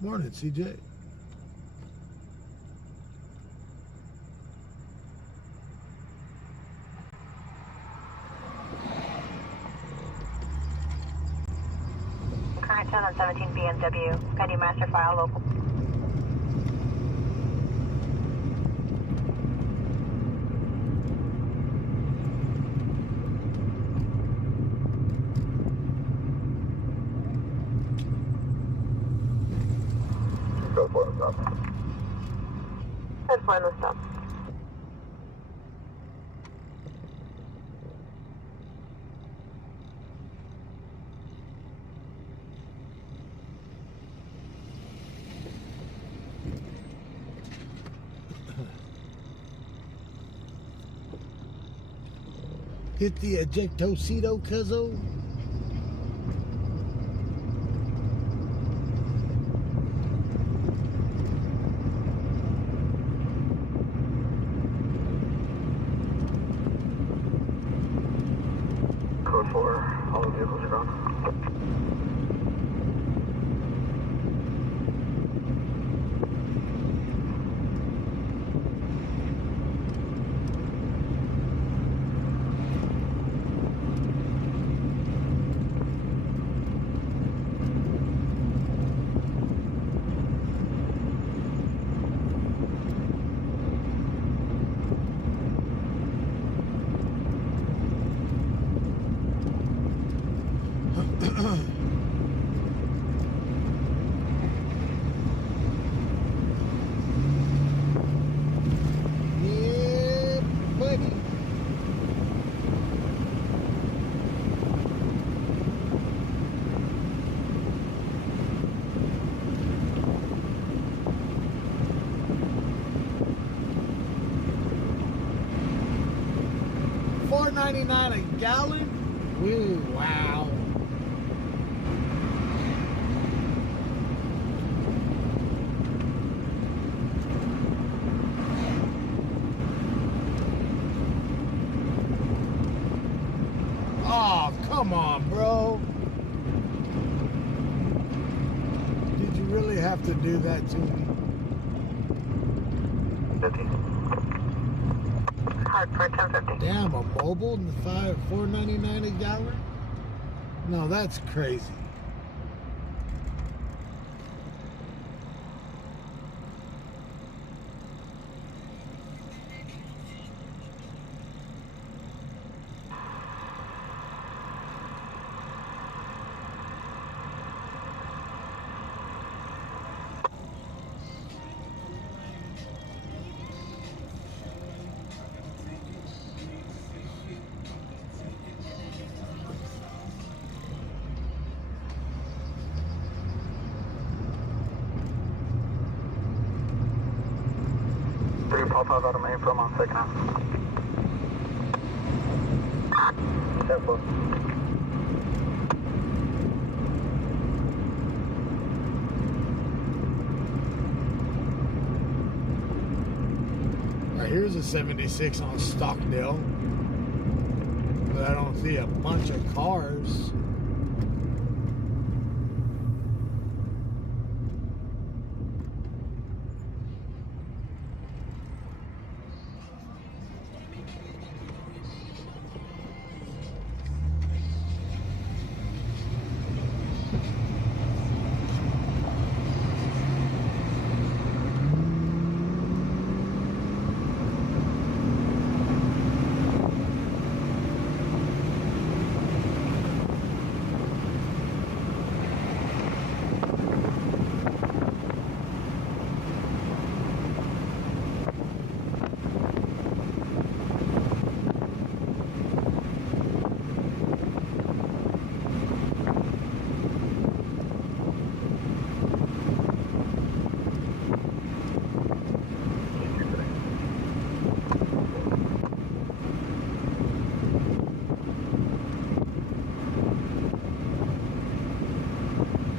Morning, CJ. Current 10 on 17 BMW. Pending master file local. Go for the stop. That's fine, let's stop. Hit the ejectocito, cuzzo. Code 4, all the vehicles are gone. $4.99 a gallon? Ooh, wow. Oh, come on, bro. Did you really have to do that to me? 50. Hard for 1050. Damn, a mobile and $4.99 a gallon? No, that's crazy. Pop out of main from on second half. Careful. Right, here's a 76 on Stockdale. But I don't see a bunch of cars.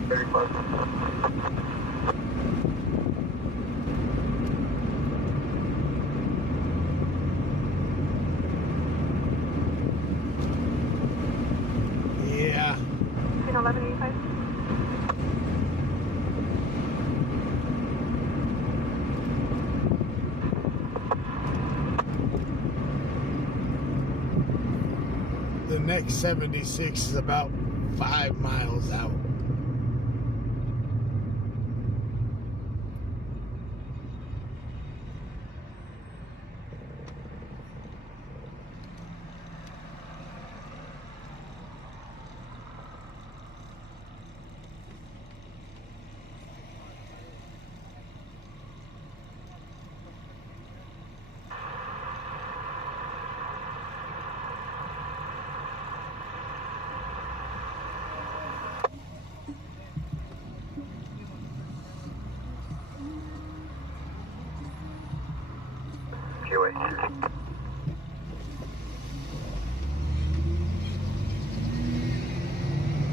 Very close. Yeah. 1185. The next 76 is about 5 miles out. QA.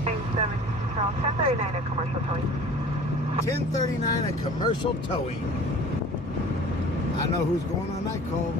1039 at commercial towing. 1039 at commercial towing. I know who's going on that call.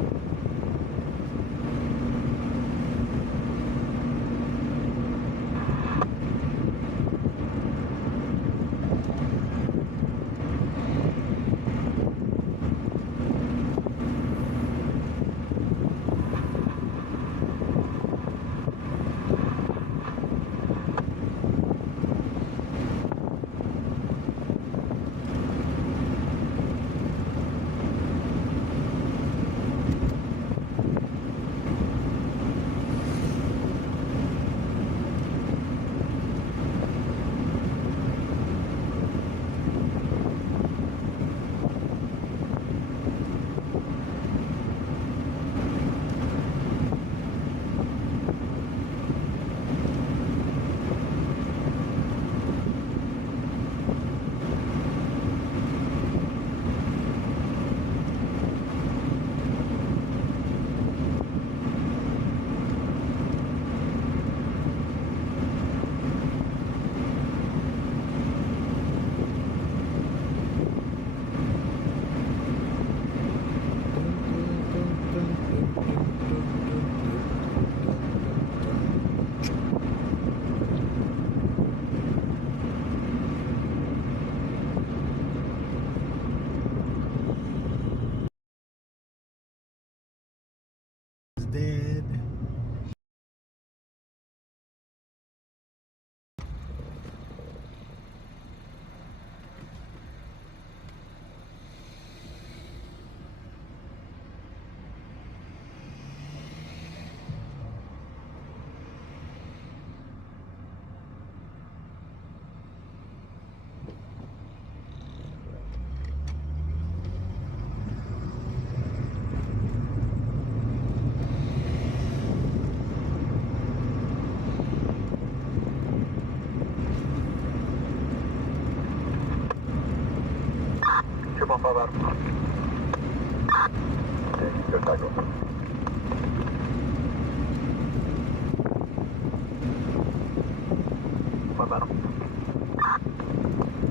dead.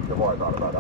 The more I thought about it,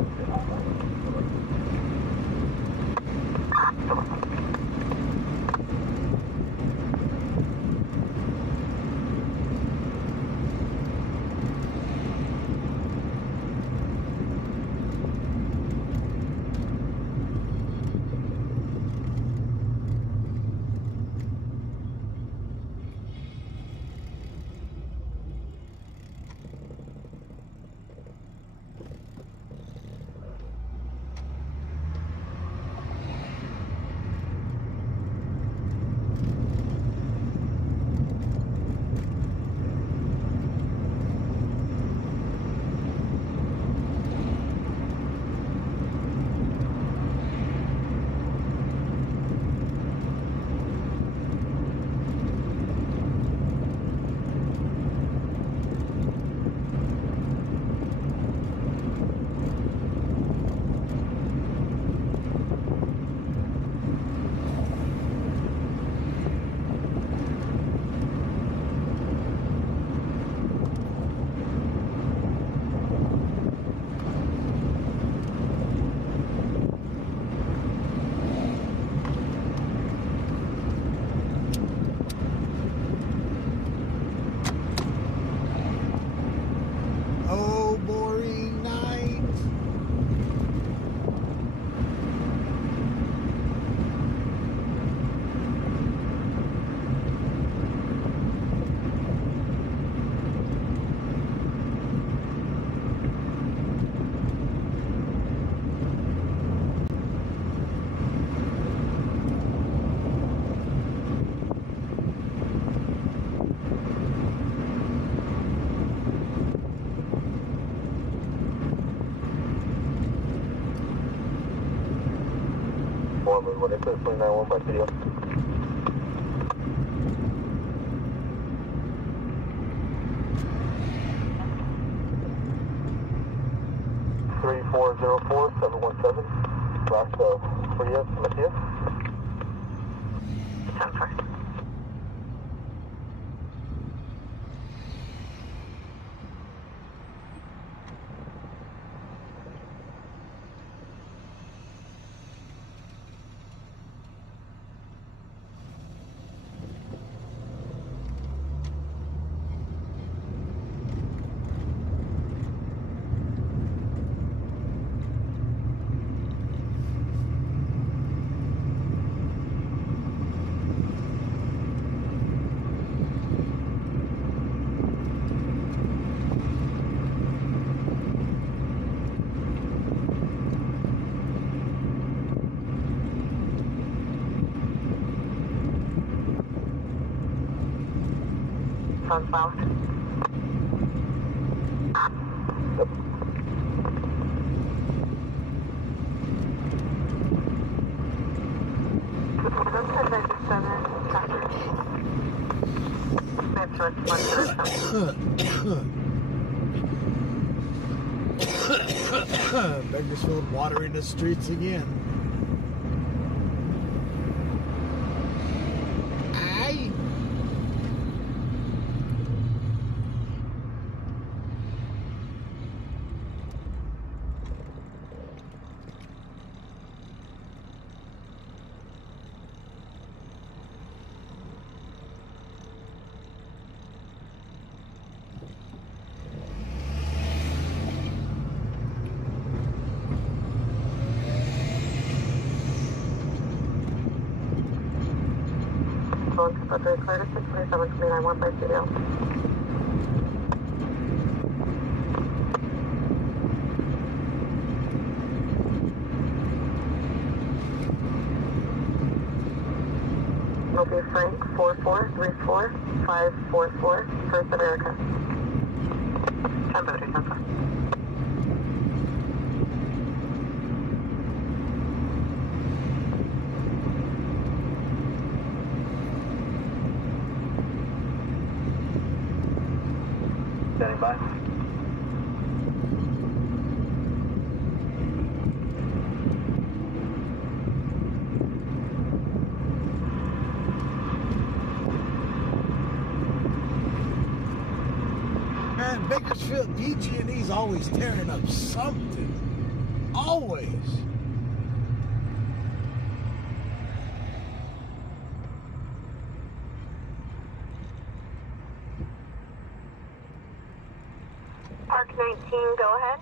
what is it, 29-1 by video? $3404-717, last Prius, Matthias. 10-4. Sounds south. Yep. Bakersfield watering the streets again. Aye. on 243, clear to 627, 29, 1 studio. Will be Frank 4434544, First America. 10 Bodie, 10 4. Standing by. Man, Bakersfield PG&E's always tearing up something. Always. Park 19, go ahead.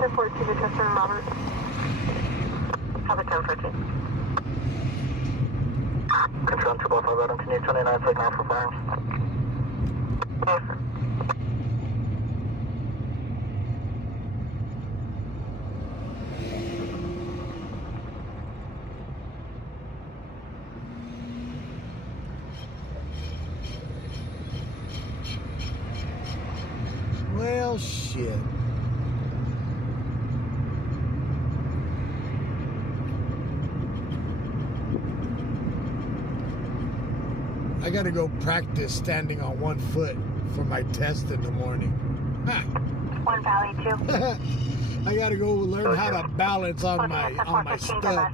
Report to the customer, Robert. Have a 1014. Control 255, Adam, can you 29 signal for fire? Yes, sir. Well, shit. I gotta go practice standing on one foot for my test in the morning. One Valley 2. I gotta go learn how to balance on my stud.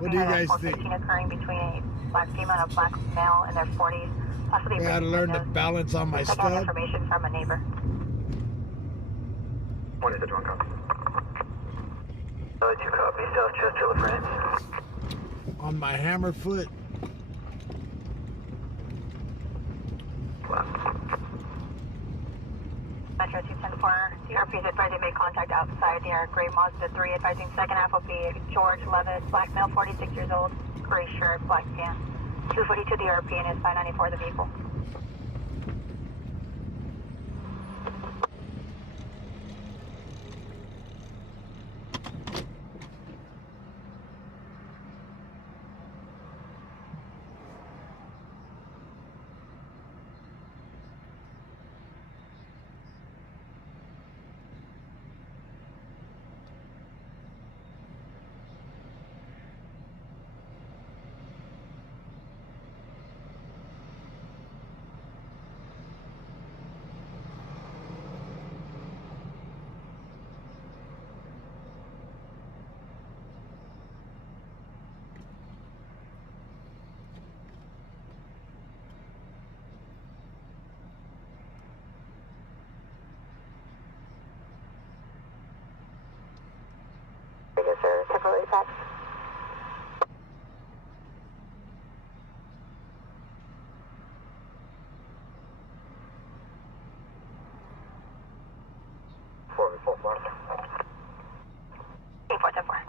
What do you guys think? Occurring between a black female and a black male in their 40s. Possibly I gotta learn to balance on my I got stud. information from a neighbor. What is it, one copy? 2 copy, South Chester, La France. On my hammer foot. Metro 210-4, CRP is advised they made contact outside near Gray Mazda 3, advising second half will be George Levitt, black male, 46 years old, gray shirt, black pants. 242 DRP and is 594 the vehicle. Yes, sir. Temporary pass. Four. 8410-4.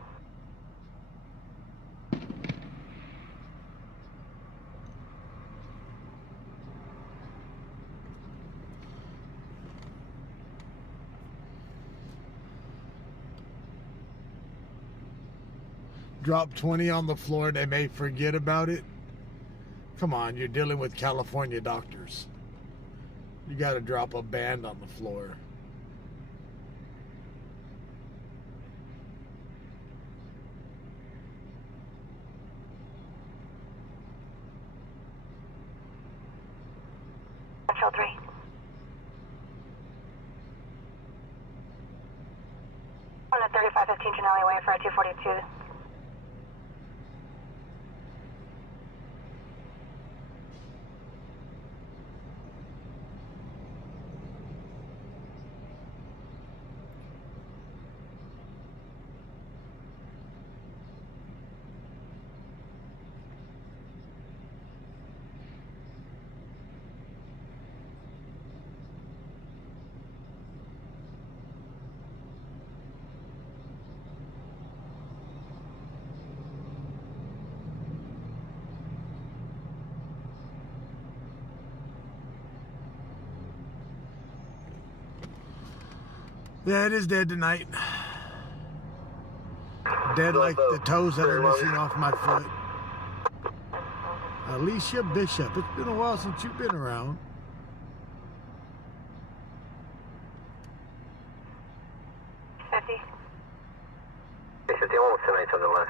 Drop 20 on the floor, they may forget about it. Come on, you're dealing with California doctors. You gotta drop a band on the floor. Metro 3. On the 3515 Janelli Way for a 242. Yeah, it is dead tonight. Dead like the toes that are missing off my foot. Alicia Bishop. It's been a while since you've been around. On the left.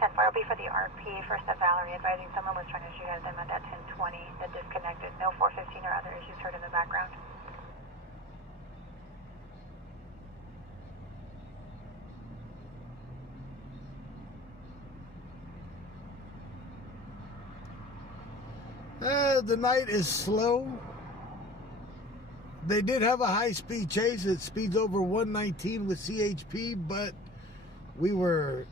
10-4 will be for the RP. First at Valerie, advising someone was trying to shoot at them at that 1020 that disconnected. No 415 or other issues heard in the background. The night is slow. They did have a high-speed chase. It speeds over 119 with CHP, but we were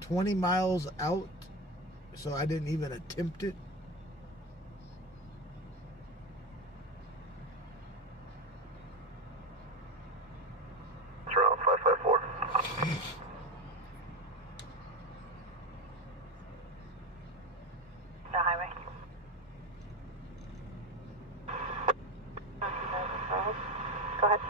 20 miles out, so I didn't even attempt it. It's around 554. The highway. Go ahead.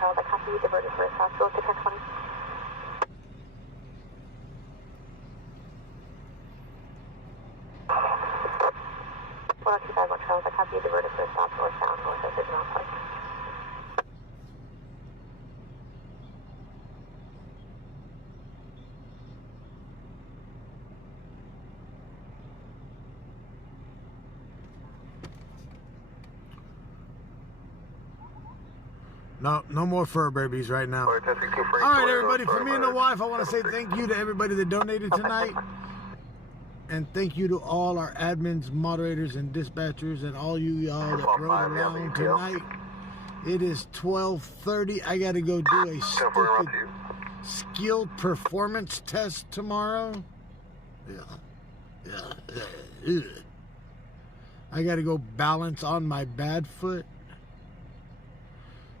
Charles, I copy you. Diverted for a hospital to 1020. Well, 251 Charles, I copy you. Diverted for a stop northbound, north of Vision Place. No more fur babies right now. All right, everybody, for me and the wife, I want to say thank you to everybody that donated tonight. And thank you to all our admins, moderators, and dispatchers, and all you y'all that rode along tonight. It is 12:30. I got to go do a stupid skilled performance test tomorrow. Yeah. I got to go balance on my bad foot.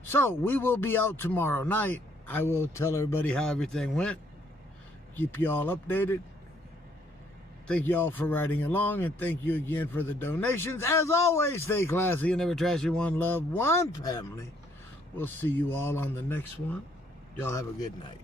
So, we will be out tomorrow night. I will tell everybody how everything went. Keep you all updated. Thank you all for riding along, and thank you again for the donations. As always, stay classy and never trashy. One love, one family. We'll see you all on the next one. Y'all have a good night.